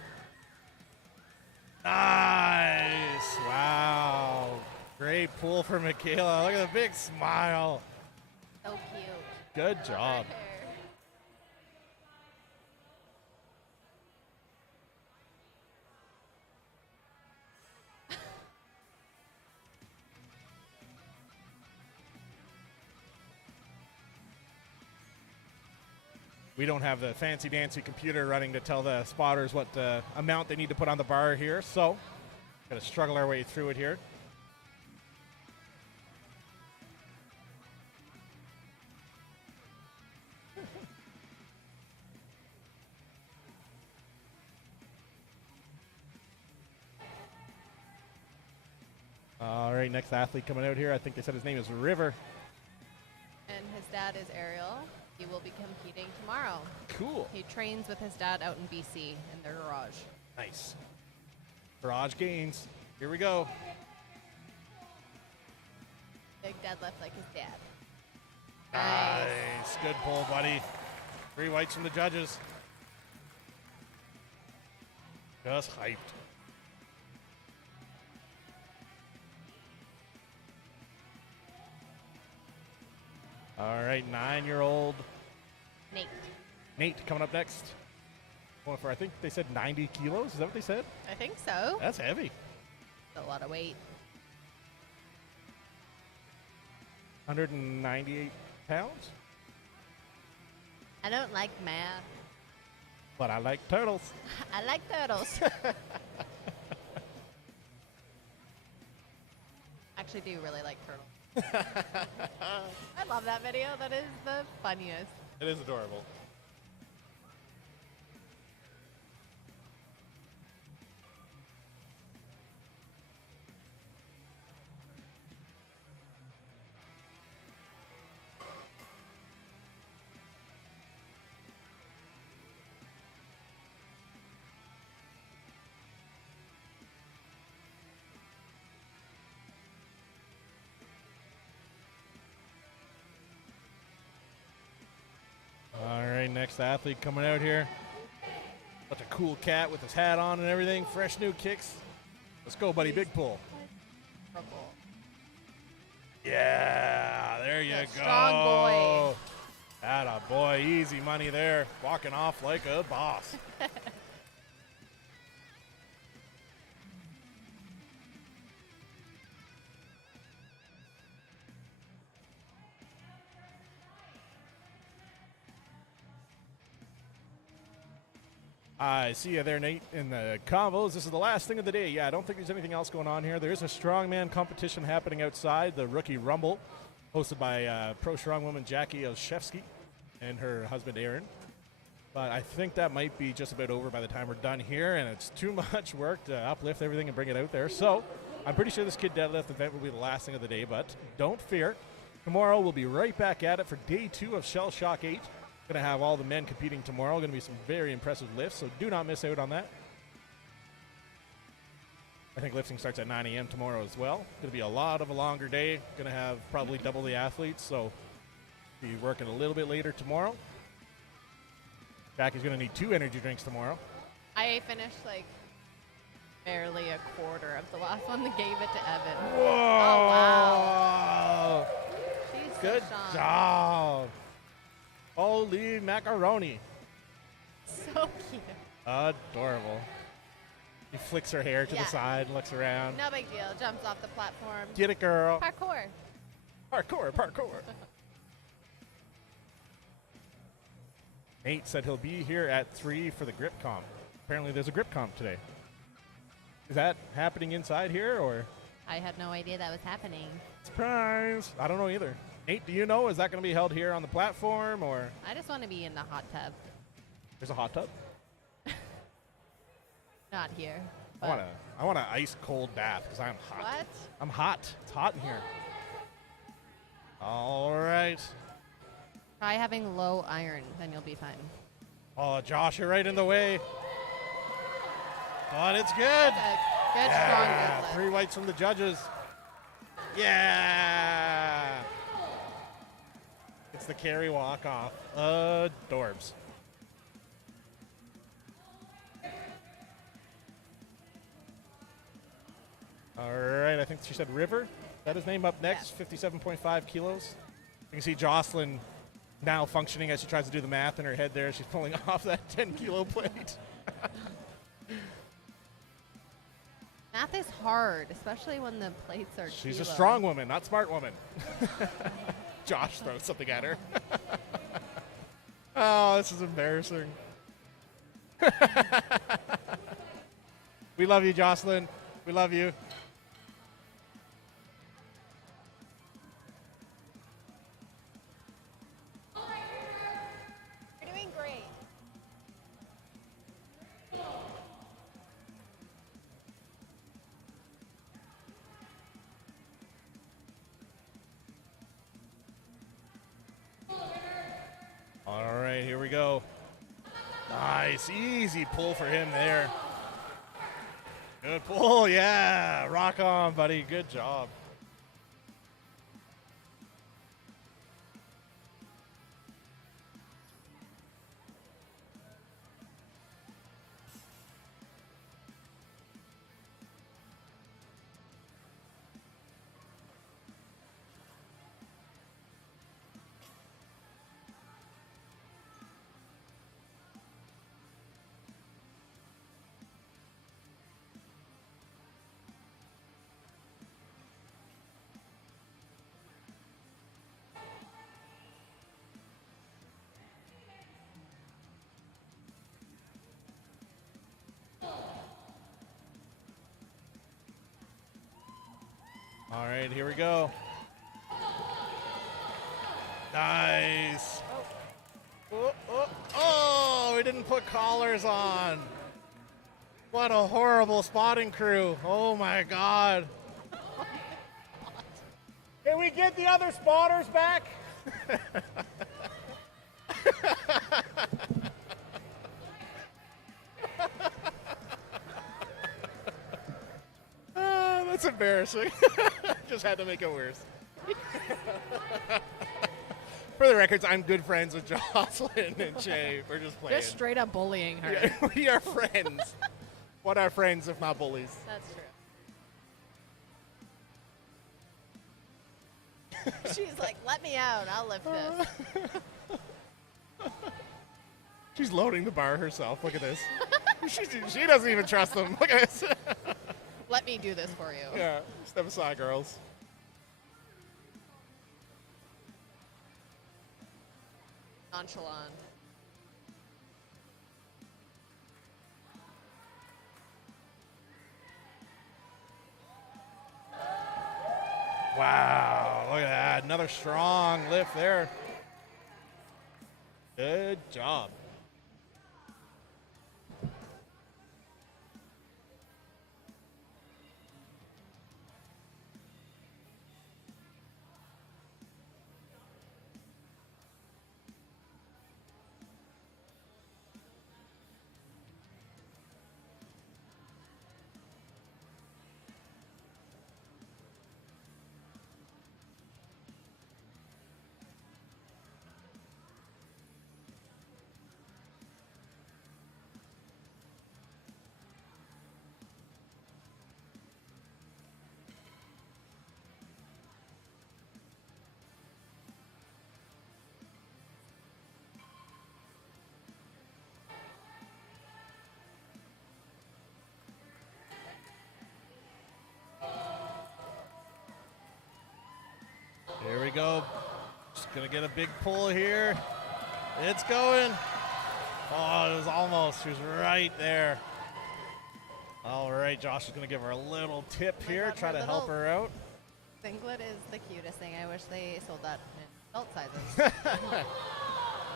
Nice. Wow. Great pull for Michaela. Look at the big smile. So cute. Good job. We don't have the fancy dancy computer running to tell the spotters what amount they need to put on the bar here, so gotta struggle our way through it here. All right, next athlete coming out here. I think they said his name is River. And his dad is Ariel. He will be competing tomorrow. Cool. He trains with his dad out in BC in their garage. Nice. Garage gains. Here we go. Big deadlift like his dad. Nice. Good pull, buddy. 3 whites from the judges. Just hyped. All right, 9-year-old Nate coming up next. Going for, I think they said 90 kilos. Is that what they said? I think so. That's heavy. That's a lot of weight. 198 pounds. I don't like math. But I like turtles. I like turtles. Actually do really like turtles. I love that video. That is the funniest. It is adorable. Next athlete coming out here. Such a cool cat with his hat on and everything. Fresh new kicks. Let's go, buddy. Big pull. Yeah, there you go. Strong boy. Atta boy. Easy money there. Walking off like a boss. I see you there, Nate, in the combos. This is the last thing of the day. Yeah, I don't think there's anything else going on here. There is a strongman competition happening outside, the Rookie Rumble, hosted by pro strongwoman Jackie Olszewski and her husband Aaron. But I think that might be just about over by the time we're done here, and it's too much work to uplift everything and bring it out there. So I'm pretty sure this kid deadlift event will be the last thing of the day, but don't fear. Tomorrow we'll be right back at it for day 2 of Shell Shock 8. Going to have all the men competing tomorrow. Going to be some very impressive lifts, so do not miss out on that. I think lifting starts at 9 a.m. tomorrow as well. Going to be a longer day. Going to have probably double the athletes, so be working a little bit later tomorrow. Jackie's going to need 2 energy drinks tomorrow. I finished like barely a quarter of the last one that gave it to Evan. Whoa! Oh, wow. She's so Good strong. job. Holy macaroni. So cute. Adorable. She flicks her hair to the side, looks around. No big deal. Jumps off the platform. Get it, girl. Parkour. Parkour. Nate said he'll be here at 3 for the grip comp. Apparently there's a grip comp today. Is that happening inside here, or? I had no idea that was happening. Surprise. I don't know either. Nate, do you know? Is that going to be held here on the platform, or? I just want to be in the hot tub. There's a hot tub? Not here. I want an ice cold bath because I'm hot. What? I'm hot. It's hot in here. All right. Try having low iron, then you'll be fine. Oh, Josh, you're right in the way. But it's good. Good strong deadlift. 3 whites from the judges. Yeah. It's the carry walk off. Adorbs. All right, I think she said River. Is that his name up next? Yeah. 57.5 kilos. You can see Jocelyn now functioning as she tries to do the math in her head there. She's pulling off that 10-kilo plate. Math is hard, especially when the plates are She's kilo. a strong woman, not smart woman. Josh throws something at her. Oh, this is embarrassing. We love you, Jocelyn. We love you. You're doing great. All right, here we go. Nice, easy pull for him there. Good pull, yeah. Rock on, buddy. Good job. All right, here we go. Nice. Oh, we didn't put collars on. What a horrible spotting crew. Oh, my God. Can we get the other spotters back? That's embarrassing. Just had to make it worse. For the records, I'm good friends with Jocelyn and Shay. We're just playing. Just straight up bullying her. Yeah, we are friends. What are friends if not bullies? That's true. She's like, let me out. I'll lift this. She's loading the bar herself. Look at this. She doesn't even trust them. Look at this. Let me do this for you. Yeah, step aside, girls. Nonchalant. Wow, look at that. Another strong lift there. Good job. Here we go. Just gonna get a big pull here. It's going. Oh, it was almost. She was right there. All right, Josh is gonna give her a little tip Oh my here, God, try her to help little- her out. Singlet is the cutest thing. I wish they sold that in adult sizes.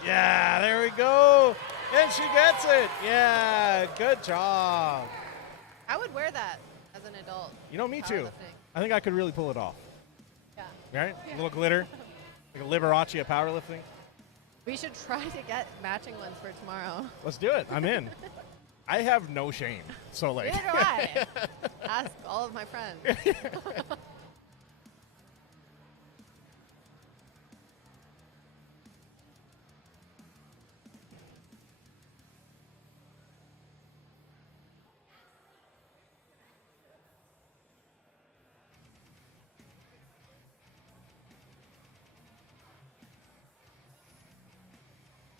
Yeah, there we go. And she gets it. Yeah, good job. I would wear that as an adult. You know, me too. Powerlifting. I think I could really pull it off. Yeah. Right? A little glitter. Like a Liberace of powerlifting. We should try to get matching ones for tomorrow. Let's do it. I'm in. I have no shame. So like. Neither do I. Ask all of my friends.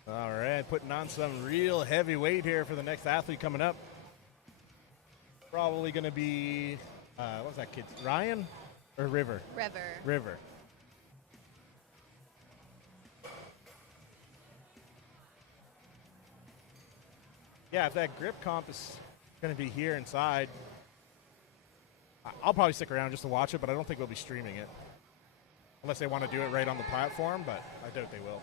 All right, putting on some real heavy weight here for the next athlete coming up. Probably going to be, what's that kid? Ryan or River? River. River. Yeah, if that grip comp is going to be here inside, I'll probably stick around just to watch it, but I don't think we'll be streaming it. Unless they want to do it right on the platform, but I doubt they will.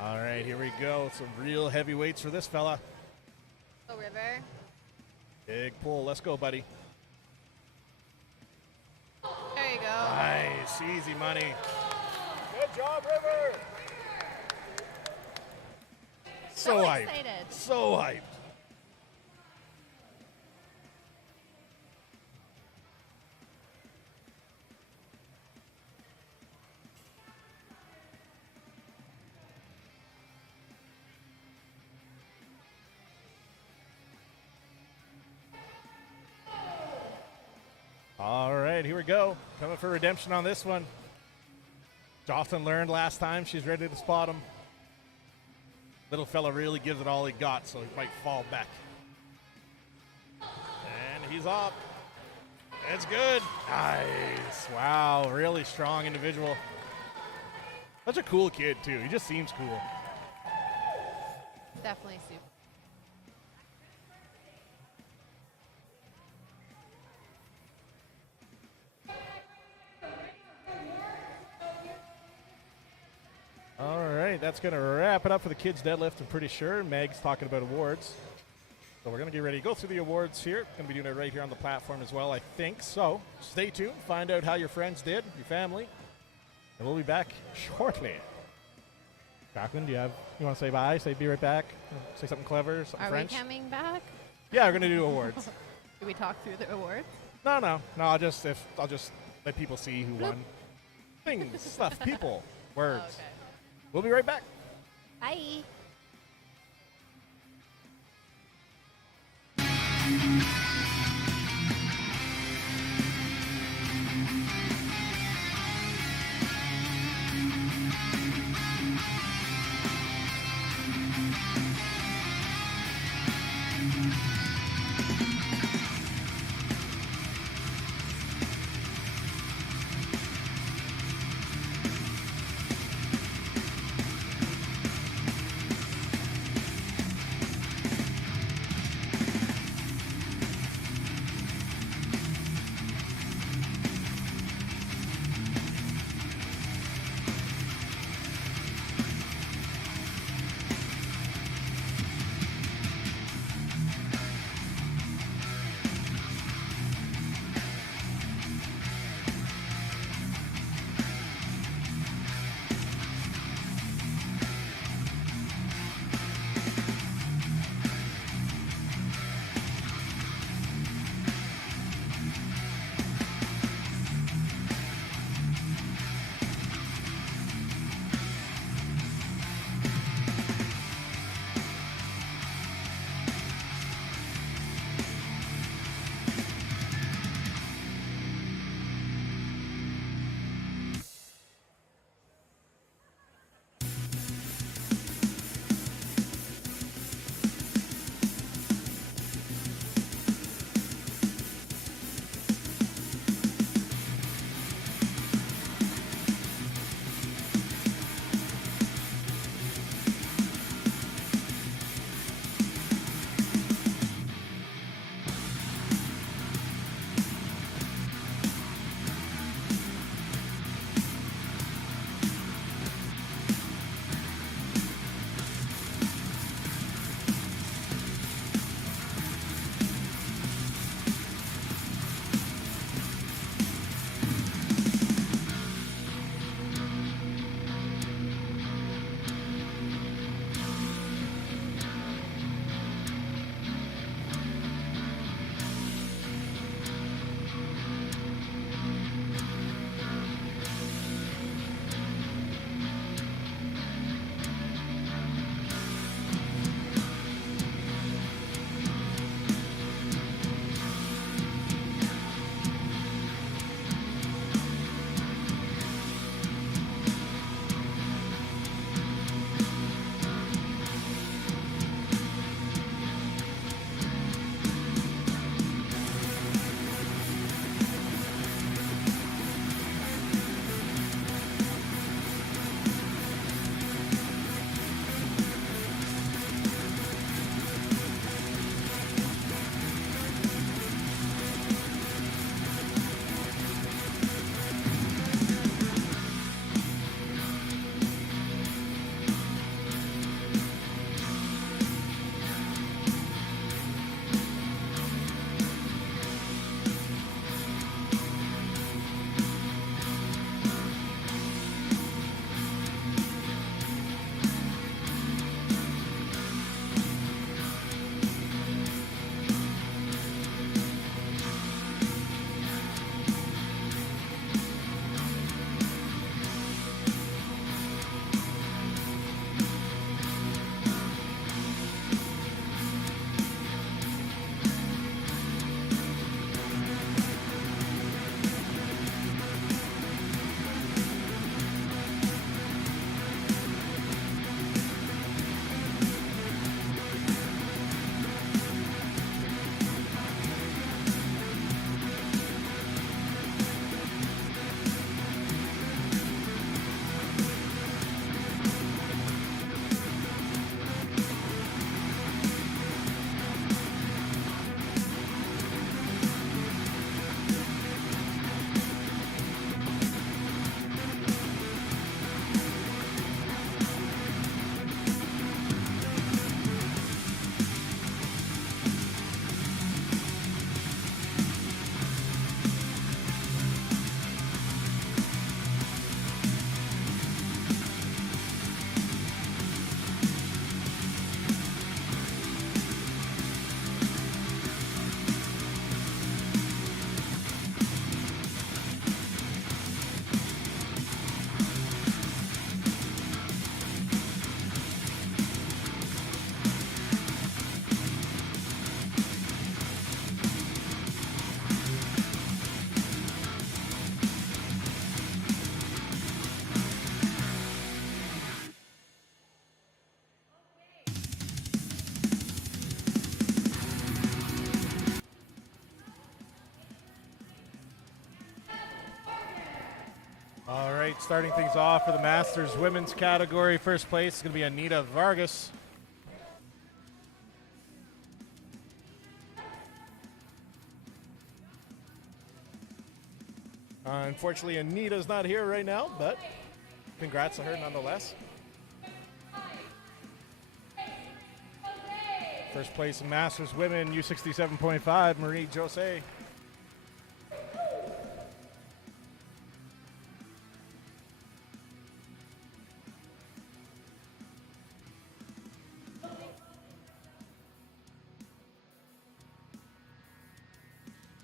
All right, here we go. Some real heavy weights for this fella. Oh, River. Big pull. Let's go, buddy. There you go. Nice. Easy money. Good job, River. So hyped. excited. So hyped. All right, here we go. Coming for redemption on this one. Jocelyn learned last time. She's ready to spot him. Little fella really gives it all he got, so he might fall back. And he's up. It's good. Nice. Wow, really strong individual. Such a cool kid, too. He just seems cool. Definitely super. All right, that's going to wrap it up for the kids' deadlift, I'm pretty sure. Meg's talking about awards. So we're going to get ready to go through the awards here. Going to be doing it right here on the platform as well, I think. So stay tuned, find out how your friends did, your family, and we'll be back shortly. Jacqueline, you want to say bye? Say be right back? Say something clever, something Are French? we coming back? Yeah, we're going to do awards. Do we talk through the awards? No. I'll just let people see who won. Things, stuff, people, words. Oh, okay. We'll be right back. Bye. right, starting things off for the Masters women's category. First place is going to be Anita Vargas. Unfortunately, Anita's not here right now, but congrats to her nonetheless. First place in Masters Women, U67.5, Marie Jose.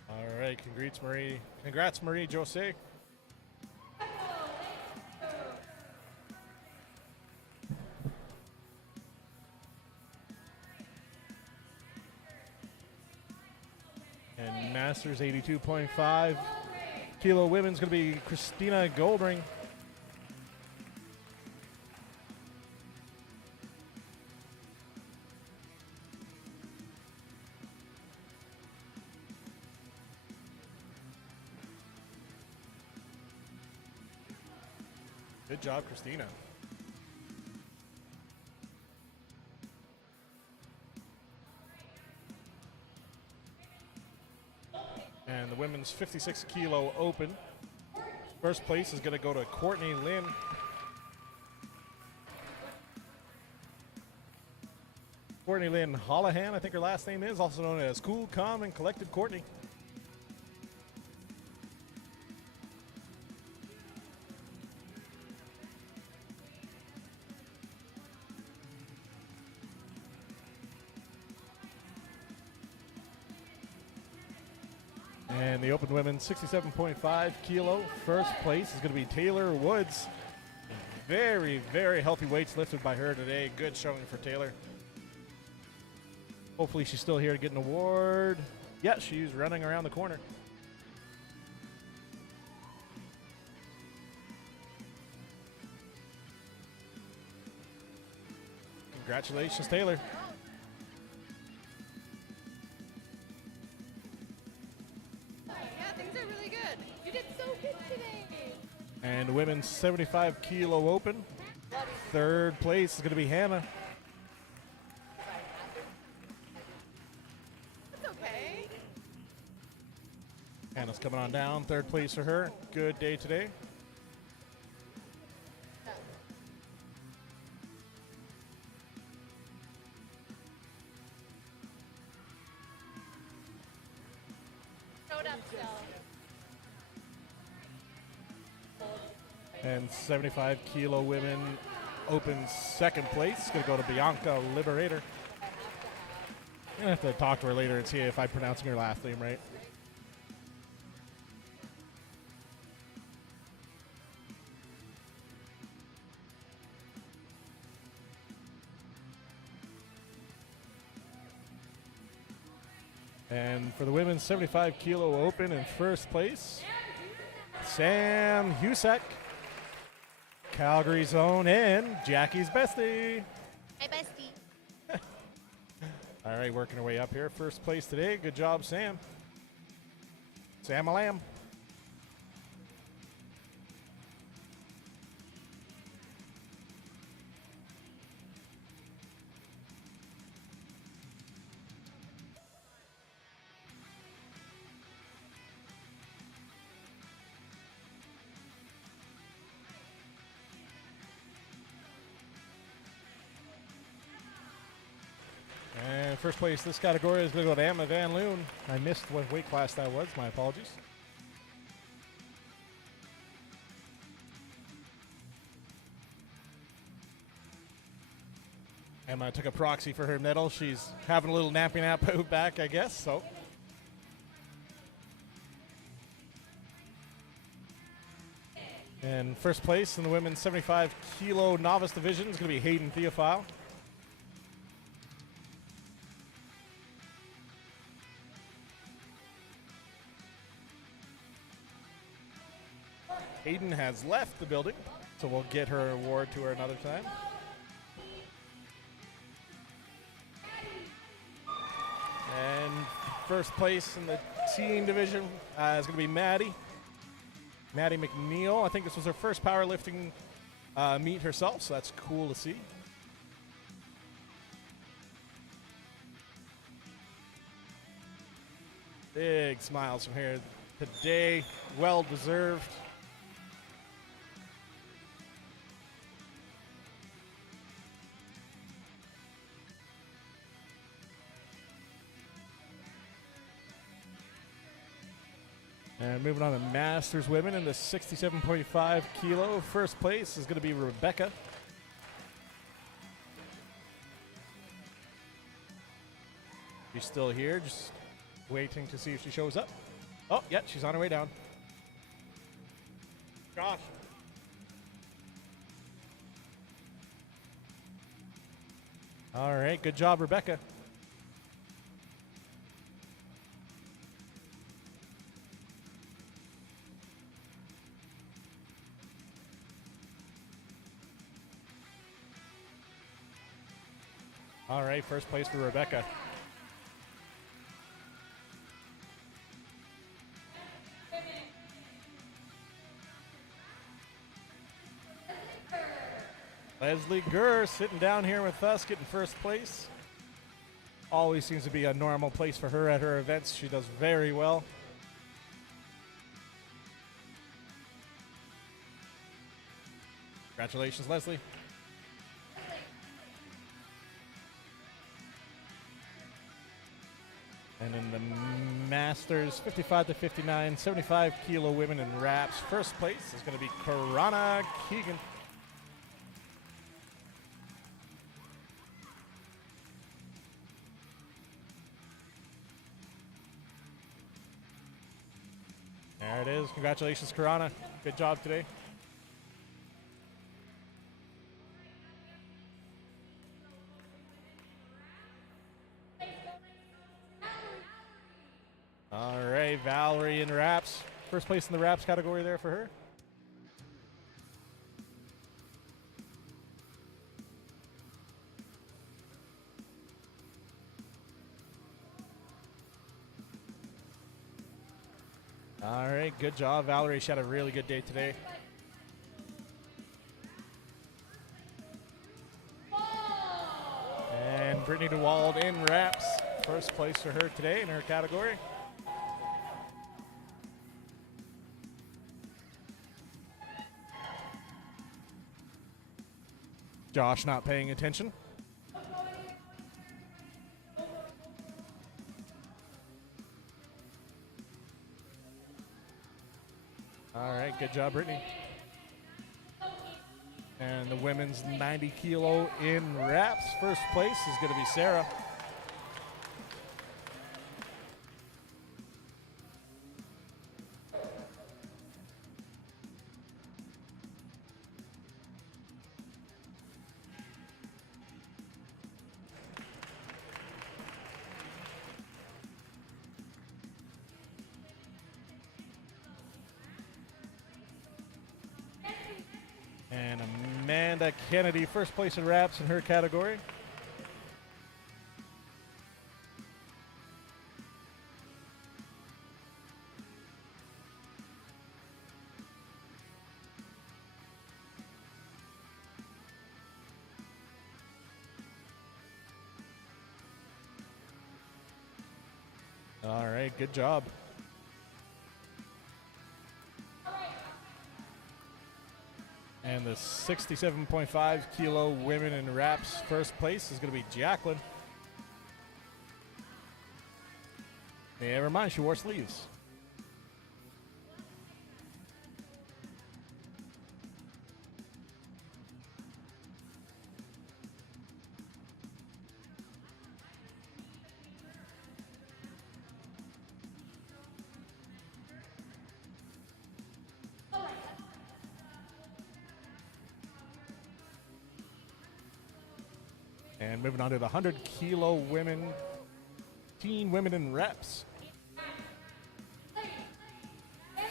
All right, congrats Marie Jose. And Masters 82.5 kilo women's going to be Christina Goldring. Good job, Christina. And the women's 56 kilo open. First place is going to go to Courtney Lynn. Courtney Lynn Holohan, I think her last name is, also known as Cool, Calm, and Collected Courtney. And the open women's 67.5 kilo. First place is going to be Taylor Woods. Very, very healthy weights lifted by her today. Good showing for Taylor. Hopefully she's still here to get an award. Yeah, she's running around the corner. Congratulations, Taylor. And the women's 75 kilo open. Third place is going to be Hannah. That's okay. Hannah's coming on down. Third place for her. Good day today. Showed up still. And 75 kilo women open second place. It's going to go to Bianca Liberator. I'm going to have to talk to her later and see if I'm pronouncing her last name right. And for the women's 75 kilo open in first place, Sam Husak. Calgary's own and Jackie's bestie. Hey, bestie. All right, working our way up here. First place today. Good job, Sam. Sam a Lamb. And first place this category is going to go to Emma Van Loon. I missed what weight class that was. My apologies. Emma took a proxy for her medal. She's having a little nappy nap back, I guess. So. And first place in the women's 75 kilo novice division is going to be Hayden Theophile. Hayden has left the building, so we'll get her award to her another time. And first place in the teen division is going to be Maddie. Maddie McNeil. I think this was her first powerlifting meet herself, so that's cool to see. Big smiles from here today. Well deserved. And moving on to Masters Women in the 67.5 kilo. First place is going to be Rebecca. She's still here, just waiting to see if she shows up. Oh, yeah, she's on her way down. Gosh. All right, good job, Rebecca. All right, first place for Rebecca. Leslie Gurr sitting down here with us, getting first place. Always seems to be a normal place for her at her events. She does very well. Congratulations, Leslie. And in the Masters, 55 to 59, 75 kilo women in wraps. First place is going to be Karana Keegan. There it is. Congratulations, Karana. Good job today. All right, Valerie in wraps. First place in the wraps category there for her. All right, good job, Valerie. She had a really good day today. And Brittany DeWald in wraps. First place for her today in her category. Josh not paying attention. All right, good job, Brittany. And the women's 90 kilo in wraps. First place is going to be Sarah. And Amanda Kennedy, first place in wraps in her category. All right, good job. And the 67.5 kilo women in wraps first place is going to be Jacqueline. Never mind, she wore sleeves. And moving on to the 100 kilo women, teen women in reps.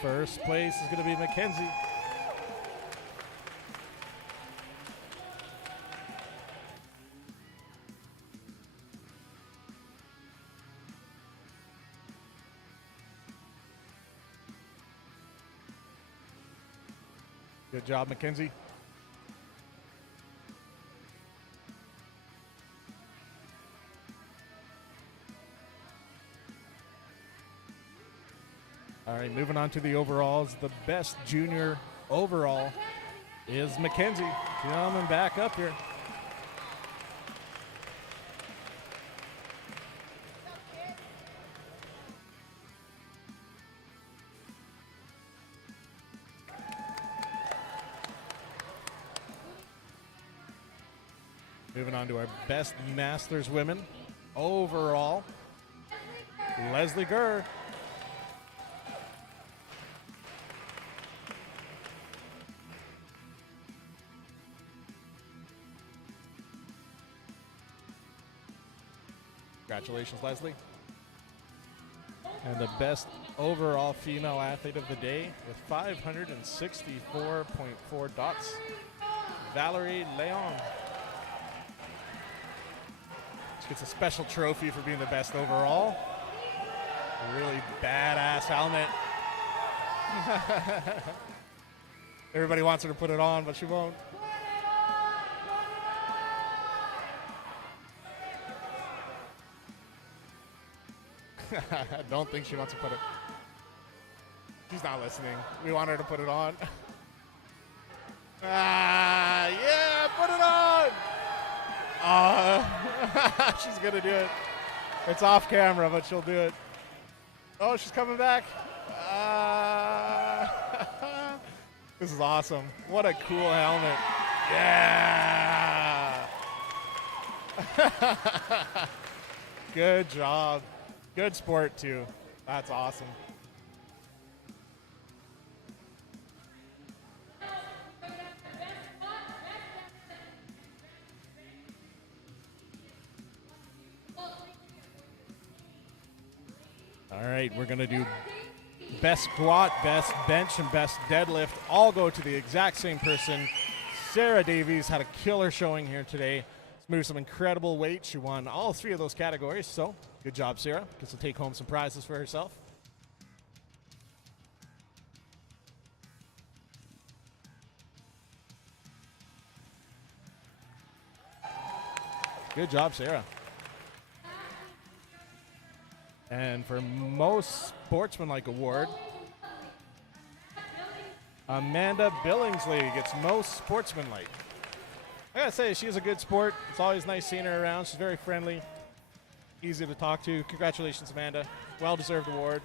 First place is going to be Mackenzie. Good job, Mackenzie. All right, moving on to the overalls. The best junior overall is Mackenzie. Gentlemen, back up here. Moving on to our best Masters women overall, Leslie Gurr. Congratulations, Leslie. And the best overall female athlete of the day with 564.4 dots, Valerie Leon. She gets a special trophy for being the best overall. A really badass helmet. Everybody wants her to put it on, but she won't. I don't think she wants to put it. She's not listening. We want her to put it on. Yeah, put it on. She's gonna do it. It's off camera, but she'll do it. Oh, she's coming back. This is awesome. What a cool helmet. Yeah. Good job. Good sport, too. That's awesome. All right, we're going to do best squat, best bench, and best deadlift. All go to the exact same person. Sarah Davies had a killer showing here today. She's moved some incredible weight. She won all three of those categories, so good job, Sarah. Gets to take home some prizes for herself. Good job, Sarah. And for most sportsmanlike award, Amanda Billingsley gets most sportsmanlike. I gotta say, she's a good sport. It's always nice seeing her around. She's very friendly, easy to talk to. Congratulations, Amanda. Well-deserved award.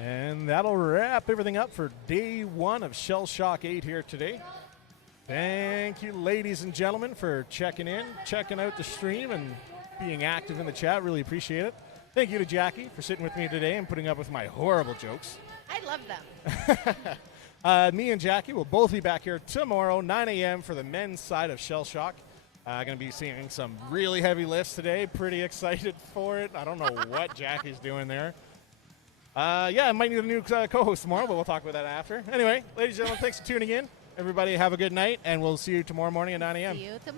And that'll wrap everything up for day one of Shell Shock 8 here today. Thank you, ladies and gentlemen, for checking in, checking out the stream, and being active in the chat. Really appreciate it. Thank you to Jackie for sitting with me today and putting up with my horrible jokes. I love them. Me and Jackie will both be back here tomorrow, 9 a.m. for the men's side of Shell Shock. Going to be seeing some really heavy lifts today. Pretty excited for it. I don't know what Jackie's doing there. Yeah, I might need a new co-host tomorrow, but we'll talk about that after. Anyway, ladies and gentlemen, thanks for tuning in. Everybody have a good night, and we'll see you tomorrow morning at 9 a.m. See you tomorrow.